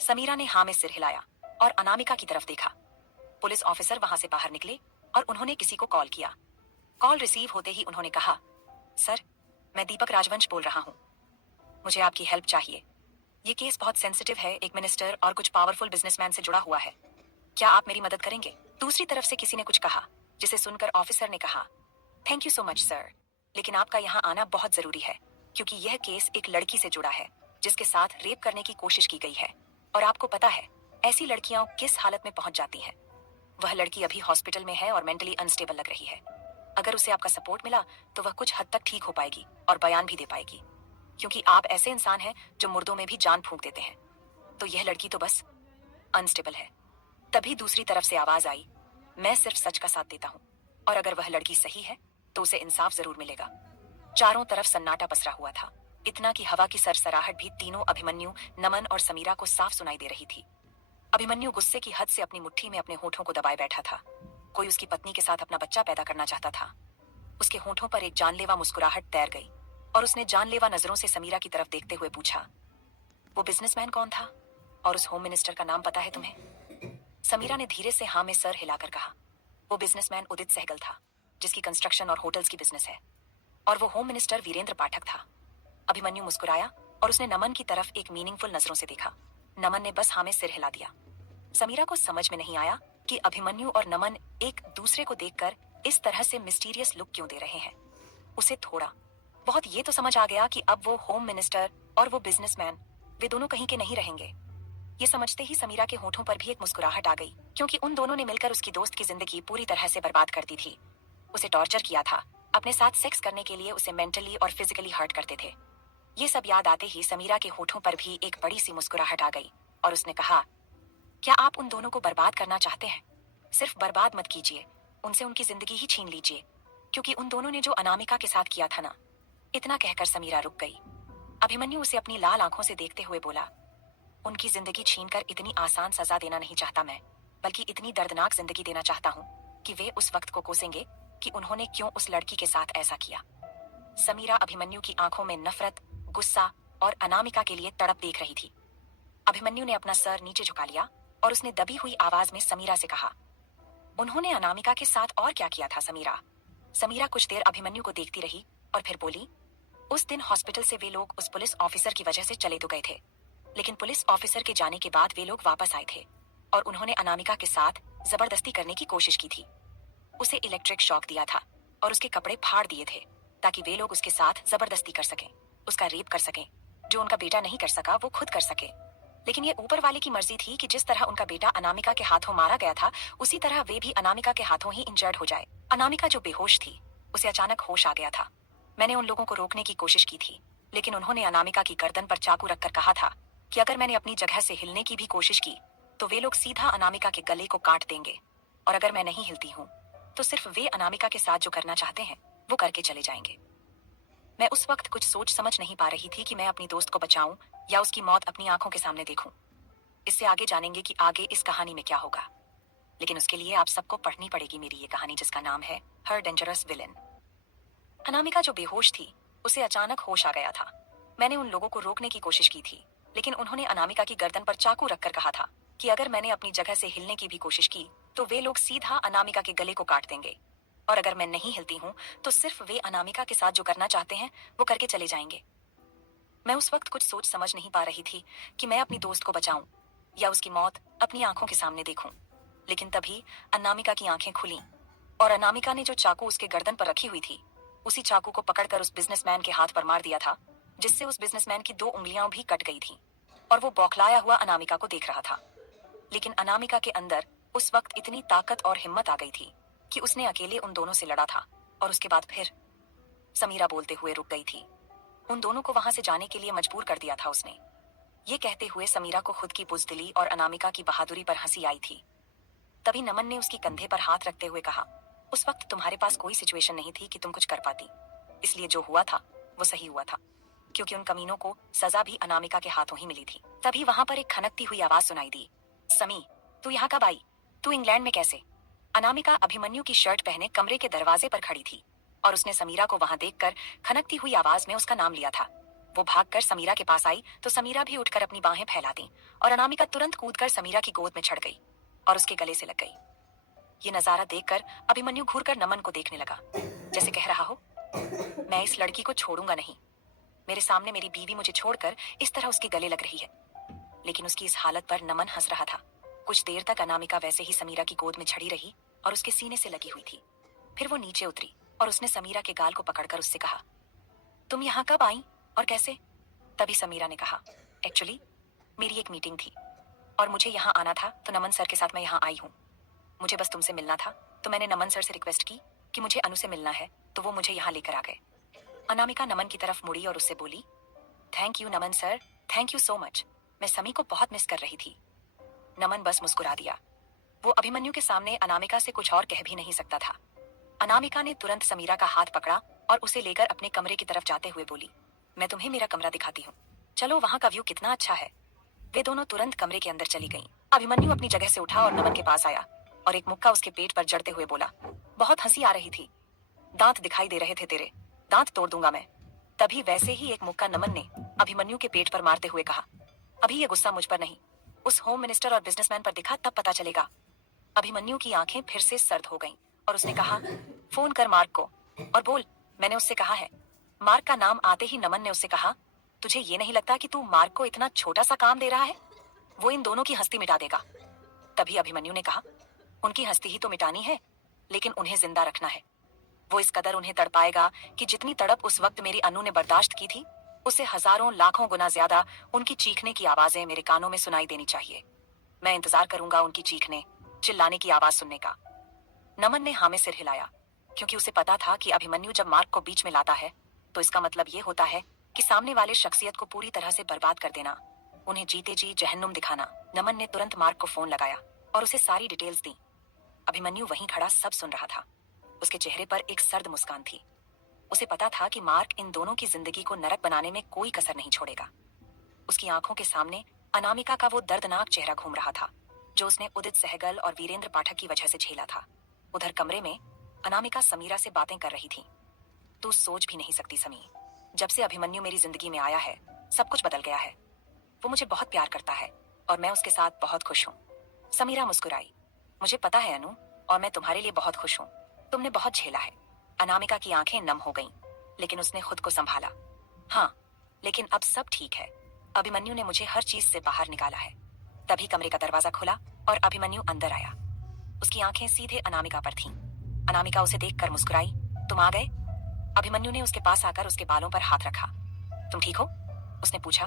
समीरा ने हाँ में सिर हिलाया और अनामिका की तरफ देखा। पुलिस ऑफिसर वहां से बाहर निकले और उन्होंने किसी को कॉल किया। कॉल रिसीव होते ही उन्होंने कहा, सर, मैं दीपक राजवंश बोल रहा हूँ, मुझे आपकी हेल्प चाहिए। ये केस बहुत सेंसिटिव है, एक मिनिस्टर और कुछ पावरफुल बिजनेसमैन से जुड़ा हुआ है। क्या आप मेरी मदद करेंगे? दूसरी तरफ से किसी ने कुछ कहा, जिसे सुनकर ऑफिसर ने कहा, thank you so much sir, लेकिन आपका यहाँ आना बहुत जरूरी है क्योंकि यह केस एक लड़की से जुड़ा है जिसके साथ रेप करने की कोशिश की गई है। और आपको पता है ऐसी लड़कियां किस हालत में पहुंच जाती हैं। वह लड़की अभी हॉस्पिटल में है और मेंटली अनस्टेबल लग रही है। अगर उसे आपका सपोर्ट मिला तो वह कुछ हद तक ठीक हो पाएगी और बयान भी दे पाएगी, क्योंकि आप ऐसे इंसान हैं जो मुर्दों में भी जान फूंक देते हैं। तो यह लड़की तो बस अनस्टेबल है। तभी दूसरी तरफ से आवाज आई, मैं सिर्फ सच का साथ देता हूँ और अगर वह लड़की सही है तो उसे इंसाफ जरूर मिलेगा। चारों तरफ सन्नाटा पसरा हुआ था, इतना कि हवा की सरसराहट भी तीनों अभिमन्यु, नमन और समीरा को साफ सुनाई दे रही थी। अभिमन्यु गुस्से की हद से अपनी मुट्ठी में अपने होठों को दबाए बैठा था। कोई उसकी पत्नी के साथ अपना बच्चा पैदा करना चाहता था। उसके होठों पर एक जानलेवा मुस्कुराहट तैर गई और उसने जानलेवा नजरों से समीरा की तरफ देखते हुए पूछा, वो बिजनेसमैन कौन था और उस होम मिनिस्टर का नाम पता है तुम्हें? समीरा ने धीरे से हाँ में सर हिलाकर कहा, वो बिजनेसमैन उदित सहगल था जिसकी कंस्ट्रक्शन और होटल्स की बिजनेस है, और वो होम मिनिस्टर वीरेंद्र पाठक था। अभिमन्यु मुस्कुराया और उसने नमन की तरफ एक मीनिंगफुल नजरों से देखा। नमन ने बस हाँ में सिर हिला दिया। समीरा को समझ में नहीं आया कि अभिमन्यु और नमन एक दूसरे को देखकर इस तरह से मिस्टीरियस लुक क्यों दे रहे हैं। उसे थोड़ा बहुत ये तो समझ आ गया कि अब वो होम मिनिस्टर और वो बिजनेसमैन, वे दोनों कहीं के नहीं रहेंगे। ये समझते ही समीरा के होठों पर भी एक मुस्कुराहट आ गई, क्योंकि उन दोनों ने मिलकर उसकी दोस्त की जिंदगी पूरी तरह से बर्बाद कर दी थी। उसे टॉर्चर किया था, अपने साथ सेक्स करने के लिए उसे मेंटली और फिजिकली हर्ट करते थे। ये सब याद आते ही समीरा के होठों पर भी एक बड़ी सी मुस्कुराहट आ गई और उसने कहा, क्या आप उन दोनों को बर्बाद करना चाहते हैं? सिर्फ बर्बाद मत कीजिए, उनसे उनकी जिंदगी ही छीन लीजिए, क्योंकि उन दोनों ने जो अनामिका के साथ किया था ना। इतना कहकर समीरा रुक गई। अभिमन्यु उसे अपनी लाल आंखों से देखते हुए बोला, उनकी जिंदगी छीनकर इतनी आसान सजा देना नहीं चाहता मैं, बल्कि इतनी दर्दनाक जिंदगी देना चाहता हूँ कि वे उस वक्त को कोसेंगे कि उन्होंने क्यों उस लड़की के साथ ऐसा किया। समीरा अभिमन्यु की आंखों में नफरत, गुस्सा और अनामिका के लिए तड़प देख रही थी। अभिमन्यु ने अपना सर नीचे झुका लिया और उसने दबी हुई आवाज में समीरा से कहा, उन्होंने अनामिका के साथ और क्या किया था समीरा? समीरा कुछ देर अभिमन्यु को देखती रही और फिर बोली, उस दिन हॉस्पिटल से वे लोग उस पुलिस ऑफिसर की वजह से चले तो गए थे, लेकिन पुलिस ऑफिसर के जाने के बाद वे लोग वापस आए थे और उन्होंने अनामिका के साथ जबरदस्ती करने की कोशिश की थी। उसे इलेक्ट्रिक शॉक दिया था और उसके कपड़े फाड़ दिए थे ताकि वे लोग उसके साथ जबरदस्ती कर सकें, उसका रेप कर सकें। जो उनका बेटा नहीं कर सका वो खुद कर सके। लेकिन ये ऊपर वाले की मर्जी थी कि जिस तरह उनका बेटा अनामिका के हाथों मारा गया था उसी तरह वे भी अनामिका के हाथों ही इंजर्ड हो जाए। अनामिका जो बेहोश थी, उसे अचानक होश आ गया था। मैंने उन लोगों को रोकने की कोशिश की थी, लेकिन उन्होंने अनामिका की गर्दन पर चाकू रखकर कहा था कि अगर मैंने अपनी जगह से हिलने की भी कोशिश की तो वे लोग सीधा अनामिका के गले को काट देंगे, और अगर मैं नहीं हिलती हूँ तो सिर्फ वे अनामिका के साथ जो करना चाहते हैं वो करके चले जाएंगे। मैं उस वक्त कुछ सोच समझ नहीं पा रही थी कि मैं अपनी दोस्त को बचाऊं या उसकी मौत अपनी आंखों के सामने देखूं। इससे आगे जानेंगे कि आगे इस कहानी में क्या होगा, लेकिन उसके लिए आप सबको पढ़नी पड़ेगी मेरी ये कहानी, जिसका नाम है हर डेंजरस विलेन। अनामिका जो बेहोश थी, उसे अचानक होश आ गया था। मैंने उन लोगों को रोकने की कोशिश की थी, लेकिन उन्होंने अनामिका की गर्दन पर चाकू रखकर कहा था कि अगर मैंने अपनी जगह से हिलने की भी कोशिश की तो वे लोग सीधा अनामिका के गले को काट देंगे, और अगर मैं नहीं हिलती हूँ तो सिर्फ वे अनामिका के साथ जो करना चाहते हैं वो करके चले जाएंगे। मैं उस वक्त कुछ सोच समझ नहीं पा रही थी कि मैं अपनी दोस्त को बचाऊं या उसकी मौत अपनी आंखों के सामने देखूं। लेकिन तभी अनामिका की आंखें खुलीं और अनामिका ने जो चाकू उसके गर्दन पर रखी हुई थी, उसी चाकू को पकड़कर उस बिजनेसमैन के हाथ पर मार दिया था, जिससे उस बिजनेसमैन की 2 उंगलियां भी कट गई थीं। और वो बौखलाया हुआ अनामिका को देख रहा था। लेकिन अनामिका के अंदर उस वक्त इतनी ताकत और हिम्मत आ गई थी कि उसने अकेले उन दोनों से लड़ा था। और उसके बाद फिर समीरा बोलते हुए रुक गई थी। उन दोनों को वहां से जाने के लिए मजबूर कर दिया था उसने। ये कहते हुए समीरा को खुद की बुजदिली और अनामिका की बहादुरी पर हंसी आई थी। तभी नमन ने उसके कंधे पर हाथ रखते हुए कहा, उस वक्त तुम्हारे पास कोई सिचुएशन नहीं थी कि तुम कुछ कर पाती, इसलिए जो हुआ था वो सही हुआ था, क्योंकि उन कमीनों को सजा भी अनामिका के हाथों ही मिली थी। तभी वहां पर एक खनकती हुई आवाज सुनाई दी, समी, तू यहाँ कब आई? तू इंग्लैंड में कैसे? अनामिका अभिमन्यु की शर्ट पहने कमरे के दरवाजे पर खड़ी थी और उसने समीरा को वहां देखकर खनकती हुई आवाज में उसका नाम लिया था। वो भागकर समीरा के पास आई तो समीरा भी उठकर अपनी बाहें फैला दी और अनामिका तुरंत कूदकर समीरा की गोद में चढ़ गई और उसके गले से लग गई। ये नजारा देखकर अभिमन्यु घूरकर नमन को देखने लगा, जैसे कह रहा हो, मैं इस लड़की को छोड़ूंगा नहीं। मेरे सामने मेरी बीवी मुझे छोड़कर इस तरह उसके गले लग रही है। लेकिन उसकी इस हालत पर नमन हंस रहा था। कुछ देर तक अनामिका वैसे ही समीरा की गोद में छड़ी रही और उसके सीने से लगी हुई थी। फिर वो नीचे उतरी और उसने समीरा के गाल को पकड़कर उससे कहा, तुम यहाँ कब आई और कैसे? तभी समीरा ने कहा, एक्चुअली मेरी एक मीटिंग थी और मुझे यहाँ आना था, तो नमन सर के साथ मैं यहाँ आई हूँ। मुझे बस तुमसे मिलना था, तो मैंने नमन सर से रिक्वेस्ट की कि मुझे अनु से मिलना है, तो वो मुझे यहाँ लेकर आ गए। अनामिका नमन की तरफ मुड़ी और उससे बोली, thank you Naman sir, thank you so much. मैं समी को बहुत मिस कर रही थी। नमन बस मुस्कुरा दिया। वो अभिमन्यु के सामने अनामिका से कुछ और कह भी नहीं सकता था। अनामिका ने तुरंत समीरा का हाथ पकड़ा और उसे लेकर अपने कमरे की तरफ जाते हुए बोली, मैं तुम्हें मेरा कमरा दिखाती हूँ, चलो वहाँ का व्यू कितना अच्छा है। वे दोनों तुरंत कमरे के अंदर चली गईं। अभिमन्यु अपनी जगह से उठा और नमन के पास आया और एक मुक्का उसके पेट पर जड़ते हुए बोला, बहुत हंसी आ रही थी, दांत दिखाई दे रहे थे तेरे, दांत तोड़ दूंगा मैं। तभी वैसे ही एक मुक्का नमन ने अभिमन्यु के पेट पर मारते हुए कहा, अभी ये गुस्सा मुझ पर नहीं, उस होम मिनिस्टर और बिजनेसमैन पर दिखा तब पता चलेगा। अभिमन्यु की आंखें फिर से सर्द हो गईं और उसने कहा, फोन कर मार्क को और बोल मैंने उससे कहा है। मार्क का नाम आते ही नमन ने उससे कहा, तुझे ये नहीं लगता कि तू मार्क को इतना छोटा सा काम दे रहा है? वो इन दोनों की हस्ती मिटा देगा। तभी अभिमन्यु ने कहा, उनकी हस्ती ही तो मिटानी है, लेकिन उन्हें जिंदा रखना है। वो इस कदर उन्हें तड़पाएगा कि जितनी तड़प उस वक्त मेरी अनु ने बर्दाश्त की थी, उससे हजारों लाखों गुना ज्यादा उनकी चीखने की आवाजें मेरे कानों में सुनाई देनी चाहिए। मैं इंतजार करूंगा उनकी चीखने, चिल्लाने की आवाज सुनने का। नमन ने हाँ में सिर हिलाया, क्योंकि उसे पता था कि अभिमन्यु जब मार्क को बीच में लाता है तो इसका मतलब ये होता है कि सामने वाले शख्सियत को पूरी तरह से बर्बाद कर देना, उन्हें जीते जी जहन्नुम दिखाना। नमन ने तुरंत मार्क को फोन लगाया और उसे सारी डिटेल्स दी। अभिमन्यु वहीं खड़ा सब सुन रहा था। उसके चेहरे पर एक सर्द मुस्कान थी। उसे पता था कि मार्क इन दोनों की जिंदगी को नरक बनाने में कोई कसर नहीं छोड़ेगा। उसकी आंखों के सामने अनामिका का वो दर्दनाक चेहरा घूम रहा था, जो उसने उदित सहगल और वीरेंद्र पाठक की वजह से झेला था। उधर कमरे में अनामिका समीरा से बातें कर रही थी। तू सोच भी नहीं सकती समी, जब से अभिमन्यु मेरी जिंदगी में आया है सब कुछ बदल गया है। वो मुझे बहुत प्यार करता है और मैं उसके साथ बहुत खुश हूँ। समीरा मुस्कुराई, मुझे पता है अनु, और मैं तुम्हारे लिए बहुत खुश हूँ। तुमने बहुत झेला है। अनामिका की आंखें नम हो गईं, लेकिन उसने खुद को संभाला। हाँ, लेकिन अब सब ठीक है। अभिमन्यु ने मुझे हर चीज से बाहर निकाला है। तभी कमरे का दरवाजा खुला और अभिमन्यु अंदर आया। उसकी आंखें सीधे अनामिका पर थीं। अनामिका उसे देखकर मुस्कुराई, तुम आ गए? अभिमन्यु ने उसके पास आकर उसके बालों पर हाथ रखा। तुम ठीक हो? उसने पूछा।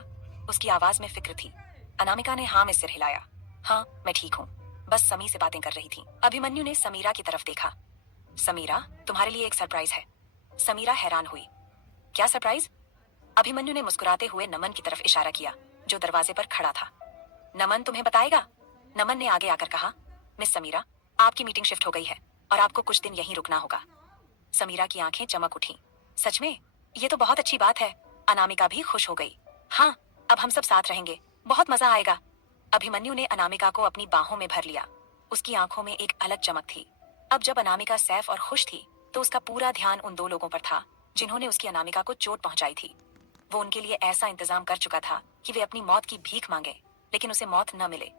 उसकी आवाज में फिक्र थी। अनामिका ने हाँ में सिर हिलाया। हाँ, मैं ठीक हूँ, बस समी से बातें कर रही थी। अभिमन्यु ने समीरा की तरफ देखा। समीरा, तुम्हारे लिए एक सरप्राइज है। समीरा हैरान हुई। क्या सरप्राइज? अभिमन्यु ने मुस्कुराते हुए नमन की तरफ इशारा किया, जो दरवाजे पर खड़ा था। नमन तुम्हें बताएगा? नमन ने आगे आकर कहा, मिस समीरा, आपकी मीटिंग शिफ्ट हो गई है और आपको कुछ दिन यहीं रुकना होगा। समीरा की आंखें चमक उठी। सच में? ये तो बहुत अच्छी बात है। अनामिका भी खुश हो गई। हाँ, अब हम सब साथ रहेंगे, बहुत मजा आएगा। अभिमन्यु ने अनामिका को अपनी बाहों में भर लिया। उसकी आंखों में एक अलग चमक थी। अब जब अनामिका सैफ और खुश थी तो उसका पूरा ध्यान उन दो लोगों पर था जिन्होंने उसकी अनामिका को चोट पहुंचाई थी। वो उनके लिए ऐसा इंतजाम कर चुका था कि वे अपनी मौत की भीख मांगे, लेकिन उसे मौत न मिले।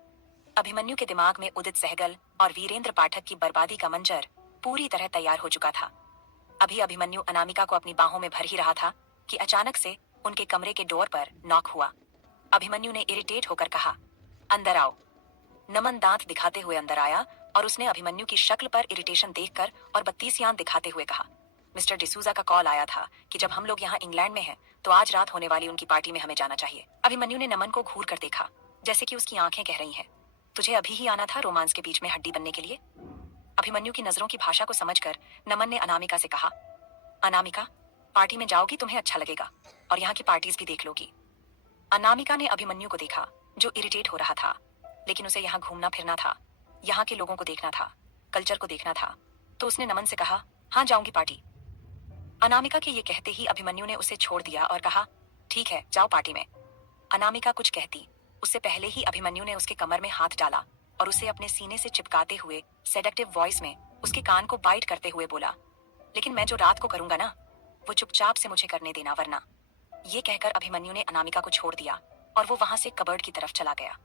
अभिमन्यु के दिमाग में उदित सहगल और वीरेंद्र पाठक की बर्बादी का मंजर पूरी तरह तैयार हो चुका था। अभी अभिमन्यु अनामिका को अपनी बाहों में भर ही रहा था कि अचानक से उनके कमरे के डोर पर नॉक हुआ। अभिमन्यु ने इरिटेट होकर कहा, अंदर आओ। नमन दांत दिखाते हुए अंदर आया और उसने अभिमन्यु की शक्ल पर इरिटेशन देखकर और बत्तीसियां दिखाते हुए कहा, मिस्टर डिसूजा का कॉल आया था कि जब हम लोग यहाँ इंग्लैंड में हैं तो आज रात होने वाली उनकी पार्टी में हमें जाना चाहिए। अभिमन्यु ने नमन को घूर कर देखा, जैसे कि उसकी आंखें कह रही हैं, तुझे अभी ही आना था रोमांस के बीच में हड्डी बनने के लिए। अभिमन्यु की नजरों की भाषा को समझकर नमन ने अनामिका से कहा, अनामिका, पार्टी में जाओगी तुम्हें अच्छा लगेगा और यहाँ की पार्टीज भी देख लोगी। अनामिका ने अभिमन्यु को देखा जो इरिटेट हो रहा था, लेकिन उसे यहाँ घूमना फिरना था, यहाँ के लोगों को देखना था, कल्चर को देखना था, तो उसने नमन से कहा, हाँ जाऊंगी पार्टी। अनामिका के ये कहते ही अभिमन्यु ने उसे छोड़ दिया और कहा, ठीक है जाओ पार्टी में। अनामिका कुछ कहती उससे पहले ही अभिमन्यु ने उसके कमर में हाथ डाला और उसे अपने सीने से चिपकाते हुए सेडक्टिव वॉइस में उसके कान को बाइट करते हुए बोला, लेकिन मैं जो रात को करूंगा ना वो चुपचाप से मुझे करने देना वरना। ये कहकर अभिमन्यु ने अनामिका को छोड़ दिया और वो वहां से कबर्ड की तरफ चला गया।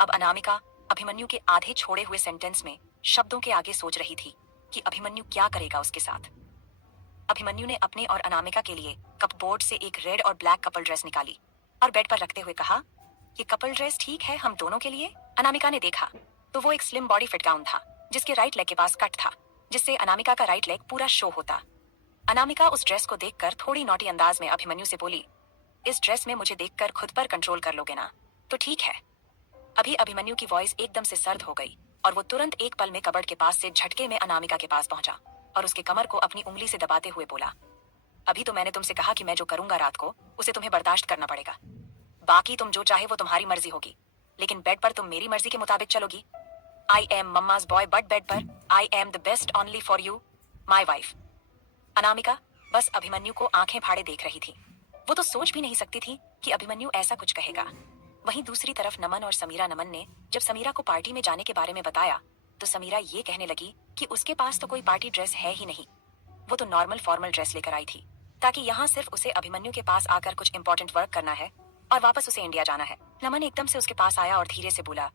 अब अनामिका अभिमन्यु के आधे छोड़े हुए सेंटेंस में शब्दों के आगे सोच रही थी कि अभिमन्यु क्या करेगा उसके साथ। अभिमन्यु ने अपने और अनामिका के लिए कपबोर्ड से एक रेड और ब्लैक कपल ड्रेस निकाली और बेड पर रखते हुए कहा, ये कपल ड्रेस ठीक है हम दोनों के लिए। अनामिका ने देखा तो वो एक स्लिम बॉडी फिट गाउन था जिसके राइट लेग के पास कट था, जिससे अनामिका का राइट लेग पूरा शो होता। अनामिका उस ड्रेस को देखकर थोड़ी नॉटी अंदाज में अभिमन्यु से बोली, इस ड्रेस में मुझे देखकर खुद पर कंट्रोल कर लोगे ना? तो ठीक है। अभी अभिमन्यु की वॉइस एकदम से सर्द हो गई और वो तुरंत एक पल में कबर्ड के पास से झटके में अनामिका के पास पहुंचा और उसके कमर को अपनी उंगली से दबाते हुए बोला, अभी तो मैंने तुमसे कहा कि मैं जो करूंगा रात को उसे तुम्हें बर्दाश्त करना पड़ेगा। बाकी तुम जो चाहे वो तुम्हारी मर्जी होगी, लेकिन बेड पर तुम मेरी मर्जी के मुताबिक चलोगी। I am mama's boy but bed पर I am the best only for you my wife. Anamika बस अभिमन्यु को आंखें फाड़े देख रही थी। वो तो सोच भी नहीं सकती थी कि अभिमन्यु ऐसा कुछ कहेगा। वहीं दूसरी तरफ नमन और समीरा। नमन ने जब समीरा को पार्टी में जाने के बारे में बताया तो समीरा ये कहने लगी कि उसके पास तो कोई पार्टी ड्रेस है ही नहीं, वो तो नॉर्मल फॉर्मल ड्रेस लेकर आई थी ताकि यहाँ सिर्फ उसे अभिमन्यु के पास आकर कुछ इंपॉर्टेंट वर्क करना है और वापस उसे इंडिया जाना है। नमन एकदम से उसके पास आया और धीरे से बोला,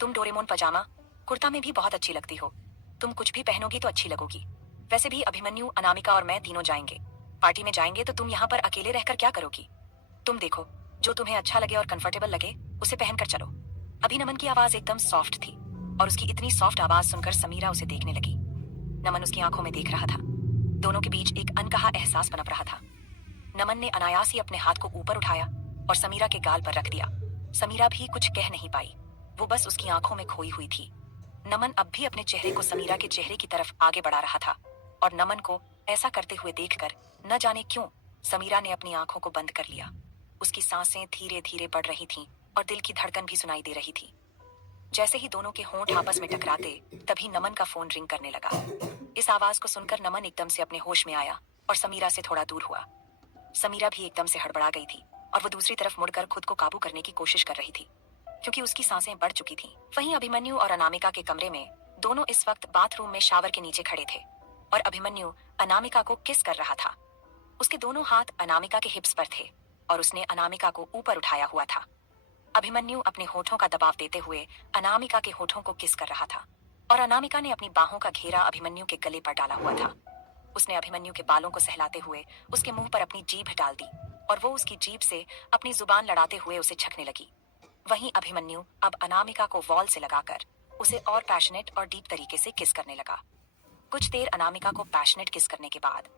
तुम डोरेमोन पजामा कुर्ता में भी बहुत अच्छी लगती हो, तुम कुछ भी पहनोगी तो अच्छी लगोगी। वैसे भी अभिमन्यु, अनामिका और मैं तीनों जाएंगे, पार्टी में जाएंगे तो तुम यहाँ पर अकेले रहकर क्या करोगी? तुम देखो जो तुम्हें अच्छा लगे और कंफर्टेबल लगे उसे पहनकर चलो। अभी नमन की आवाज एकदम सॉफ्ट थी और उसकी इतनी सॉफ्ट आवाज सुनकर समीरा उसे देखने लगी। नमन उसकी आंखों में देख रहा था। दोनों के बीच एक अनकहा एहसास पनप रहा था। नमन ने अनायास ही अपने हाथ को ऊपर उठाया और समीरा के गाल पर रख दिया। समीरा भी कुछ कह नहीं पाई, वो बस उसकी आंखों में खोई हुई थी। नमन अब भी अपने चेहरे को समीरा के चेहरे की तरफ आगे बढ़ा रहा था और नमन को ऐसा करते हुए देखकर न जाने क्यों समीरा ने अपनी आंखों को बंद कर लिया। उसकी सांसें धीरे धीरे बढ़ रही थीं और दिल की धड़कन भी सुनाई दे रही थी। जैसे ही दोनों के होंठ आपस में टकराते तभी नमन का फोन रिंग करने लगा। इस आवाज को सुनकर नमन एकदम से अपने होश में आया और समीरा से थोड़ा दूर हुआ। समीरा भी एकदम से हड़बड़ा गई थी और वो दूसरी तरफ मुड़कर खुद को काबू करने की कोशिश कर रही थी क्योंकि उसकी सांसें बढ़ चुकी थीं। वहीं अभिमन्यु और अनामिका के कमरे में दोनों इस वक्त बाथरूम में शावर के नीचे खड़े थे और अभिमन्यु अनामिका को किस कर रहा था। उसके दोनों हाथ अनामिका के हिप्स पर थे और उसने अनामिका को ऊपर उठाया हुआ था। अभिमन्यु अपने होठों का दबाव देते हुए अनामिका के होठों को किस कर रहा था और अनामिका ने अपनी बाहों का घेरा अभिमन्यु के गले पर डाला हुआ था। उसने अभिमन्यु के बालों को सहलाते हुए उसके मुंह पर अपनी जीभ डाल दी और वो उसकी जीभ से अपनी जुबान लड़ाते हुए उसे छकने लगी। वहीं अभिमन्यु अब अनामिका को वॉल से लगाकर उसे और पैशनेट और डीप तरीके से किस करने लगा। कुछ देर अनामिका को पैशनेट किस करने के बाद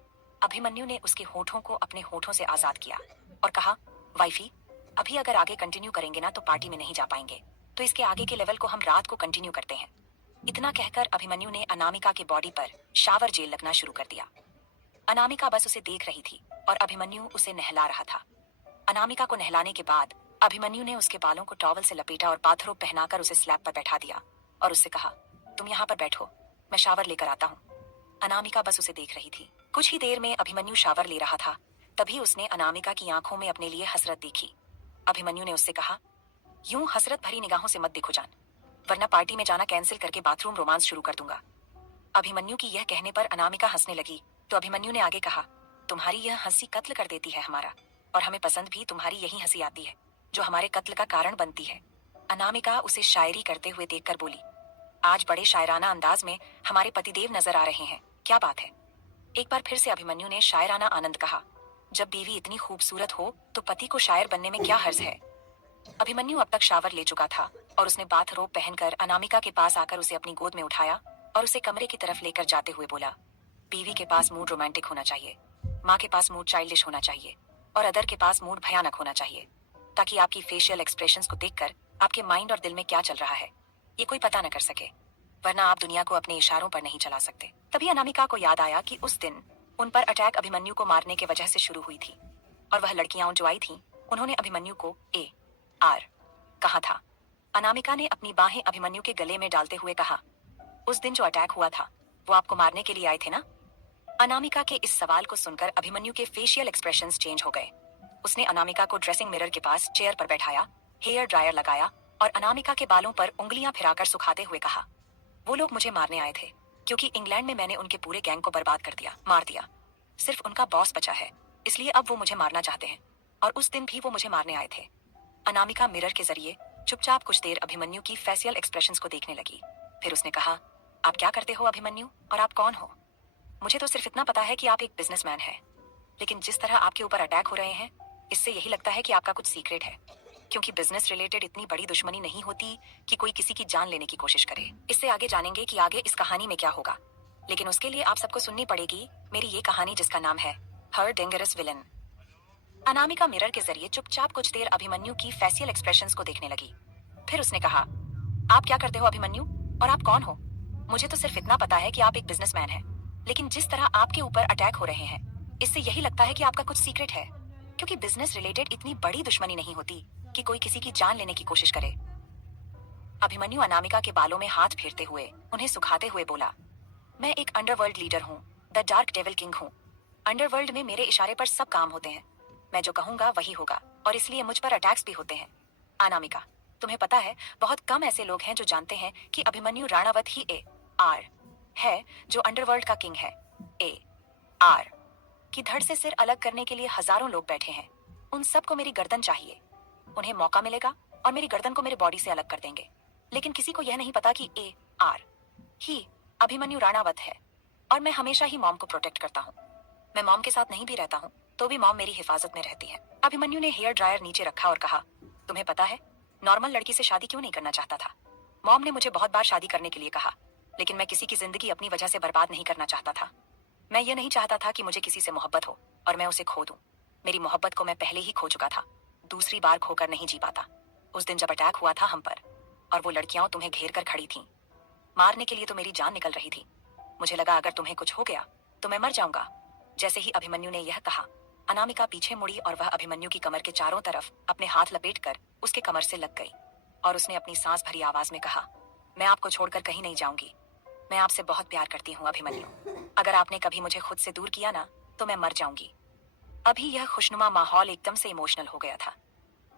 अभिमन्यु ने उसके होठों को अपने होठों से आजाद किया और कहा, वाइफी अभी अगर आगे कंटिन्यू करेंगे ना तो पार्टी में नहीं जा पाएंगे, तो इसके आगे के लेवल को हम रात को कंटिन्यू करते हैं। इतना कहकर अभिमन्यु ने अनामिका के बॉडी पर शावर जेल लगना शुरू कर दिया। अनामिका बस उसे देख रही थी और अभिमन्यु उसे नहला रहा था। अनामिका को नहलाने के बाद अभिमन्यु ने उसके बालों को टॉवल से लपेटा और बाथरोब पहनाकर उसे स्लैब पर बैठा दिया और उससे कहा, तुम यहाँ पर बैठो, मैं शावर लेकर आता हूँ। अनामिका बस उसे देख रही थी। कुछ ही देर में अभिमन्यु शावर ले रहा था, तभी उसने अनामिका की आंखों में अपने लिए हसरत देखी। अभिमन्यु ने उससे कहा, यूं हसरत भरी निगाहों से मत देखो जान, वरना पार्टी में जाना कैंसिल करके बाथरूम रोमांस शुरू कर दूंगा। अभिमन्यु की यह कहने पर अनामिका हंसने लगी तो अभिमन्यु ने आगे कहा, तुम्हारी यह हंसी कत्ल कर देती है हमारा, और हमें पसंद भी तुम्हारी यही हंसी आती है जो हमारे कत्ल का कारण बनती है। अनामिका उसे शायरी करते हुए देखकर बोली, आज बड़े शायराना अंदाज में हमारे पतिदेव नजर आ रहे हैं, क्या बात है? एक बार फिर से अभिमन्यु ने शायराना आनंद कहा। जब बीवी इतनी खूबसूरत हो तो पति को शायर बनने में क्या हर्ज है। अभिमन्यु अब तक शावर ले चुका था और उसने बाथरोब पहनकर अनामिका के पास आकर उसे अपनी गोद में उठाया और उसे कमरे की तरफ लेकर जाते हुए बोला, बीवी के पास मूड रोमांटिक होना चाहिए, माँ के पास मूड चाइल्डिश होना चाहिए और अदर के पास मूड भयानक होना चाहिए, ताकि आपकी फेशियल एक्सप्रेशंस को देखकर आपके माइंड और दिल में क्या चल रहा है ये कोई पता न कर सके, वरना आप दुनिया को अपने इशारों पर नहीं चला सकते। तभी अनामिका को याद आया कि उस दिन उन पर अटैक अभिमन्यु को मारने के वजह से शुरू हुई थी और वह लड़कियां जो आई थीं, उन्होंने अभिमन्यु को AR कहा था। अनामिका ने अपनी बाहें अभिमन्यु के गले में डालते हुए कहा, उस दिन जो अटैक हुआ था वो आपको मारने के लिए आए थे ना। अनामिका के इस सवाल को सुनकर अभिमन्यु के फेशियल एक्सप्रेशंस चेंज हो गए। उसने अनामिका को ड्रेसिंग मिरर के पास चेयर पर बैठाया, हेयर ड्रायर लगाया और अनामिका के बालों पर उंगलियां फिराकर सुखाते हुए कहा, वो लोग मुझे मारने आए थे क्योंकि इंग्लैंड में मैंने उनके पूरे गैंग को बर्बाद कर दिया, मार दिया। सिर्फ उनका बॉस बचा है, इसलिए अब वो मुझे मारना चाहते हैं और उस दिन भी वो मुझे मारने आए थे। अनामिका मिरर के जरिए चुपचाप कुछ देर अभिमन्यु की फेशियल एक्सप्रेशंस को देखने लगी। फिर उसने कहा, आप क्या करते हो अभिमन्यु और आप कौन हो? मुझे तो सिर्फ इतना पता है कि आप एक बिजनेसमैन हैं, लेकिन जिस तरह आपके ऊपर अटैक हो रहे हैं इससे यही लगता है कि आपका कुछ सीक्रेट है, क्योंकि बिजनेस रिलेटेड इतनी बड़ी दुश्मनी नहीं होती कि कोई किसी की जान लेने की कोशिश करे। इससे आगे जानेंगे कि आगे इस कहानी में क्या होगा, लेकिन उसके लिए आप सबको सुननी पड़ेगी मेरी ये कहानी जिसका नाम है हर डेंजरस विलन। अनामिका मिरर के जरिए चुपचाप कुछ देर अभिमन्यु की फेशियल एक्सप्रेशंस को देखने लगी। फिर उसने कहा, आप क्या करते हो अभिमन्यु और आप कौन हो? मुझे तो सिर्फ इतना पता है कि आप एक बिजनेसमैन हैं, लेकिन जिस तरह आपके ऊपर अटैक हो रहे हैं इससे यही लगता है कि आपका कुछ सीक्रेट है, क्योंकि बिजनेस रिलेटेड इतनी बड़ी दुश्मनी नहीं होती कि कोई किसी की जान लेने की कोशिश करे। अभिमन्यु अनामिका के बालों में हाथ फेरते हुए उन्हें सुखाते हुए बोला, मैं एक अंडरवर्ल्ड लीडर हूँ, द डार्क डेविल किंग हूँ। अंडरवर्ल्ड में मेरे इशारे पर सब काम होते हैं, मैं जो कहूंगा वही होगा और इसलिए मुझ पर अटैक्स भी होते हैं। अनामिका, तुम्हें पता है बहुत कम ऐसे लोग हैं जो जानते हैं कि अभिमन्यु राणावत ही AR है जो अंडरवर्ल्ड का किंग है। AR की धड़ से सिर अलग करने के लिए हजारों लोग बैठे हैं, उन सबको मेरी गर्दन चाहिए। उन्हें मौका मिलेगा और मेरी गर्दन को मेरे बॉडी से अलग कर देंगे, लेकिन किसी को यह नहीं पता कि AR ही अभिमन्यु राणावत है और मैं हमेशा ही मॉम को प्रोटेक्ट करता हूँ। मैं मॉम के साथ नहीं भी रहता हूँ तो भी मॉम मेरी हिफाजत में रहती है। अभिमन्यु ने हेयर ड्रायर नीचे रखा और कहा, तुम्हें पता है नॉर्मल लड़की से शादी क्यों नहीं करना चाहता था? मॉम ने मुझे बहुत बार शादी करने के लिए कहा, लेकिन मैं किसी की जिंदगी अपनी वजह से बर्बाद नहीं करना चाहता था। मैं ये नहीं चाहता था कि मुझे किसी से मोहब्बत हो और मैं उसे खो दूं। मेरी मोहब्बत को मैं पहले ही खो चुका था, दूसरी बार खोकर नहीं जी पाता। उस दिन जब अटैक हुआ था हम पर और वो लड़कियां तुम्हें घेर कर खड़ी थीं, मारने के लिए तो मेरी जान निकल रही थी। मुझे लगा अगर तुम्हें कुछ हो गया तो मैं मर जाऊंगा। जैसे ही अभिमन्यु ने यह कहा, अनामिका पीछे मुड़ी और वह अभिमन्यु की कमर के चारों तरफ अपने हाथ लपेटकर उसके कमर से लग गई और उसने अपनी सांस भरी आवाज में कहा, मैं आपको छोड़कर कहीं नहीं जाऊंगी। मैं आपसे बहुत प्यार करती हूँ अभिमन्यु। अगर आपने कभी मुझे खुद से दूर किया ना तो मैं मर जाऊंगी। अभी यह खुशनुमा माहौल एकदम से इमोशनल हो गया था।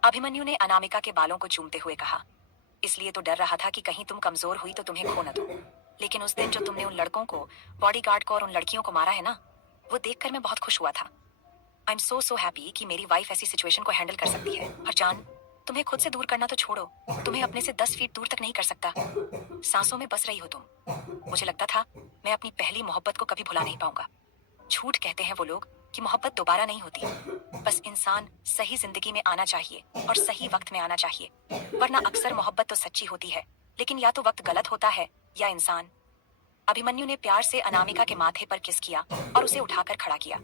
अभिमन्यु ने अनामिका के बालों को चूमते हुए कहा, इसलिए तो डर रहा था कि कहीं तुम कमजोर हुई तो तुम्हें खो न दूं। लेकिन उस दिन जो तुमने उन लड़कों को, बॉडीगार्ड को और उन लड़कियों को मारा है ना, वो देखकर मैं बहुत खुश हुआ था। आई एम सो हैप्पी कि मेरी वाइफ ऐसी सिचुएशन को हैंडल कर सकती है। और जान, तुम्हें खुद से दूर करना तो छोड़ो, तुम्हें अपने से 10 फीट दूर तक नहीं कर सकता। सांसों में बस रही हो तुम। मुझे लगता था मैं अपनी पहली मोहब्बत को कभी भुला नहीं पाऊंगा। झूठ कहते हैं वो लोग कि मोहब्बत दोबारा नहीं होती, बस इंसान सही जिंदगी में आना चाहिए और सही वक्त में आना चाहिए, वरना अक्सर मोहब्बत तो सच्ची होती है, लेकिन या तो वक्त गलत होता है या इंसान। अभिमन्यु ने प्यार से अनामिका के माथे पर किस किया और उसे उठाकर खड़ा किया।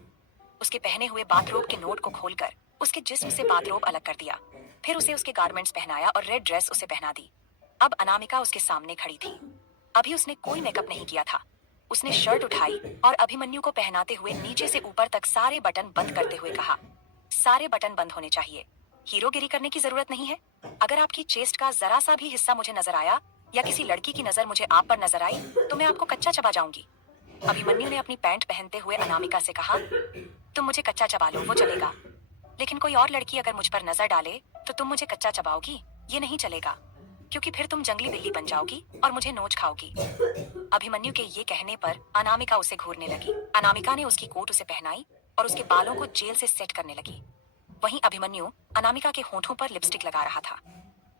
उसके पहने हुए बाथरोब के नोट को खोलकर उसके जिस्म से बाथरोब अलग कर दिया। फिर उसे उसके गारमेंट्स पहनाया और रेड ड्रेस उसे पहना दी। अब अनामिका उसके सामने खड़ी थी। अभी उसने कोई मेकअप नहीं किया था। उसने शर्ट उठाई और अभिमन्यु को पहनाते हुए नीचे से ऊपर तक सारे बटन बंद करते हुए कहा, सारे बटन बंद होने चाहिए। हीरोगिरी करने की जरूरत नहीं है। अगर आपकी चेस्ट का जरा सा भी हिस्सा मुझे नजर आया या किसी लड़की की नजर मुझे आप पर नजर आई तो मैं आपको कच्चा चबा जाऊंगी। अभिमन्यु ने अपनी पैंट पहनते हुए अनामिका से कहा, तुम मुझे कच्चा चबा लो वो चलेगा, लेकिन कोई और लड़की अगर मुझ पर नजर डाले तो तुम मुझे कच्चा चबाओगी, ये नहीं चलेगा, क्योंकि फिर तुम जंगली बिल्ली बन जाओगी और मुझे नोच खाओगी। अभिमन्यु के ये कहने पर अनामिका उसे घूरने लगी। अनामिका ने उसकी कोट उसे पहनाई और उसके बालों को जेल से सेट करने लगी। वहीं अभिमन्यु अनामिका के होठों पर लिपस्टिक लगा रहा था।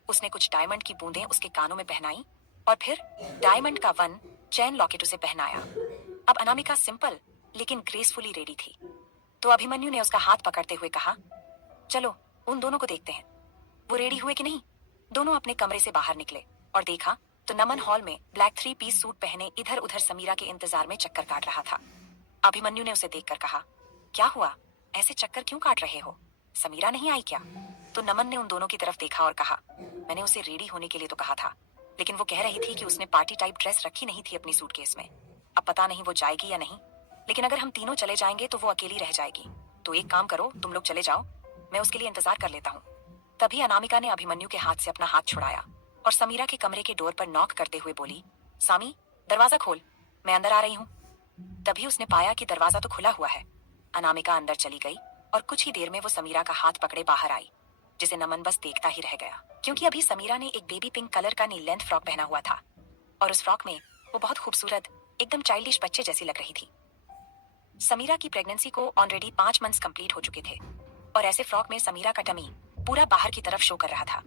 उसने कुछ डायमंड की बूंदें उसके कानों में पहनाई और फिर डायमंड का वन चैन लॉकेट उसे पहनाया। अब अनामिका सिंपल लेकिन ग्रेसफुली रेडी थी। तो अभिमन्यु ने उसका हाथ पकड़ते हुए कहा, चलो उन दोनों को देखते हैं वो रेडी हुए कि नहीं। दोनों अपने कमरे से बाहर निकले और देखा तो नमन हॉल में ब्लैक 3 पीस सूट पहने इधर उधर समीरा के इंतजार में चक्कर काट रहा था। अभिमन्यु ने उसे देखकर कहा, क्या हुआ, ऐसे चक्कर क्यों काट रहे हो, समीरा नहीं आई क्या। तो नमन ने उन दोनों की तरफ देखा और कहा, मैंने उसे रेडी होने के लिए तो कहा था, लेकिन वो कह रही थी कि उसने पार्टी टाइप ड्रेस रखी नहीं थी अपनी सूटकेस में। अब पता नहीं वो जाएगी या नहीं, लेकिन अगर हम तीनों चले जाएंगे तो वो अकेली रह जाएगी। तो एक काम करो, तुम लोग चले जाओ, मैं उसके लिए इंतजार कर लेता हूँ। तभी अनामिका ने अभिमन्यु के हाथ से अपना हाथ छुड़ाया और समीरा के कमरे के डोर पर नॉक करते हुए बोली, सामी दरवाजा खोल, मैं अंदर आ रही हूँ। तभी उसने पाया कि दरवाजा तो खुला हुआ है। अनामिका अंदर चली गई और कुछ ही देर में वो समीरा का हाथ पकड़े बाहर आई, जिसे नमन बस देखता ही रह गया, क्योंकि अभी समीरा ने एक बेबी पिंक कलर का नी लेंथ फ्रॉक पहना हुआ था और उस फ्रॉक में वो बहुत खूबसूरत, एकदम चाइल्डिश बच्चे जैसी लग रही थी। समीरा की प्रेगनेंसी को ऑलरेडी 5 मंथ्स कंप्लीट हो चुके थे और ऐसे फ्रॉक में समीरा का टमी पूरा बाहर की तरफ शो कर रहा था।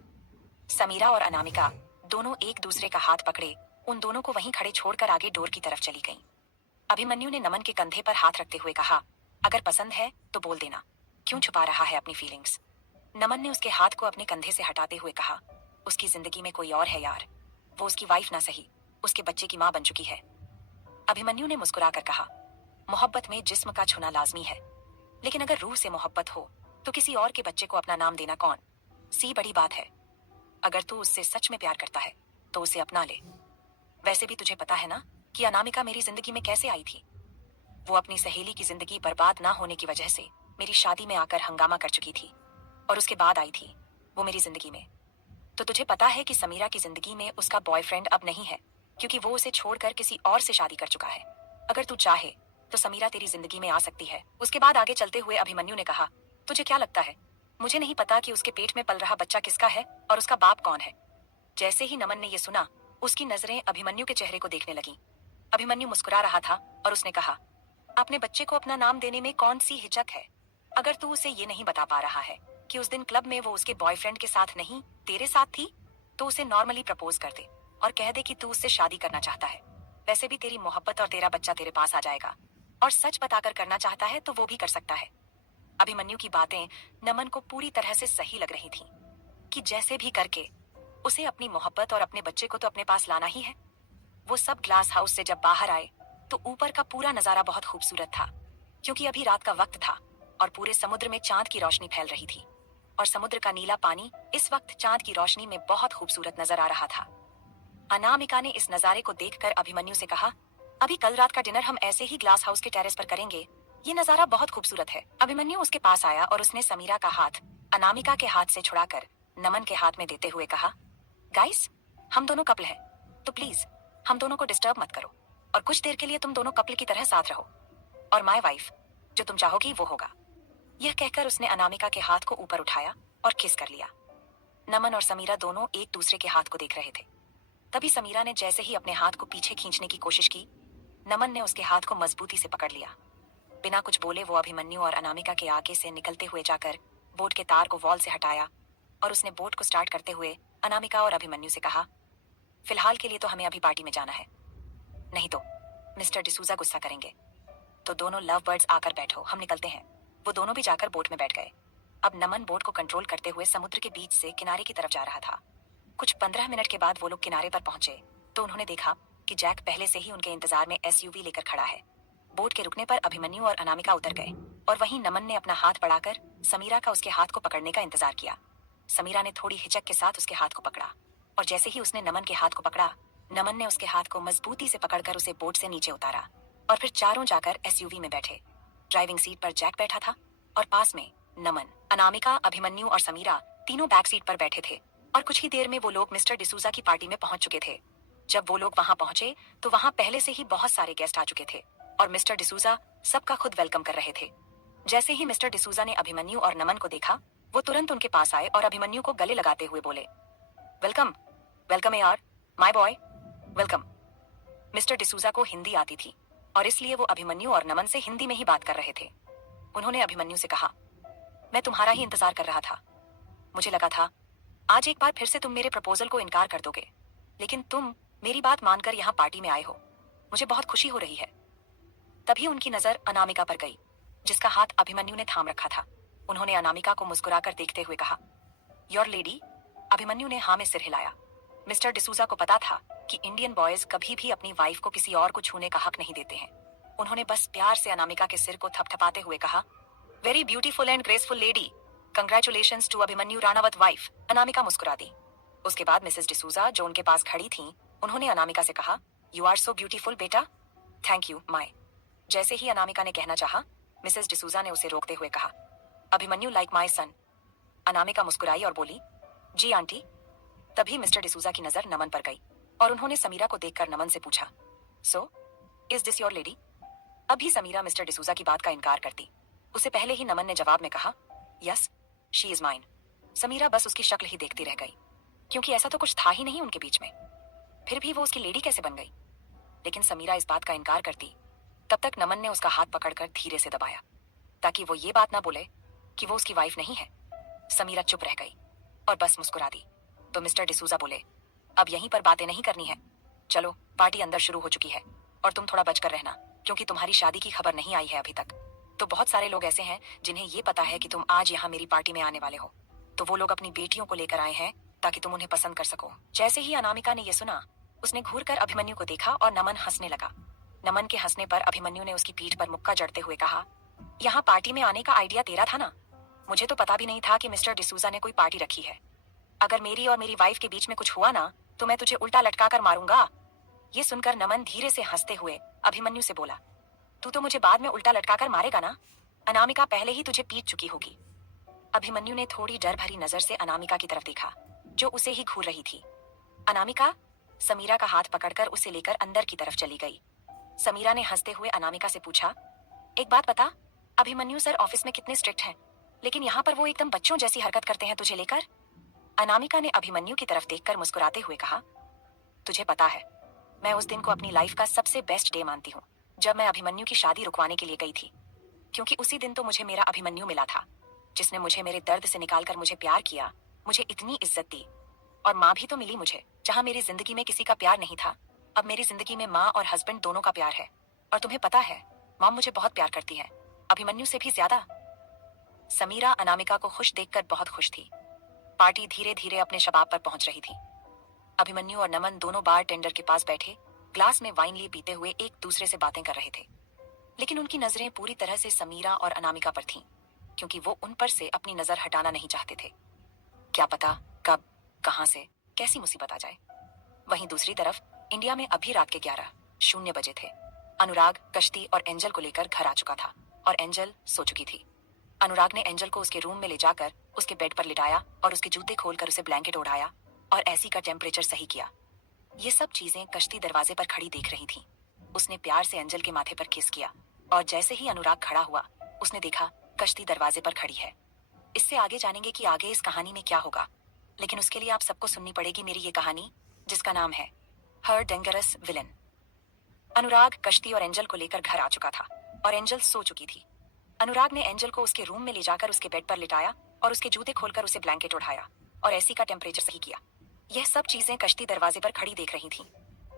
समीरा और अनामिका दोनों एक दूसरे का हाथ पकड़े उन दोनों को वहीं खड़े छोड़कर आगे डोर की तरफ चली गईं। अभिमन्यु ने नमन के कंधे पर हाथ रखते हुए कहा, अगर पसंद है तो बोल देना, क्यों छुपा रहा है अपनी फीलिंग्स। नमन ने उसके हाथ को अपने कंधे से हटाते हुए कहा, उसकी जिंदगी में कोई और है यार, वो उसकी वाइफ ना सही उसके बच्चे की माँ बन चुकी है। अभिमन्यु ने मुस्कुराकर कहा, मोहब्बत में जिस्म का छूना लाजमी है, लेकिन अगर रूह से मोहब्बत हो तो किसी और के बच्चे को अपना नाम देना कौन सी बड़ी बात है। अगर तू उससे सच में प्यार करता है तो उसे अपना ले। वैसे भी तुझे पता है ना कि अनामिका मेरी जिंदगी में कैसे आई थी। वो अपनी सहेली की जिंदगी बर्बाद ना होने की वजह से मेरी शादी में आकर हंगामा कर चुकी थी और उसके बाद आई थी वो मेरी जिंदगी में। तो तुझे पता है कि समीरा की जिंदगी में उसका बॉयफ्रेंड अब नहीं है, क्योंकि वो उसे छोड़कर किसी और से शादी कर चुका है। अगर तू चाहे तो समीरा तेरी जिंदगी में आ सकती है। उसके बाद आगे चलते हुए अभिमन्यु ने कहा, तुझे क्या लगता है मुझे नहीं पता कि उसके पेट में पल रहा बच्चा किसका है और उसका बाप कौन है। जैसे ही नमन ने ये सुना, उसकी नजरें अभिमन्यु के चेहरे को देखने लगीं। अभिमन्यु मुस्कुरा रहा था और उसने कहा, अपने बच्चे को अपना नाम देने में कौन सी हिचक है। अगर तू उसे ये नहीं बता पा रहा है कि उस दिन क्लब में वो उसके बॉयफ्रेंड के साथ नहीं तेरे साथ थी, तो उसे नॉर्मली प्रपोज कर दे और कह दे कि तू उससे शादी करना चाहता है। वैसे भी तेरी मोहब्बत और तेरा बच्चा तेरे पास आ जाएगा, और सच बताकर करना चाहता है तो वो भी कर सकता है। अभिमन्यु की बातें नमन को पूरी तरह से सही लग रही थीं, कि जैसे भी करके उसे अपनी मोहब्बत और अपने बच्चे को तो अपने पास लाना ही है। वो सब ग्लास हाउस से जब बाहर आए तो ऊपर का पूरा नजारा बहुत खूबसूरत था, क्योंकि अभी रात का वक्त था और पूरे समुद्र में चांद की रोशनी फैल रही थी और समुद्र का नीला पानी इस वक्त चांद की रोशनी में बहुत खूबसूरत नजर आ रहा था। अनामिका ने इस नजारे को देखकर अभिमन्यु से कहा, अभी कल रात का डिनर हम ऐसे ही ग्लास हाउस के टेरेस पर करेंगे, ये नजारा बहुत खूबसूरत है। अभिमन्यु उसके पास आया और उसने समीरा का हाथ अनामिका के हाथ से छुड़ाकर नमन के हाथ में देते हुए कहा, गाइस हम दोनों कपल हैं, तो प्लीज हम दोनों को डिस्टर्ब मत करो और कुछ देर के लिए तुम दोनों कपल की तरह साथ रहो, और माय वाइफ जो तुम चाहोगी वो होगा। यह कहकर उसने अनामिका के हाथ को ऊपर उठाया और किस कर लिया। नमन और समीरा दोनों एक दूसरे के हाथ को देख रहे थे। तभी समीरा ने जैसे ही अपने हाथ को पीछे खींचने की कोशिश की, नमन ने उसके हाथ को मजबूती से पकड़ लिया। बिना कुछ बोले वो अभिमन्यु और अनामिका के आगे से निकलते हुए जाकर बोट के तार को वॉल से हटाया और उसने बोट को स्टार्ट करते हुए अनामिका और अभिमन्यु से कहा, फिलहाल के लिए तो हमें अभी पार्टी में जाना है, नहीं तो मिस्टर डिसूजा गुस्सा करेंगे। तो दोनों लव बर्ड्स आकर बैठो, हम निकलते हैं। वो दोनों भी जाकर बोट में बैठ गए। अब नमन बोट को कंट्रोल करते हुए समुद्र के बीच से किनारे की तरफ जा रहा था। कुछ 15 मिनट के बाद वो लोग किनारे पर पहुंचे तो उन्होंने देखा कि जैक पहले से ही उनके इंतजार में एसयूवी लेकर खड़ा है। बोट के रुकने पर अभिमन्यु और अनामिका उतर गए और वहीं नमन ने अपना हाथ बढ़ाकर समीरा का उसके हाथ को पकड़ने का इंतजार किया। समीरा ने थोड़ी हिचक के साथ उसके हाथ को पकड़ा और जैसे ही उसने नमन के हाथ को पकड़ा, नमन ने उसके हाथ को मजबूती से पकड़कर उसे बोट से नीचे उतारा और फिर चारों जाकर एसयूवी में बैठे। ड्राइविंग सीट पर जैक बैठा था और पास में नमन, अनामिका, अभिमन्यु और समीरा तीनों बैक सीट पर बैठे थे। और कुछ ही देर में वो लोग मिस्टर डिसूजा की पार्टी में पहुंच चुके थे। जब वो लोग वहां पहुंचे तो वहां पहले से ही बहुत सारे गेस्ट आ चुके थे और मिस्टर डिसूजा सबका खुद वेलकम कर रहे थे। जैसे ही मिस्टर डिसूजा ने अभिमन्यु और नमन को देखा, वो तुरंत उनके पास आए और अभिमन्यु को गले लगाते हुए बोले, वेलकम वेलकम यार, my boy welcome. Mister D'Souza को हिंदी आती थी और इसलिए वो अभिमन्यु और नमन से हिंदी में ही बात कर रहे थे। उन्होंने अभिमन्यु से कहा, मैं तुम्हारा ही इंतजार कर रहा था। मुझे लगा था आज एक बार फिर से तुम मेरे प्रपोजल को इनकार कर दोगे, लेकिन तुम मेरी बात मानकर यहाँ पार्टी में आए हो। मुझे बहुत खुशी हो रही है। तभी उनकी नजर अनामिका पर गई जिसका हाथ अभिमन्यु ने थाम रखा था। उन्होंने अनामिका को मुस्कुराकर देखते हुए कहा, योर लेडी। अभिमन्यु ने हाँ में सिर हिलाया। मिस्टर डिसूजा को पता था कि इंडियन बॉयज कभी भी अपनी वाइफ को किसी और को छूने का हक नहीं देते हैं। उन्होंने बस प्यार से अनामिका के सिर को थपथपाते हुए कहा, very beautiful and graceful lady, congratulations to Abhimanyu Ranawat wife. Anamika मुस्कुरा दी। उसके बाद मिसेस डिसूजा जो उनके पास खड़ी थीं, उन्होंने अनामिका से कहा, यू आर सो ब्यूटीफुल बेटा। Thank you my. जैसे ही अनामिका ने कहना चाहा, मिसेस डिसूजा ने उसे रोकते हुए कहा, Abhimanyu like my son. Anamika मुस्कुराई और बोली, जी आंटी। तभी मिस्टर डिसूजा की नजर नमन पर गई और उन्होंने समीरा को देखकर नमन से पूछा, so is this your lady. अभी समीरा मिस्टर डिसूजा की बात का इनकार करती, उसे पहले ही नमन ने जवाब में कहा, yes she is mine. Samira बस उसकी शक्ल ही देखती रह गई, क्योंकि ऐसा तो कुछ था ही नहीं उनके बीच में। फिर भी वो उसकी लेडी कैसे बन गई। लेकिन समीरा इस बात का इनकार करती, तब तक नमन ने उसका हाथ पकड़कर धीरे से दबाया, ताकि वो ये बात ना बोले कि वो उसकी वाइफ नहीं है। समीरा चुप रह गई और बस मुस्कुरा दी। तो मिस्टर डिसूजा बोले, अब यहीं पर बातें नहीं करनी है, चलो पार्टी अंदर शुरू हो चुकी है और तुम थोड़ा बचकर रहना, क्योंकि तुम्हारी शादी की खबर नहीं आई है अभी तक। तो बहुत सारे लोग ऐसे हैं जिन्हें ये पता है कि तुम आज यहाँ मेरी पार्टी में आने वाले हो, तो वो लोग अपनी बेटियों को लेकर आए हैं ताकि तुम उन्हें पसंद कर सको। जैसे ही अनामिका ने यह सुना, उसने घूर कर अभिमन्यु को देखा और नमन हंसने लगा। नमन के हंसने पर अभिमन्यु ने उसकी पीठ पर मुक्का जड़ते हुए कहा, यहाँ पार्टी में आने का आइडिया तेरा था ना। मुझे तो पता भी नहीं था कि मिस्टर डिसूजा ने कोई पार्टी रखी है। अगर मेरी और मेरी वाइफ के बीच में कुछ हुआ ना, तो मैं तुझे उल्टा लटका कर मारूंगा। ये सुनकर नमन धीरे से हंसते हुए अभिमन्यु से बोला, तू तो मुझे बाद में उल्टा लटका कर मारेगा ना। अनामिका पहले ही तुझे पीट चुकी होगी। अभिमन्यु ने थोड़ी डर भरी नजर से अनामिका की तरफ देखा, जो उसे ही घूर रही थी। अनामिका, समीरा का हाथ पकड़कर उसे लेकर अंदर की तरफ चली गई। समीरा ने हंसते हुए अनामिका से पूछा, एक बात बता, अभिमन्यु सर ऑफिस में कितने स्ट्रिक्ट हैं, लेकिन यहाँ पर वो एकदम बच्चों जैसी हरकत करते हैं तुझे लेकर। अनामिका ने अभिमन्यु की तरफ देखकर मुस्कुराते हुए कहा, तुझे पता है, मैं उस दिन को अपनी लाइफ का सबसे बेस्ट डे मानती हूँ, जब मैं अभिमन्यु की शादी रुकवाने के लिए गई थी। क्योंकि उसी दिन तो मुझे मेरा अभिमन्यु मिला था, जिसने मुझे मेरे दर्द से निकालकर मुझे प्यार किया, मुझे इतनी इज्जत दी। और माँ भी तो मिली मुझे, जहाँ मेरी जिंदगी में किसी का प्यार नहीं था, अब मेरी जिंदगी में माँ और हस्बैंड दोनों का प्यार है। और तुम्हें पता है, माँ मुझे बहुत प्यार करती है, अभिमन्यु से भी ज्यादा। समीरा अनामिका को खुश देखकर बहुत खुश थी। पार्टी धीरे धीरे अपने शबाब पर पहुंच रही थी। अभिमन्यु और नमन दोनों बार टेंडर के पास बैठे ग्लास में वाइन लिए पीते हुए एक दूसरे से बातें कर रहे थे, लेकिन उनकी नजरें पूरी तरह से समीरा और अनामिका पर थीं, क्योंकि वो उन पर से अपनी नजर हटाना नहीं चाहते थे। क्या पता कब, कहां से कैसी मुसीबत आ जाए। वहीं दूसरी तरफ इंडिया में अभी रात के 11:00 बजे थे। अनुराग कश्ती और एंजल को लेकर घर आ चुका था और एंजल सो चुकी थी। अनुराग ने एंजल को उसके रूम में ले जाकर उसके बेड पर लिटाया और उसके जूते खोलकर उसे ब्लैंकेट ओढ़ाया और एसी का टेम्परेचर सही किया। ये सब चीजें कश्ती दरवाजे पर खड़ी देख रही थी। उसने प्यार से एंजल के माथे पर किस किया और जैसे ही अनुराग खड़ा हुआ, उसने देखा कश्ती दरवाजे पर खड़ी है। इससे आगे जानेंगे कि आगे इस कहानी में क्या होगा, लेकिन उसके लिए आप सबको सुननी पड़ेगी मेरी ये कहानी, जिसका नाम है हर डेंजरस विलन। अनुराग कश्ती और एंजल को लेकर घर आ चुका था और एंजल सो चुकी थी। अनुराग ने एंजल को उसके रूम में ले जाकर उसके बेड पर लिटाया और उसके जूते खोलकर उसे ब्लैंकेट उठाया और एसी का टेम्परेचर सही किया। यह सब चीजें कश्ती दरवाजे पर खड़ी देख रही थी।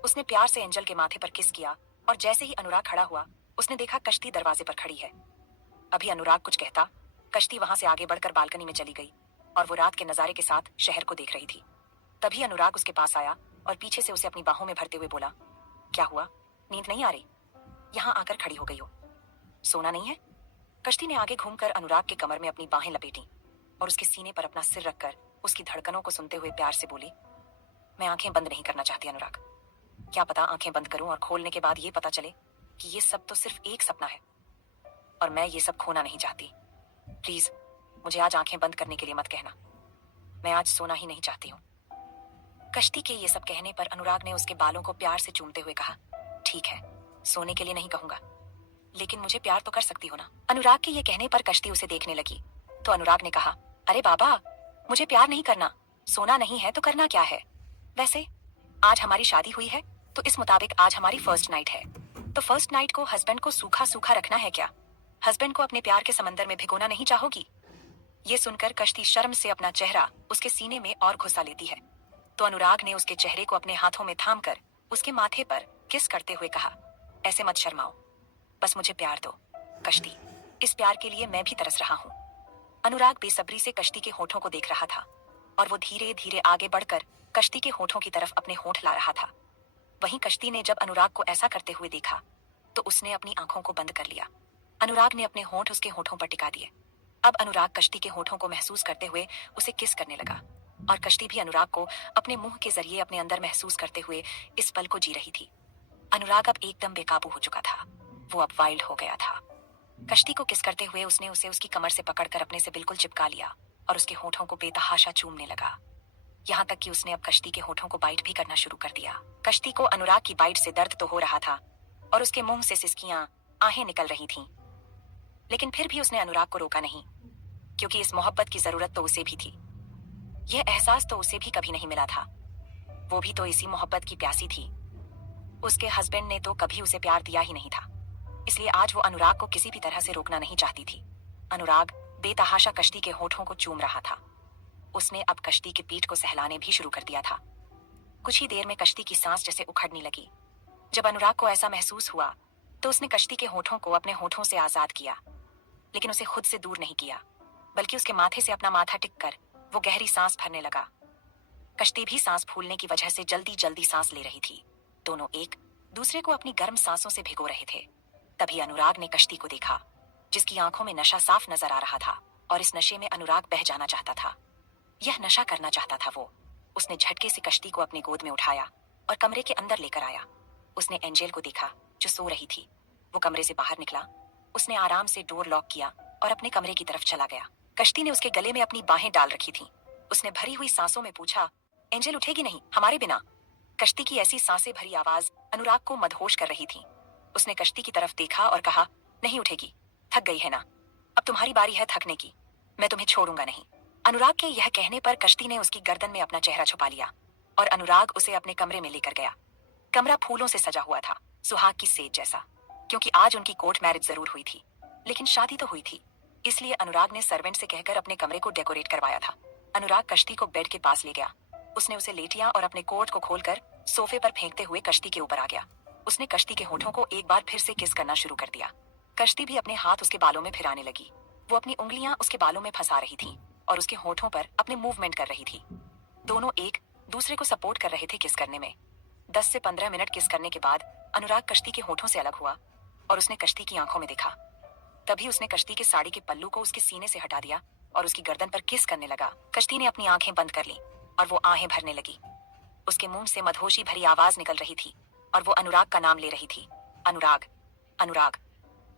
उसने प्यार से एंजल के माथे पर किस किया और जैसे ही अनुराग खड़ा हुआ, उसने देखा कश्ती दरवाजे पर खड़ी है। अभी अनुराग कुछ कहता, कश्ती वहां से आगे बढ़कर बालकनी में चली गई और वो रात के नजारे के साथ शहर को देख रही थी। तभी अनुराग उसके पास आया और पीछे से उसे अपनी बाहों में भरते हुए बोला, क्या हुआ, नींद नहीं आ रही, यहाँ आकर खड़ी हो गई हो, सोना नहीं है। कश्ती ने आगे घूमकर अनुराग के कमर में अपनी बाहें लपेटी और उसके सीने पर अपना सिर रखकर उसकी धड़कनों को सुनते हुए प्यार से बोली, मैं आंखें बंद नहीं करना चाहती अनुराग। क्या पता आंखें बंद करूं और खोलने के बाद ये पता चले कि ये सब तो सिर्फ एक सपना है और मैं ये सब खोना नहीं चाहती। प्लीज मुझे आज आंखें बंद करने के लिए मत कहना, मैं आज सोना ही नहीं चाहती हूँ। कश्ती के ये सब कहने पर अनुराग ने उसके बालों को प्यार से चूमते हुए कहा, ठीक है, सोने के लिए नहीं कहूंगा, लेकिन मुझे प्यार तो कर सकती हो ना। अनुराग के ये कहने पर कश्ती उसे देखने लगी तो अनुराग ने कहा, अरे बाबा, मुझे प्यार नहीं करना, सोना नहीं है तो करना क्या है। वैसे आज हमारी शादी हुई है तो इस मुताबिक आज हमारी फर्स्ट नाइट है, तो फर्स्ट नाइट को हस्बैंड को सूखा सूखा रखना है क्या, हस्बैंड को अपने प्यार के समंदर में भिगोना नहीं चाहोगी। ये सुनकर कश्ती शर्म से अपना चेहरा उसके सीने में और घुसा लेती है, तो अनुराग ने उसके चेहरे को अपने हाथों में थाम कर उसके माथे पर किस करते हुए कहा, ऐसे मत शर्माओ, बस मुझे प्यार दो कश्ती, इस प्यार के लिए मैं भी तरस रहा हूँ। अनुराग बेसब्री से कश्ती के होठों को देख रहा था और वो धीरे धीरे आगे बढ़कर कश्ती के होठों की तरफ अपने होठ ला रहा था। वहीं कश्ती ने जब अनुराग को ऐसा करते हुए देखा तो उसने अपनी आंखों को बंद कर लिया। अनुराग ने अपने होठ उसके होठों पर टिका दिए। अब अनुराग कश्ती के होठों को महसूस करते हुए उसे किस करने लगा और कश्ती भी अनुराग को अपने मुंह के जरिए अपने अंदर महसूस करते हुए इस पल को जी रही थी। अनुराग अब एकदम बेकाबू हो चुका था। वो अब वाइल्ड हो गया था। कश्ती को किस करते हुए उसने उसे उसकी कमर से पकड़कर अपने से बिल्कुल चिपका लिया और उसके होठों को बेतहाशा चूमने लगा। यहाँ तक कि उसने अब कश्ती के होठों को बाइट भी करना शुरू कर दिया। कश्ती को अनुराग की बाइट से दर्द तो हो रहा था और उसके मुंह से सिसकियां, आहें निकल रही थीं। लेकिन फिर भी उसने अनुराग को रोका नहीं, क्योंकि इस मोहब्बत की जरूरत तो उसे भी थी। यह एहसास तो उसे भी कभी नहीं मिला था। वो भी तो इसी मोहब्बत की प्यासी थी। उसके हस्बैंड ने तो कभी उसे प्यार दिया ही नहीं था, इसलिए आज वो अनुराग को किसी भी तरह से रोकना नहीं चाहती थी। अनुराग बेतहाशा कश्ती के होठों को चूम रहा था। उसने अब कश्ती की पीठ को सहलाने भी शुरू कर दिया था। कुछ ही देर में कश्ती की सांस जैसे उखड़ने लगी। जब अनुराग को ऐसा महसूस हुआ तो उसने कश्ती के होठों को अपने होठों से आजाद किया, लेकिन उसे खुद से दूर नहीं किया, बल्कि उसके माथे से अपना माथा टिककर वो गहरी सांस भरने लगा। कश्ती भी सांस फूलने की वजह से जल्दी जल्दी सांस ले रही थी। दोनों एक दूसरे को अपनी गर्म सांसों से भिगो रहे थे। तभी अनुराग ने कश्ती को देखा, जिसकी आंखों में नशा साफ नजर आ रहा था और इस नशे में अनुराग बह जाना चाहता था। यह नशा करना चाहता था वो। उसने झटके से कश्ती को अपनी गोद में उठाया और कमरे के अंदर लेकर आया। उसने एंजेल को देखा जो सो रही थी। वो कमरे से बाहर निकला। उसने आराम से डोर लॉक किया और अपने कमरे की तरफ चला गया। कश्ती ने उसके गले में अपनी बाहें डाल रखी थीं। उसने भरी हुई सांसों में पूछा, एंजेल उठेगी नहीं हमारे बिना? कश्ती की ऐसी सांसें भरी आवाज अनुराग को मदहोश कर रही थी। उसने कश्ती की तरफ देखा और कहा, नहीं उठेगी, थक गई है ना? अब तुम्हारी बारी है थकने की। मैं तुम्हें छोड़ूंगा नहीं। अनुराग के यह कहने पर कश्ती ने उसकी गर्दन में अपना चेहरा छुपा लिया और अनुराग उसे अपने कमरे में लेकर गया। कमरा फूलों से सजा हुआ था, सुहाग की सेज जैसा, क्योंकि आज उनकी कोर्ट मैरिज जरूर हुई थी, लेकिन शादी तो हुई थी। इसलिए अनुराग ने सर्वेंट से कहकर अपने कमरे को डेकोरेट करवाया था। अनुराग कश्ती को बेड के पास ले गया। उसने उसे लेटिया और अपने कोट को खोलकर सोफे पर फेंकते हुए कश्ती के ऊपर आ गया। उसने कश्ती के होठों को एक बार फिर से किस करना शुरू कर दिया। कश्ती भी अपने हाथ उसके बालों में फिराने लगी। वो अपनी उंगलियां उसके बालों में फंसा रही थी और उसके होठों पर अपने मूवमेंट कर रही थी। दोनों एक दूसरे को सपोर्ट कर रहे थे किस करने में। 10 से 15 मिनट किस करने के बाद अनुराग कश्ती के होठों से अलग हुआ और उसने कश्ती की आंखों में देखा। तभी उसने कश्ती के साड़ी के पल्लू को उसके सीने से हटा दिया और उसकी गर्दन पर किस करने लगा। कश्ती ने अपनी आंखें बंद कर ली और वो आहें भरने लगी। उसके मुंह से मदहोशी भरी आवाज निकल रही थी और वो अनुराग का नाम ले रही थी, अनुराग, अनुराग।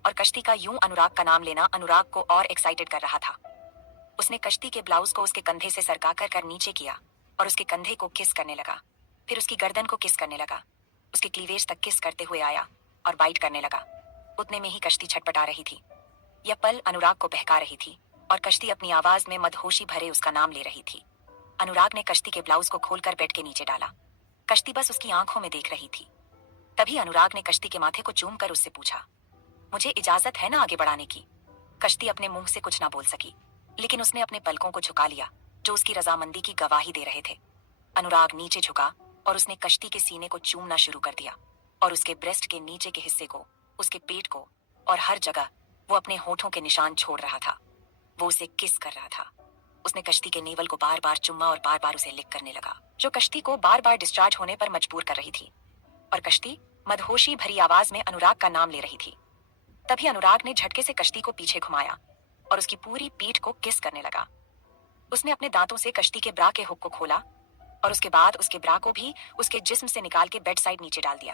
और कश्ती का यूं अनुराग का नाम लेना अनुराग को और एक्साइटेड कर रहा था। उसने कश्ती के ब्लाउज को उसके कंधे से सरका कर नीचे किया और उसके कंधे को किस करने लगा। फिर उसकी गर्दन को किस करने लगा। उसके क्लीवेज तक किस करते हुए आया और बाइट करने लगा। उतने में ही कश्ती छटपटा रही थी। यह पल अनुराग को बहका रही थी और कश्ती अपनी आवाज में मदहोशी भरे उसका नाम ले रही थी। अनुराग ने कश्ती के ब्लाउज को खोलकर बेड के नीचे डाला। कश्ती बस उसकी आंखों में देख रही थी। तभी अनुराग ने कश्ती के माथे को चूम कर उससे पूछा, मुझे इजाजत है ना आगे बढ़ाने की? कश्ती अपने मुंह से कुछ ना बोल सकी, लेकिन उसने अपने पलकों को झुका लिया जो उसकी रजामंदी की गवाही दे रहे थे। अनुराग नीचे झुका और उसने कश्ती के सीने को चूमना शुरू कर दिया और उसके ब्रेस्ट के नीचे के हिस्से को, उसके पेट को और हर जगह वो अपने होठों के निशान छोड़ रहा था। वो उसे किस कर रहा था। उसने कश्ती के नेवल को बार बार चुम्मा और बार बार उसे लिक करने लगा, जो कश्ती को बार बार डिस्चार्ज होने पर मजबूर कर रही थी। और कश्ती मदहोशी भरी आवाज में अनुराग का नाम ले रही थी। तभी अनुराग ने झटके से कश्ती को पीछे घुमाया और उसकी पूरी पीठ को किस करने लगा। उसने अपने दांतों से कश्ती के ब्रा के हुक को खोला और उसके बाद उसके ब्रा को भी उसके जिस्म से निकाल के बेड साइड नीचे डाल दिया।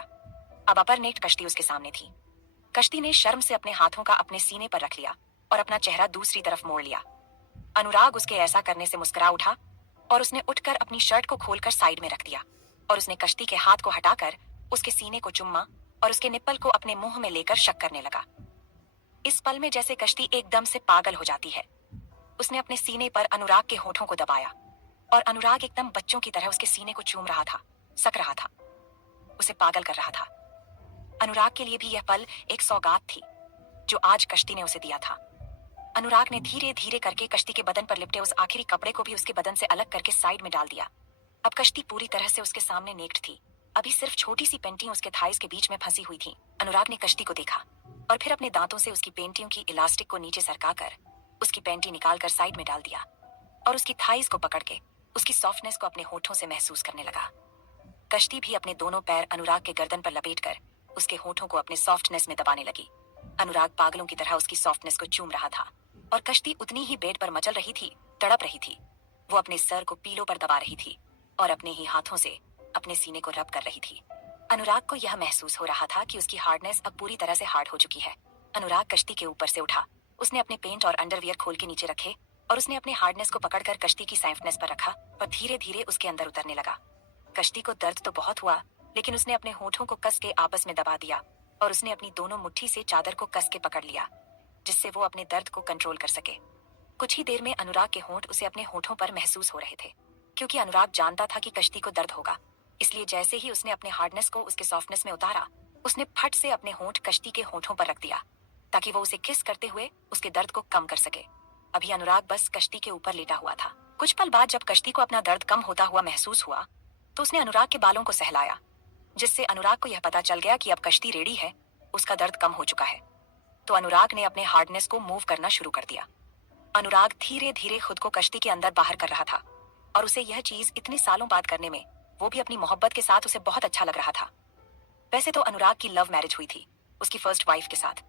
अब अपर नेक्ट कश्ती उसके सामने थी। कश्ती ने शर्म से अपने हाथों का अपने सीने पर रख लिया और अपना चेहरा दूसरी तरफ मोड़ लिया। अनुराग उसके ऐसा करने से मुस्कुरा उठा और उसने उठकर अपनी शर्ट को खोलकर साइड में रख दिया और उसने कश्ती के हाथ को हटाकर उसके सीने को चुम्मा और उसके निप्पल को अपने मुंह में लेकर शक करने लगा। इस पल में जैसे कश्ती एकदम से पागल हो जाती है। उसने अपने सीने पर अनुराग के होठों को दबाया और अनुराग एकदम बच्चों की तरह उसके सीने को चूम रहा था, सक रहा था, उसे पागल कर रहा था। अनुराग के लिए भी यह पल एक सौगात थी जो आज कश्ती ने उसे दिया था। अनुराग ने धीरे धीरे करके कश्ती के बदन पर लिपटे उस आखिरी कपड़े को भी उसके बदन से अलग करके साइड में डाल दिया। अब कश्ती पूरी तरह से उसके सामने नेक्ड थी। अभी सिर्फ छोटी सी पेंटिंग उसके थाइस के बीच में फंसी हुई थी। अनुराग ने कश्ती को देखा। और फिर अपने दांतों से उसकी पेंटियों की इलास्टिक को नीचे सरकाकर उसकी पेंटी निकालकर साइड में डाल दिया और उसकी थाइस को पकड़ के उसकी सॉफ्टनेस को अपने होठों से महसूस करने लगा। कश्ती भी अपने दोनों पैर अनुराग के गर्दन पर लपेटकर उसके होठों को अपने सॉफ्टनेस में दबाने लगी। अनुराग पागलों की तरह उसकी सॉफ्टनेस को चूम रहा था और कश्ती उतनी ही बेड पर मचल रही थी, तड़प रही थी। वो अपने सर को पीलों पर दबा रही थी और अपने ही हाथों से अपने सीने को रब कर रही थी। अनुराग को यह महसूस हो रहा था कि उसकी हार्डनेस अब पूरी तरह से हार्ड हो चुकी है। अनुराग कश्ती के ऊपर से उठा, उसने अपने पेंट और अंडरवियर खोल के नीचे रखे और उसने अपने हार्डनेस को पकड़कर कश्ती की सॉफ्टनेस पर रखा और धीरे धीरे उसके अंदर उतरने लगा। कश्ती को दर्द तो बहुत हुआ, लेकिन उसने अपने होठों को कस के आपस में दबा दिया और उसने अपनी दोनों मुट्ठी से चादर को कस के पकड़ लिया, जिससे वो अपने दर्द को कंट्रोल कर सके। कुछ ही देर में अनुराग के होंठ उसे अपने होठों पर महसूस हो रहे थे, क्योंकि अनुराग जानता था कि कश्ती को दर्द होगा। इसलिए जैसे ही उसने अपने हार्डनेस को उसके सॉफ्टनेस में उतारा, उसने फट से अपने होंठ कश्ती के होठों पर रख दिया ताकि वो उसे किस करते हुए उसके दर्द को कम कर सके। अभी अनुराग बस कश्ती के ऊपर लेटा हुआ था। कुछ पल बाद जब कश्ती को अपना दर्द कम होता हुआ महसूस हुआ, तो उसने अनुराग के बालों को सहलाया, जिससे अनुराग को यह पता चल गया कि अब कश्ती रेडी है, उसका दर्द कम हो चुका है। तो अनुराग ने अपने हार्डनेस को मूव करना शुरू कर दिया। अनुराग धीरे धीरे खुद को कश्ती के अंदर बाहर कर रहा था और उसे यह चीज इतने सालों बाद करने में, वो भी अपनी मोहब्बत के साथ, उसे बहुत अच्छा लग रहा था। वैसे तो अनुराग की लव मैरिज हुई थी उसकी फर्स्ट वाइफ के साथ,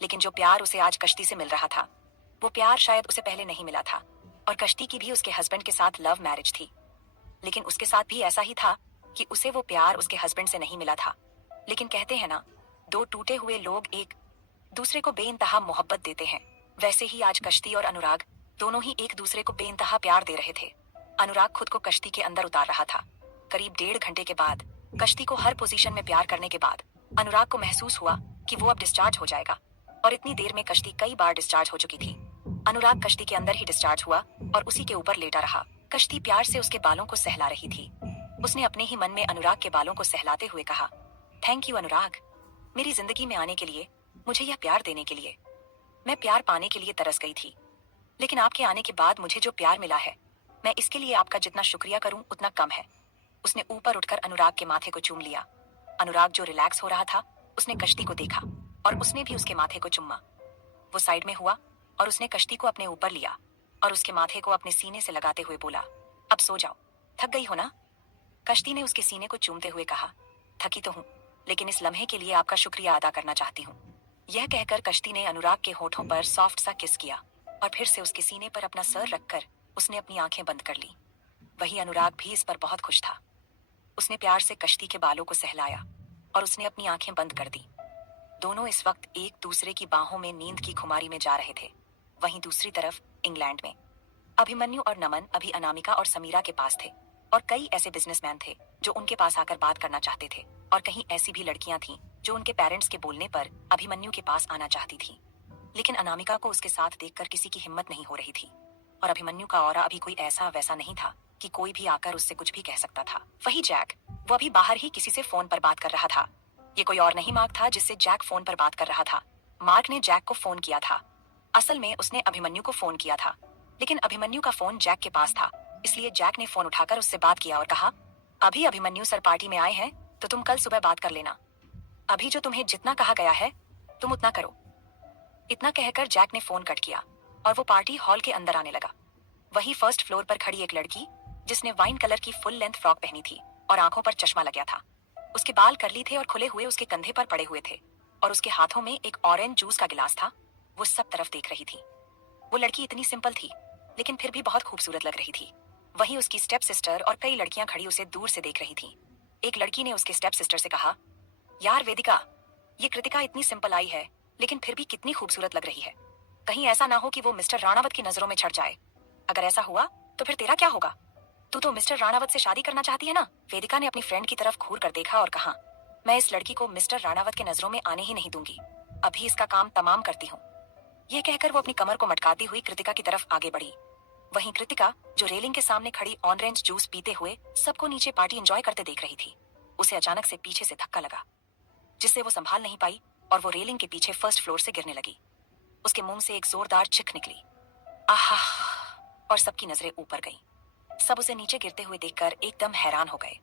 लेकिन जो प्यार उसे आज कश्ती से मिल रहा था, वो प्यार शायद उसे पहले नहीं मिला था। और कश्ती की भी उसके हस्बैंड के साथ लव मैरिज थी, लेकिन उसके साथ भी ऐसा ही था कि उसे वो प्यार उसके हस्बैंड से नहीं मिला था। लेकिन कहते हैं ना, दो टूटे हुए लोग एक दूसरे को बेइंतहा मोहब्बत देते हैं। वैसे ही आज कश्ती और अनुराग दोनों ही एक दूसरे को बेइंतहा प्यार दे रहे थे। अनुराग खुद को कश्ती के अंदर उतार रहा था। करीब 1.5 घंटे के बाद, कश्ती को हर पोजीशन में प्यार करने के बाद, अनुराग को महसूस हुआ कि वो अब डिस्चार्ज हो जाएगा। और इतनी देर में कश्ती कई बार डिस्चार्ज हो चुकी थी। अनुराग कश्ती के अंदर ही डिस्चार्ज हुआ और उसी के ऊपर लेटा रहा। कश्ती प्यार से उसके बालों को सहला रही थी। उसने अपने ही मन में अनुराग के बालों को सहलाते हुए कहा, थैंक यू अनुराग, मेरी जिंदगी में आने के लिए, मुझे यह प्यार देने के लिए। मैं प्यार पाने के लिए तरस गई थी, लेकिन आपके आने के बाद मुझे जो प्यार मिला है, मैं इसके लिए आपका जितना शुक्रिया करूं उतना कम है। उसने ऊपर उठकर अनुराग के माथे को चूम लिया। अनुराग जो रिलैक्स हो रहा था, उसने कश्ती को देखा और उसने भी उसके माथे को चुम्मा। वो साइड में हुआ और उसने कश्ती को अपने ऊपर लिया और उसके माथे को अपने सीने से लगाते हुए बोला, अब सो जाओ, थक गई हो ना। कश्ती ने उसके सीने को चूमते हुए कहा, थकी तो हूँ, लेकिन इस लम्हे के लिए आपका शुक्रिया अदा करना चाहती हूँ। यह कहकर कश्ती ने अनुराग के होठों पर सॉफ्ट सा किस किया और फिर से उसके सीने पर अपना सर रखकर उसने अपनी आंखें बंद कर ली। वही अनुराग भी इस पर बहुत खुश था। उसने प्यार से कश्ती के बालों को सहलाया और उसने अपनी आंखें बंद कर दी। दोनों इस वक्त एक दूसरे की बाहों में नींद की खुमारी में जा रहे थे। वहीं दूसरी तरफ इंग्लैंड में अभिमन्यु और नमन अभी अनामिका और समीरा के पास थे और कई ऐसे बिजनेसमैन थे जो उनके पास आकर बात करना चाहते थे और कहीं ऐसी भी लड़कियां थीं जो उनके पेरेंट्स के बोलने पर अभिमन्यु के पास आना चाहती थीं। लेकिन अनामिका को उसके साथ देखकर किसी की हिम्मत नहीं हो रही थी और अभिमन्यु का ऑरा अभी कोई ऐसा वैसा नहीं था कि कोई भी आकर उससे कुछ भी कह सकता था। वही जैक, वो अभी बाहर ही किसी से फोन पर बात कर रहा था। ये कोई और नहीं मार्क था जिससे जैक फोन पर बात कर रहा था। मार्क ने जैक को फोन किया था। असल में उसने अभिमन्यु को फोन किया था, लेकिन अभिमन्यु का फोन जैक के पास था, इसलिए जैक ने फोन उठाकर उससे बात किया और कहा, अभी अभिमन्यु सर पार्टी में आए हैं, तो तुम कल सुबह बात कर लेना। अभी जो तुम्हें जितना कहा गया है तुम उतना करो। इतना कहकर जैक ने फोन कट किया और वो पार्टी हॉल के अंदर आने लगा। वही फर्स्ट फ्लोर पर खड़ी एक लड़की, जिसने वाइन कलर की फुल लेंथ फ्रॉक पहनी थी और आंखों पर चश्मा लग गया था। उसके बाल कर्ली थे और खुले हुए उसके कंधे पर पड़े हुए थे और उसके हाथों में एक ऑरेंज जूस का गिलास था। वो सब तरफ देख रही थी। वो लड़की इतनी सिंपल थी, लेकिन फिर भी बहुत खूबसूरत लग रही थी। वहीं उसकी स्टेप सिस्टर और कई लड़कियां खड़ी उसे दूर से देख रही थीं। एक लड़की ने उसके स्टेप सिस्टर से कहा, यार वेदिका, ये कृतिका इतनी सिंपल आई है, लेकिन फिर भी कितनी खूबसूरत लग रही है। कहीं ऐसा ना हो कि वो मिस्टर राणावत की नजरों में चढ़ जाए। अगर ऐसा हुआ तो फिर तेरा क्या होगा? तू तो मिस्टर राणावत से शादी करना चाहती है ना? वेदिका ने अपनी फ्रेंड की तरफ घूर कर देखा और कहा, मैं इस लड़की को मिस्टर राणावत के नजरों में आने ही नहीं दूंगी। अभी इसका काम तमाम करती हूँ। यह कहकर वो अपनी कमर को मटकाती हुई कृतिका की तरफ आगे बढ़ी। वहीं कृतिका, जो रेलिंग के सामने खड़ी ऑरेंज जूस पीते हुए सबको नीचे पार्टी एंजॉय करते देख रही थी, उसे अचानक से पीछे से धक्का लगा, जिससे वो संभाल नहीं पाई और वो रेलिंग के पीछे फर्स्ट फ्लोर से गिरने लगी। उसके मुंह से एक जोरदार चिक निकली। आहा! और सबकी नजरें ऊपर गईं। सब उसे नीचे गिरते हुए देखकर एकदम हैरान हो गए।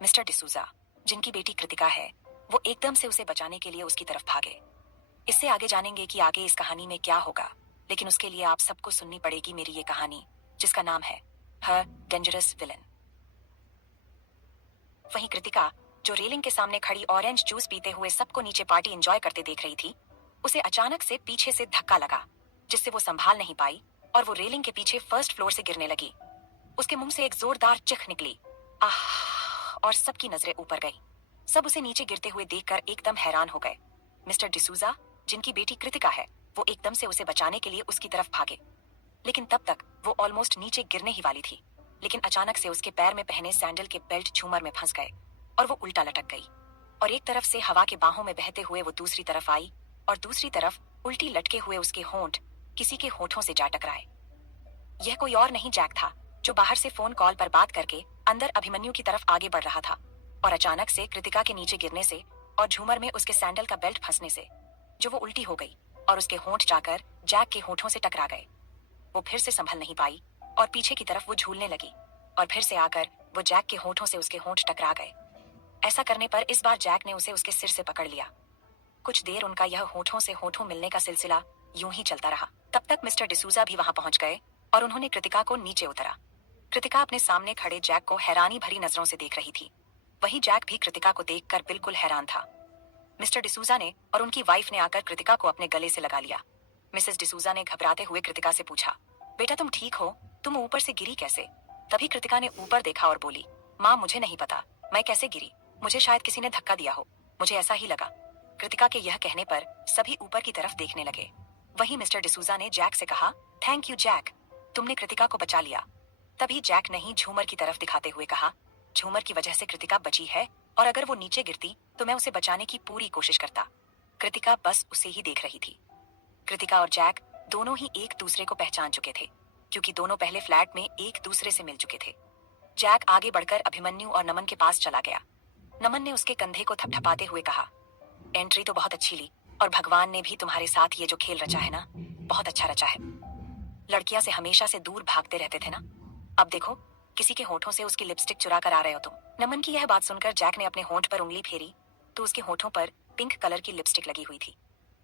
मिस्टर डिसूजा, जिनकी बेटी कृतिका है, वो एकदम से उसे बचाने के लिए उसकी तरफ भागे। इससे आगे जानेंगे कि आगे इस कहानी में क्या होगा, लेकिन उसके लिए आप सबको सुननी पड़ेगी मेरी ये कहानी, जिसका नाम है हर डेंजरस विलन। वहीं कृतिका, जो रेलिंग के सामने खड़ी ऑरेंज जूस पीते हुए सबको नीचे पार्टी एंजॉय करते देख रही थी, उसे अचानक से पीछे से धक्का लगा, जिससे वो संभाल नहीं पाई और वो रेलिंग के पीछे फर्स्ट फ्लोर से गिरने लगी। उसके मुंह से एक जोरदार चिख निकली, आह, और सबकी नजरें ऊपर गई। सब उसे नीचे गिरते हुए देखकर एकदम हैरान हो गए। मिस्टर डिसूजा, जिनकी बेटी कृतिका है, वो एकदम से उसे बचाने के लिए उसकी तरफ भागे, लेकिन तब तक वो ऑलमोस्ट नीचे गिरने ही वाली थी। लेकिन अचानक से उसके पैर में पहने सैंडल के बेल्ट झूमर में फंस गए और वो उल्टा लटक गई, और एक तरफ से हवा के बाहों में बहते हुए वो दूसरी तरफ आई, और दूसरी तरफ उल्टी लटके हुए उसके होंठ किसी के होठों से जा टकराए। यह कोई और नहीं जैक था, जो बाहर से फोन कॉल पर बात करके अंदर अभिमन्यु की तरफ आगे बढ़ रहा था, और अचानक से कृतिका के नीचे गिरने से और झूमर में उसके सैंडल का बेल्ट फंसने से जो वो उल्टी हो गई और उसके होंठ जाकर जैक के होठों से टकरा गए। वो फिर से संभल नहीं पाई और पीछे की तरफ वो झूलने लगी, और फिर से आकर वो जैक के होठों से उसके होंठ टकरा गए। ऐसा करने पर इस बार जैक ने उसे उसके सिर से पकड़ लिया। कुछ देर उनका यह होठों से होठों मिलने का सिलसिला यूं ही चलता रहा। तब तक मिस्टर डिसूजा भी वहां पहुंच गए और उन्होंने कृतिका को नीचे उतरा। कृतिका अपने सामने खड़े जैक को हैरानी भरी नजरों से देख रही थी। वहीं जैक भी कृतिका को देखकर बिल्कुल हैरान था। मिस्टर डिसूजा ने और उनकी वाइफ ने आकर कृतिका को अपने गले से लगा लिया। मिसेस डिसूजा ने घबराते हुए कृतिका से पूछा, बेटा तुम ठीक हो? तुम ऊपर से गिरी कैसे? तभी कृतिका ने ऊपर देखा और बोली, माँ मुझे नहीं पता मैं कैसे गिरी, मुझे शायद किसी ने धक्का दिया हो, मुझे ऐसा ही लगा। कृतिका के यह कहने पर सभी ऊपर की तरफ देखने लगे। वहीं मिस्टर डिसूजा ने जैक से कहा, थैंक यू जैक, तुमने कृतिका को बचा लिया। तभी जैक ने ही झूमर की तरफ दिखाते हुए कहा, झूमर की वजह से कृतिका बची है, और अगर वो नीचे गिरती तो मैं उसे बचाने की पूरी कोशिश करता। कृतिका बस उसे ही देख रही थी। कृतिका और जैक दोनों ही एक दूसरे को पहचान चुके थे, क्योंकि दोनों पहले फ्लैट में एक दूसरे से मिल चुके थे। जैक आगे बढ़कर अभिमन्यु और नमन के पास चला गया। नमन ने उसके कंधे को थपथपाते हुए कहा, एंट्री तो बहुत अच्छी ली, और भगवान ने भी तुम्हारे साथ ये जो खेल रचा है ना, बहुत अच्छा रचा है। लड़कियां से हमेशा से दूर भागते रहते थे ना, अब देखो किसी के होठों से उसकी लिपस्टिक चुरा कर आ रहे हो तुम। नमन की यह बात सुनकर जैक ने अपने होंठ पर उंगली फेरी तो उसके होठों पर पिंक कलर की लिपस्टिक लगी हुई थी।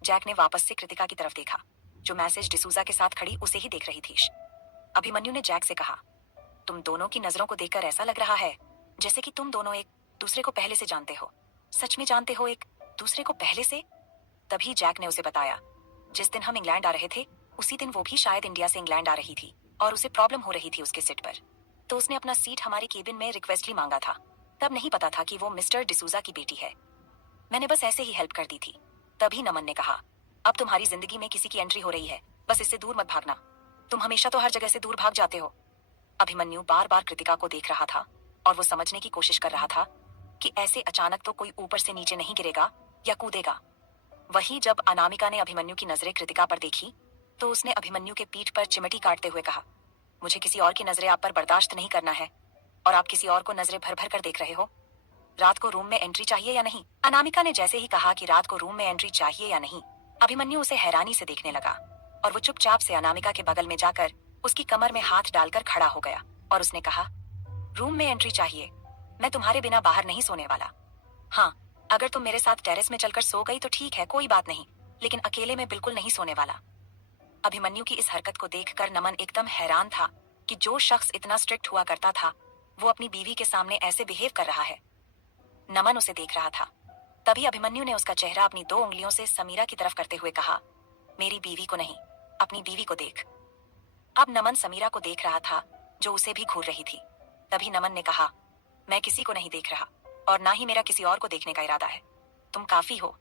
जैक ने वापस से कृतिका की तरफ देखा, जो मैसेज डिसूजा के साथ खड़ी उसे ही देख रही थी। अभिमन्यु ने जैक से कहा, तुम दोनों की नजरों को देखकर ऐसा लग रहा है जैसे कि तुम दोनों एक दूसरे को पहले से जानते हो। सच में जानते हो एक दूसरे को पहले से? तभी जैक ने उसे बताया, जिस दिन हम इंग्लैंड आ रहे थे उसी दिन वो भी शायद इंडिया से इंग्लैंड आ रही थी, और उसे प्रॉब्लम हो रही थी उसके सीट पर, तो उसने अपना सीट हमारे केबिन में रिक्वेस्टली मांगा था। तब नहीं पता था कि वो मिस्टर डिसूजा की बेटी है, मैंने बस ऐसे ही हेल्प कर दी थी। तभी नमन ने कहा, अब तुम्हारी जिंदगी में किसी की एंट्री हो रही है, बस इससे दूर मत भागना, तुम हमेशा तो हर जगह से दूर भाग जाते हो। अभिमन्यु बार बार कृतिका को देख रहा था और वो समझने की कोशिश कर रहा था कि ऐसे अचानक तो कोई ऊपर से नीचे नहीं गिरेगा या कूदेगा। वहीं जब अनामिका ने अभिमन्यु की नजरें कृतिका पर देखी तो उसने अभिमन्यु के पीठ पर चिमटी काटते हुए कहा, मुझे किसी और की नजरें आप पर बर्दाश्त नहीं करना है, और आप किसी और को नजरें भर भर कर देख रहे हो। रात को रूम में एंट्री चाहिए या नहीं? अनामिका ने जैसे ही कहा कि रात को रूम में एंट्री चाहिए या नहीं, अभिमन्यु उसे हैरानी से देखने लगा, और वो चुपचाप से अनामिका के बगल में जाकर उसकी कमर में हाथ डालकर खड़ा हो गया, और उसने कहा, रूम में एंट्री चाहिए, मैं तुम्हारे बिना बाहर नहीं सोने वाला। हाँ, अगर तुम मेरे साथ टेरेस में चलकर सो गई तो ठीक है, कोई बात नहीं, लेकिन अकेले में बिल्कुल नहीं सोने वाला। अभिमन्यु की इस हरकत को देखकर नमन एकदम हैरान था कि जो शख्स इतना स्ट्रिक्ट हुआ करता था वो अपनी बीवी के सामने ऐसे बिहेव कर रहा है। नमन उसे देख रहा था। तभी अभिमन्यु ने उसका चेहरा अपनी 2 उंगलियों से समीरा की तरफ करते हुए कहा, मेरी बीवी को नहीं, अपनी बीवी को देख। अब नमन समीरा को देख रहा था, जो उसे भी घूर रही थी। तभी नमन ने कहा, मैं किसी को नहीं देख रहा, और ना ही मेरा किसी और को देखने का इरादा है, तुम काफी हो।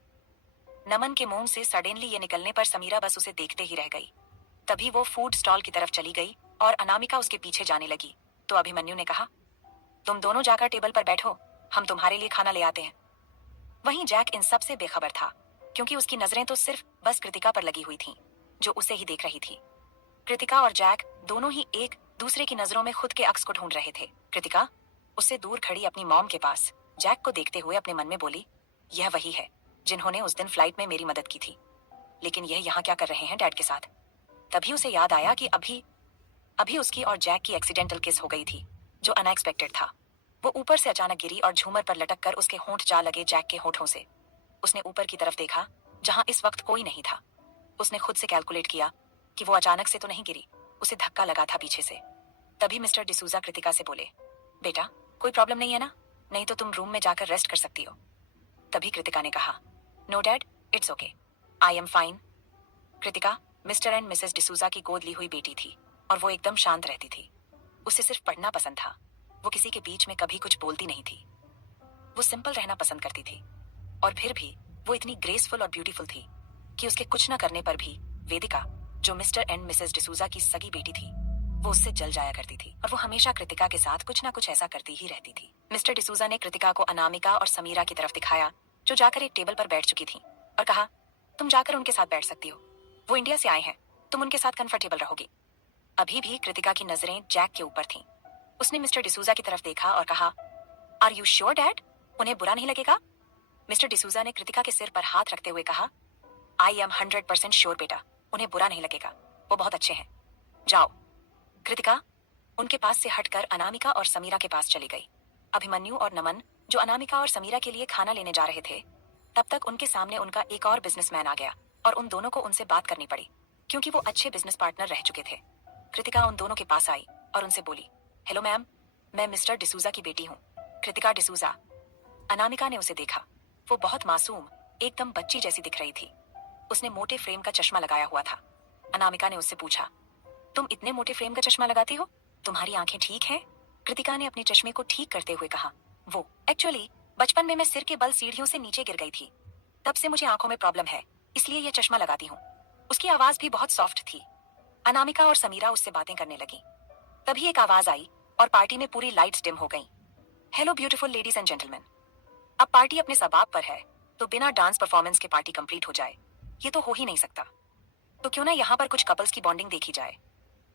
नमन के मुंह से सडनली ये निकलने पर समीरा बस उसे देखते ही रह गई। तभी वो फूड स्टॉल की तरफ चली गई और अनामिका उसके पीछे जाने लगी, तो अभिमन्यु ने कहा, तुम दोनों जाकर टेबल पर बैठो, हम तुम्हारे लिए खाना ले आते हैं। वहीं जैक इन सब से बेखबर था, क्योंकि उसकी नजरें तो सिर्फ बस कृतिका पर लगी हुई थीं, जो उसे ही देख रही थी। कृतिका और जैक दोनों ही एक दूसरे की नजरों में खुद के अक्स को ढूंढ रहे थे। कृतिका उससे दूर खड़ी अपनी मॉम के पास जैक को देखते हुए अपने मन में बोली, यह वही है जिन्होंने उस दिन फ्लाइट में मेरी मदद की थी, लेकिन यह यहाँ क्या कर रहे हैं डैड के साथ? तभी उसे याद आया कि अभी अभी उसकी और जैक की एक्सीडेंटल किस हो गई थी, जो अनएक्सपेक्टेड था। वो ऊपर से अचानक गिरी और झूमर पर लटक कर उसके होंठ जा लगे जैक के होठों से। उसने ऊपर की तरफ देखा, जहां इस वक्त कोई नहीं था। उसने खुद से कैलकुलेट किया कि वो अचानक से तो नहीं गिरी, उसे धक्का लगा था पीछे से। तभी मिस्टर डिसूजा कृतिका से बोले, बेटा कोई प्रॉब्लम नहीं है ना, नहीं तो तुम रूम में जाकर रेस्ट कर सकती हो। तभी कृतिका ने कहा, no dad, it's okay, I am fine. Kritika Mr and Mrs D'Souza की गोद ली हुई बेटी थी और वो एकदम शांत रहती थी। उसे सिर्फ पढ़ना पसंद था। वो किसी के बीच में कभी कुछ बोलती नहीं थी। वो सिंपल रहना पसंद करती थी। और फिर भी वो इतनी ग्रेसफुल और ब्यूटीफुल थी कि उसके कुछ न करने पर भी वेदिका, जो मिस्टर एंड मिसेस डिसूजा की सगी बेटी थी, वो उससे जल जाया करती थी और वो हमेशा कृतिका के साथ कुछ ना कुछ ऐसा करती ही रहती थी। मिस्टर डिसूजा ने कृतिका को अनामिका और समीरा की तरफ दिखाया, जो जाकर एक टेबल पर बैठ चुकी थी, और कहा, तुम जाकर उनके साथ बैठ सकती हो, वो इंडिया से आए हैं, तुम उनके साथ कंफर्टेबल रहोगी। अभी भी कृतिका की नजरें जैक के ऊपर थीं। उसने मिस्टर डिसूजा की तरफ देखा और कहा, आर यू श्योर डैड, उन्हें बुरा नहीं लगेगा? मिस्टर डिसूजा ने कृतिका के सिर पर हाथ रखते हुए कहा, आई एम 100% श्योर बेटा, उन्हें बुरा नहीं लगेगा, वो बहुत अच्छे हैं, जाओ। कृतिका उनके पास से हटकर अनामिका और समीरा के पास चली गई। अभिमन्यु और नमन, जो अनामिका और समीरा के लिए खाना लेने जा रहे थे, तब तक उनके सामने उनका एक और बिजनेसमैन आ गया और उन दोनों को उनसे बात करनी पड़ी, क्योंकि वो अच्छे बिजनेस पार्टनर रह चुके थे। कृतिका उन दोनों के पास आई और उनसे बोली, हेलो मैम, मैं मिस्टर डिसूजा की बेटी हूँ, कृतिका डिसूजा। अनामिका ने उसे देखा। वो बहुत मासूम, एकदम बच्ची जैसी दिख रही थी। उसने मोटे फ्रेम का चश्मा लगाया हुआ था। अनामिका ने उससे पूछा, तुम इतने मोटे फ्रेम का चश्मा लगाती हो, तुम्हारी आंखें ठीक हैं? कृतिका ने अपने चश्मे को ठीक करते हुए कहा, वो एक्चुअली बचपन में मैं सिर के बल सीढ़ियों से नीचे गिर गई थी, तब से मुझे आंखों में प्रॉब्लम है, इसलिए यह चश्मा लगाती हूँ। उसकी आवाज भी बहुत सॉफ्ट थी। अनामिका और समीरा उससे बातें करने लगी। तभी एक आवाज आई और पार्टी में पूरी लाइट्स डिम हो गईं। Hello beautiful ladies and gentleman, अब पार्टी अपने सबाब पर है, तो बिना डांस परफॉर्मेंस के पार्टी कंप्लीट हो जाए, ये तो हो ही नहीं सकता। तो क्यों ना यहाँ पर कुछ कपल्स की बॉन्डिंग देखी जाए,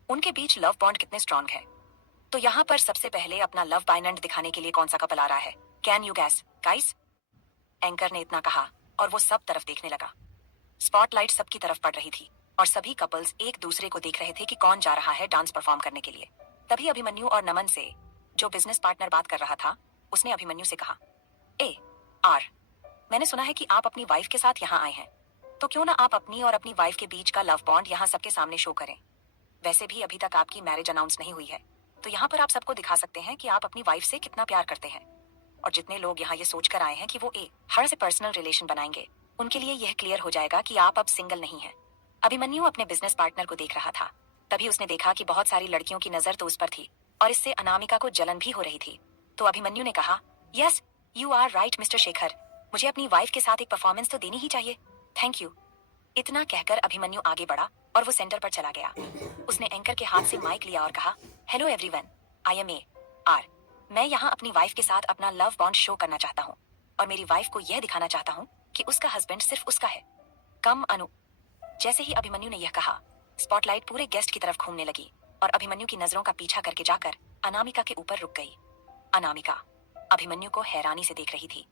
उनके बीच लव बॉन्ड कितने स्ट्रांग है। तो यहाँ पर सबसे पहले अपना लव बाइनेंड दिखाने के लिए कौन सा कपल आ रहा है? Can you gas guys? Anchor ने इतना कहा और वो सब तरफ देखने लगा। स्पॉटलाइट सबकी तरफ पड़ रही थी और सभी कपल्स एक दूसरे को देख रहे थे कि कौन जा रहा है डांस परफॉर्म करने के लिए। तभी अभिमन्यु और नमन से, जो बिजनेस पार्टनर बात कर रहा था, उसने अभिमन्यु से कहा, ए आर, मैंने सुना है कि आप अपनी वाइफ के साथ यहाँ आए हैं, तो क्यों ना आप अपनी और अपनी वाइफ के बीच का लव बॉन्ड यहाँ सबके सामने शो करें। वैसे भी अभी तक आपकी मैरिज अनाउंस नहीं हुई है, तो यहाँ पर आप सबको दिखा सकते हैं कि आप अपनी वाइफ से कितना प्यार करते हैं। और जितने लोग यहाँ ये सोचकर आए हैं कि वो हर से पर्सनल रिलेशन बनाएंगे, उनके लिए यह क्लियर हो जाएगा कि आप अब सिंगल नहीं हैं। अभिमन्यु अपने बिजनेस पार्टनर को देख रहा था। तभी उसने देखा कि बहुत सारी लड़कियों की नजर तो उस पर थी और इससे अनामिका को जलन भी हो रही थी। तो अभिमन्यु ने कहा, yes you are right Mr Shekhar, मुझे अपनी वाइफ के साथ एक परफॉर्मेंस तो देनी ही चाहिए, थैंक यू। इतना कहकर अभिमन्यु आगे बढ़ा और वो सेंटर पर चला गया। उसने एंकर के हाथ से माइक लिया और कहा, hello everyone, I am A R, मैं यहाँ अपनी वाइफ के साथ अपना लव बॉन्ड शो करना चाहता हूँ और मेरी वाइफ को यह दिखाना चाहता हूँ कि उसका हस्बैंड सिर्फ उसका है, कम अनु। जैसे ही अभिमन्यु ने यह कहा, स्पॉटलाइट पूरे गेस्ट की तरफ घूमने लगी और अभिमन्यु की नजरों का पीछा करके जाकर अनामिका के ऊपर रुक गई। अनामिका अभिमन्यु को हैरानी से देख रही थी।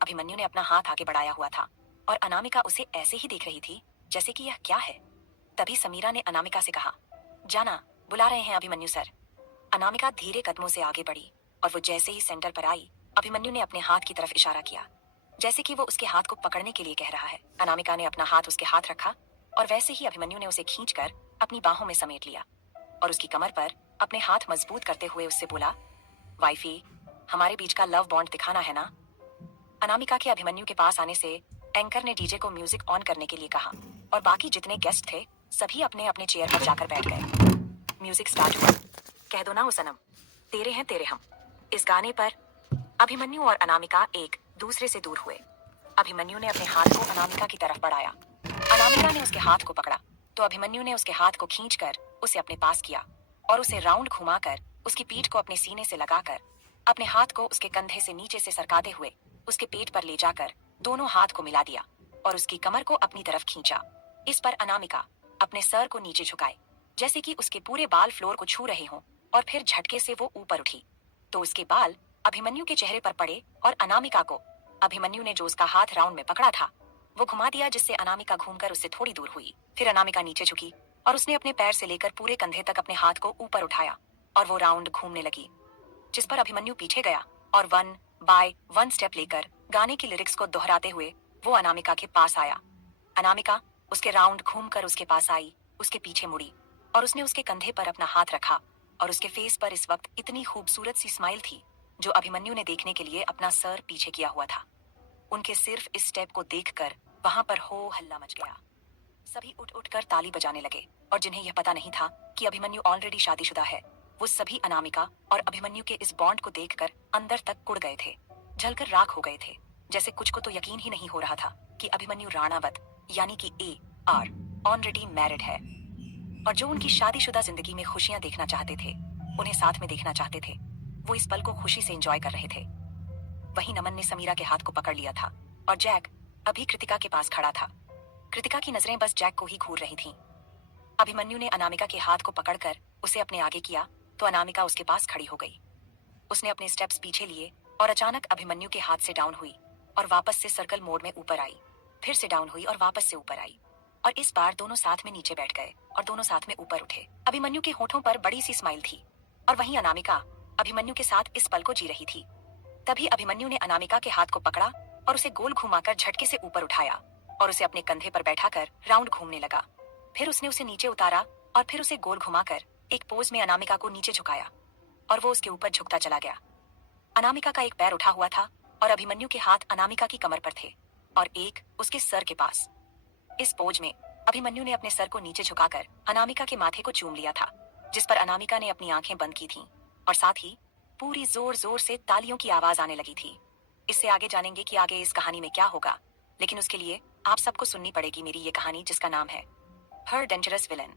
अभिमन्यु ने अपना हाथ आगे बढ़ाया हुआ था और अनामिका उसे ऐसे ही देख रही थी जैसे कि यह क्या है। तभी समीरा ने अनामिका से कहा, जाना, बुला रहे हैं अभिमन्यु सर। अनामिका धीरे कदमों से आगे बढ़ी और वो जैसे ही सेंटर पर आई, अभिमन्यु ने अपने हाथ की तरफ इशारा किया, जैसे कि वो उसके हाथ को पकड़ने के लिए कह रहा है। अनामिका ने अपना हाथ उसके हाथ रखा और वैसे ही अभिमन्यु ने उसे खींचकर अपनी बाहों में समेट लिया और उसकी कमर पर अपने हाथ मजबूत करते हुए उससे बोला, वाइफी, हमारे बीच का लव बॉन्ड दिखाना है ना? अनामिका के अभिमन्यु के पास आने से एंकर ने डीजे को म्यूजिक ऑन करने के लिए कहा और बाकी जितने गेस्ट थे सभी अपने अपने चेयर पर जाकर बैठ गए। म्यूजिक स्टार्ट हुआ। कह दो ना वो सनम, तेरे हैं तेरे हम। इस गाने पर अभिमन्यु और अनामिका एक दूसरे से दूर हुए। अभिमन्यु ने अपने हाथ को अनामिका की तरफ बढ़ाया। अनामिका ने उसके हाथ को पकड़ा तो अभिमन्यु ने उसके हाथ को खींचकर उसे अपने पास किया और उसे राउंड घुमाकर उसकी पीठ को अपने सीने से लगाकर अपने हाथ को उसके कंधे से नीचे से सरकाते हुए उसके पेट पर ले जाकर दोनों हाथ को मिला दिया और उसकी कमर को अपनी तरफ खींचा। इस पर अनामिका अपने सर को नीचे झुकाए जैसे कि उसके पूरे बाल फ्लोर को छू रहे हों और फिर झटके से वो ऊपर उठी तो उसके बाल अभिमन्यु के चेहरे पर पड़े और अनामिका को अभिमन्यु ने जो उसका हाथ राउंड में पकड़ा था वो घुमा दिया, जिससे अनामिका घूमकर उससे थोड़ी दूर हुई। फिर अनामिका नीचे झुकी और उसने अपने पैर से लेकर पूरे कंधे तक अपने हाथ को ऊपर उठाया और वो राउंड घूमने लगी, जिस पर अभिमन्यु पीछे गया और 1 बाय 1 स्टेप लेकर गाने की लिरिक्स को दोहराते हुए वो अनामिका के पास आया अनामिका उसके राउंड घूमकर उसके पास आई, उसके पीछे मुड़ी और उसने उसके कंधे पर अपना हाथ रखा और उसके फेस पर इस वक्त इतनी खूबसूरत सी स्माइल थी जो अभिमन्यु ने देखने के लिए अपना सर पीछे किया हुआ था। उनके सिर्फ इस स्टेप को देखकर वहां पर हो हल्ला मच गया। सभी उठ उठ कर ताली बजाने लगे और जिन्हें यह पता नहीं था कि अभिमन्यु ऑलरेडी शादीशुदा है, वो सभी अनामिका और अभिमन्यु के इस बॉन्ड को देखकर अंदर तक कुड़ गए थे, जलकर राख हो गए थे। जैसे कुछ को तो यकीन ही नहीं हो रहा था कि अभिमन्यु राणावत यानी कि AR ऑलरेडी मैरिड है और जो उनकी शादीशुदा जिंदगी में खुशियां देखना चाहते थे, उन्हें साथ में देखना चाहते थे, वो इस पल को खुशी से एंजॉय कर रहे थे। वहीं नमन ने समीरा के हाथ को पकड़ लिया था और जैक अभी कृतिका के पास खड़ा था। कृतिका की नजरें बस जैक को ही घूर रही थीं। अभिमन्यु ने अनामिका के हाथ को पकड़कर उसे अपने आगे किया तो अनामिका उसके पास खड़ी हो गई। उसने अपने स्टेप्स पीछे लिए और अचानक अभिमन्यु के हाथ से डाउन हुई और वापस से सर्कल मोड में ऊपर आई, फिर से डाउन हुई और वापस से ऊपर आई और इस बार दोनों साथ में नीचे बैठ गए और दोनों साथ में ऊपर उठे। अभिमन्यु के होठों पर बड़ी सी स्माइल थी और वहीं अनामिका अभिमन्यु के साथ इस पल को जी रही थी। तभी अभिमन्यु ने अनामिका के हाथ को पकड़ा और उसे गोल घुमाकर झटके से ऊपर उठाया और उसे अपने कंधे पर बैठाकर राउंड घूमने लगा। फिर उसने उसे नीचे उतारा और फिर उसे गोल घुमाकर एक पोज में अनामिका को नीचे झुकाया और वो उसके ऊपर झुकता चला गया। अनामिका का एक पैर उठा हुआ था और अभिमन्यु के हाथ अनामिका की कमर पर थे और एक उसके सर के पास। इस पोज में अभिमन्यु ने अपने सर को नीचे झुकाकर अनामिका के माथे को चूम लिया था, जिस पर अनामिका ने अपनी आंखें बंद की थीं और साथ ही पूरी जोर जोर से तालियों की आवाज आने लगी थी। इससे आगे जानेंगे कि आगे इस कहानी में क्या होगा, लेकिन उसके लिए आप सबको सुननी पड़ेगी मेरी ये कहानी जिसका नाम है हर डेंजरस विलन।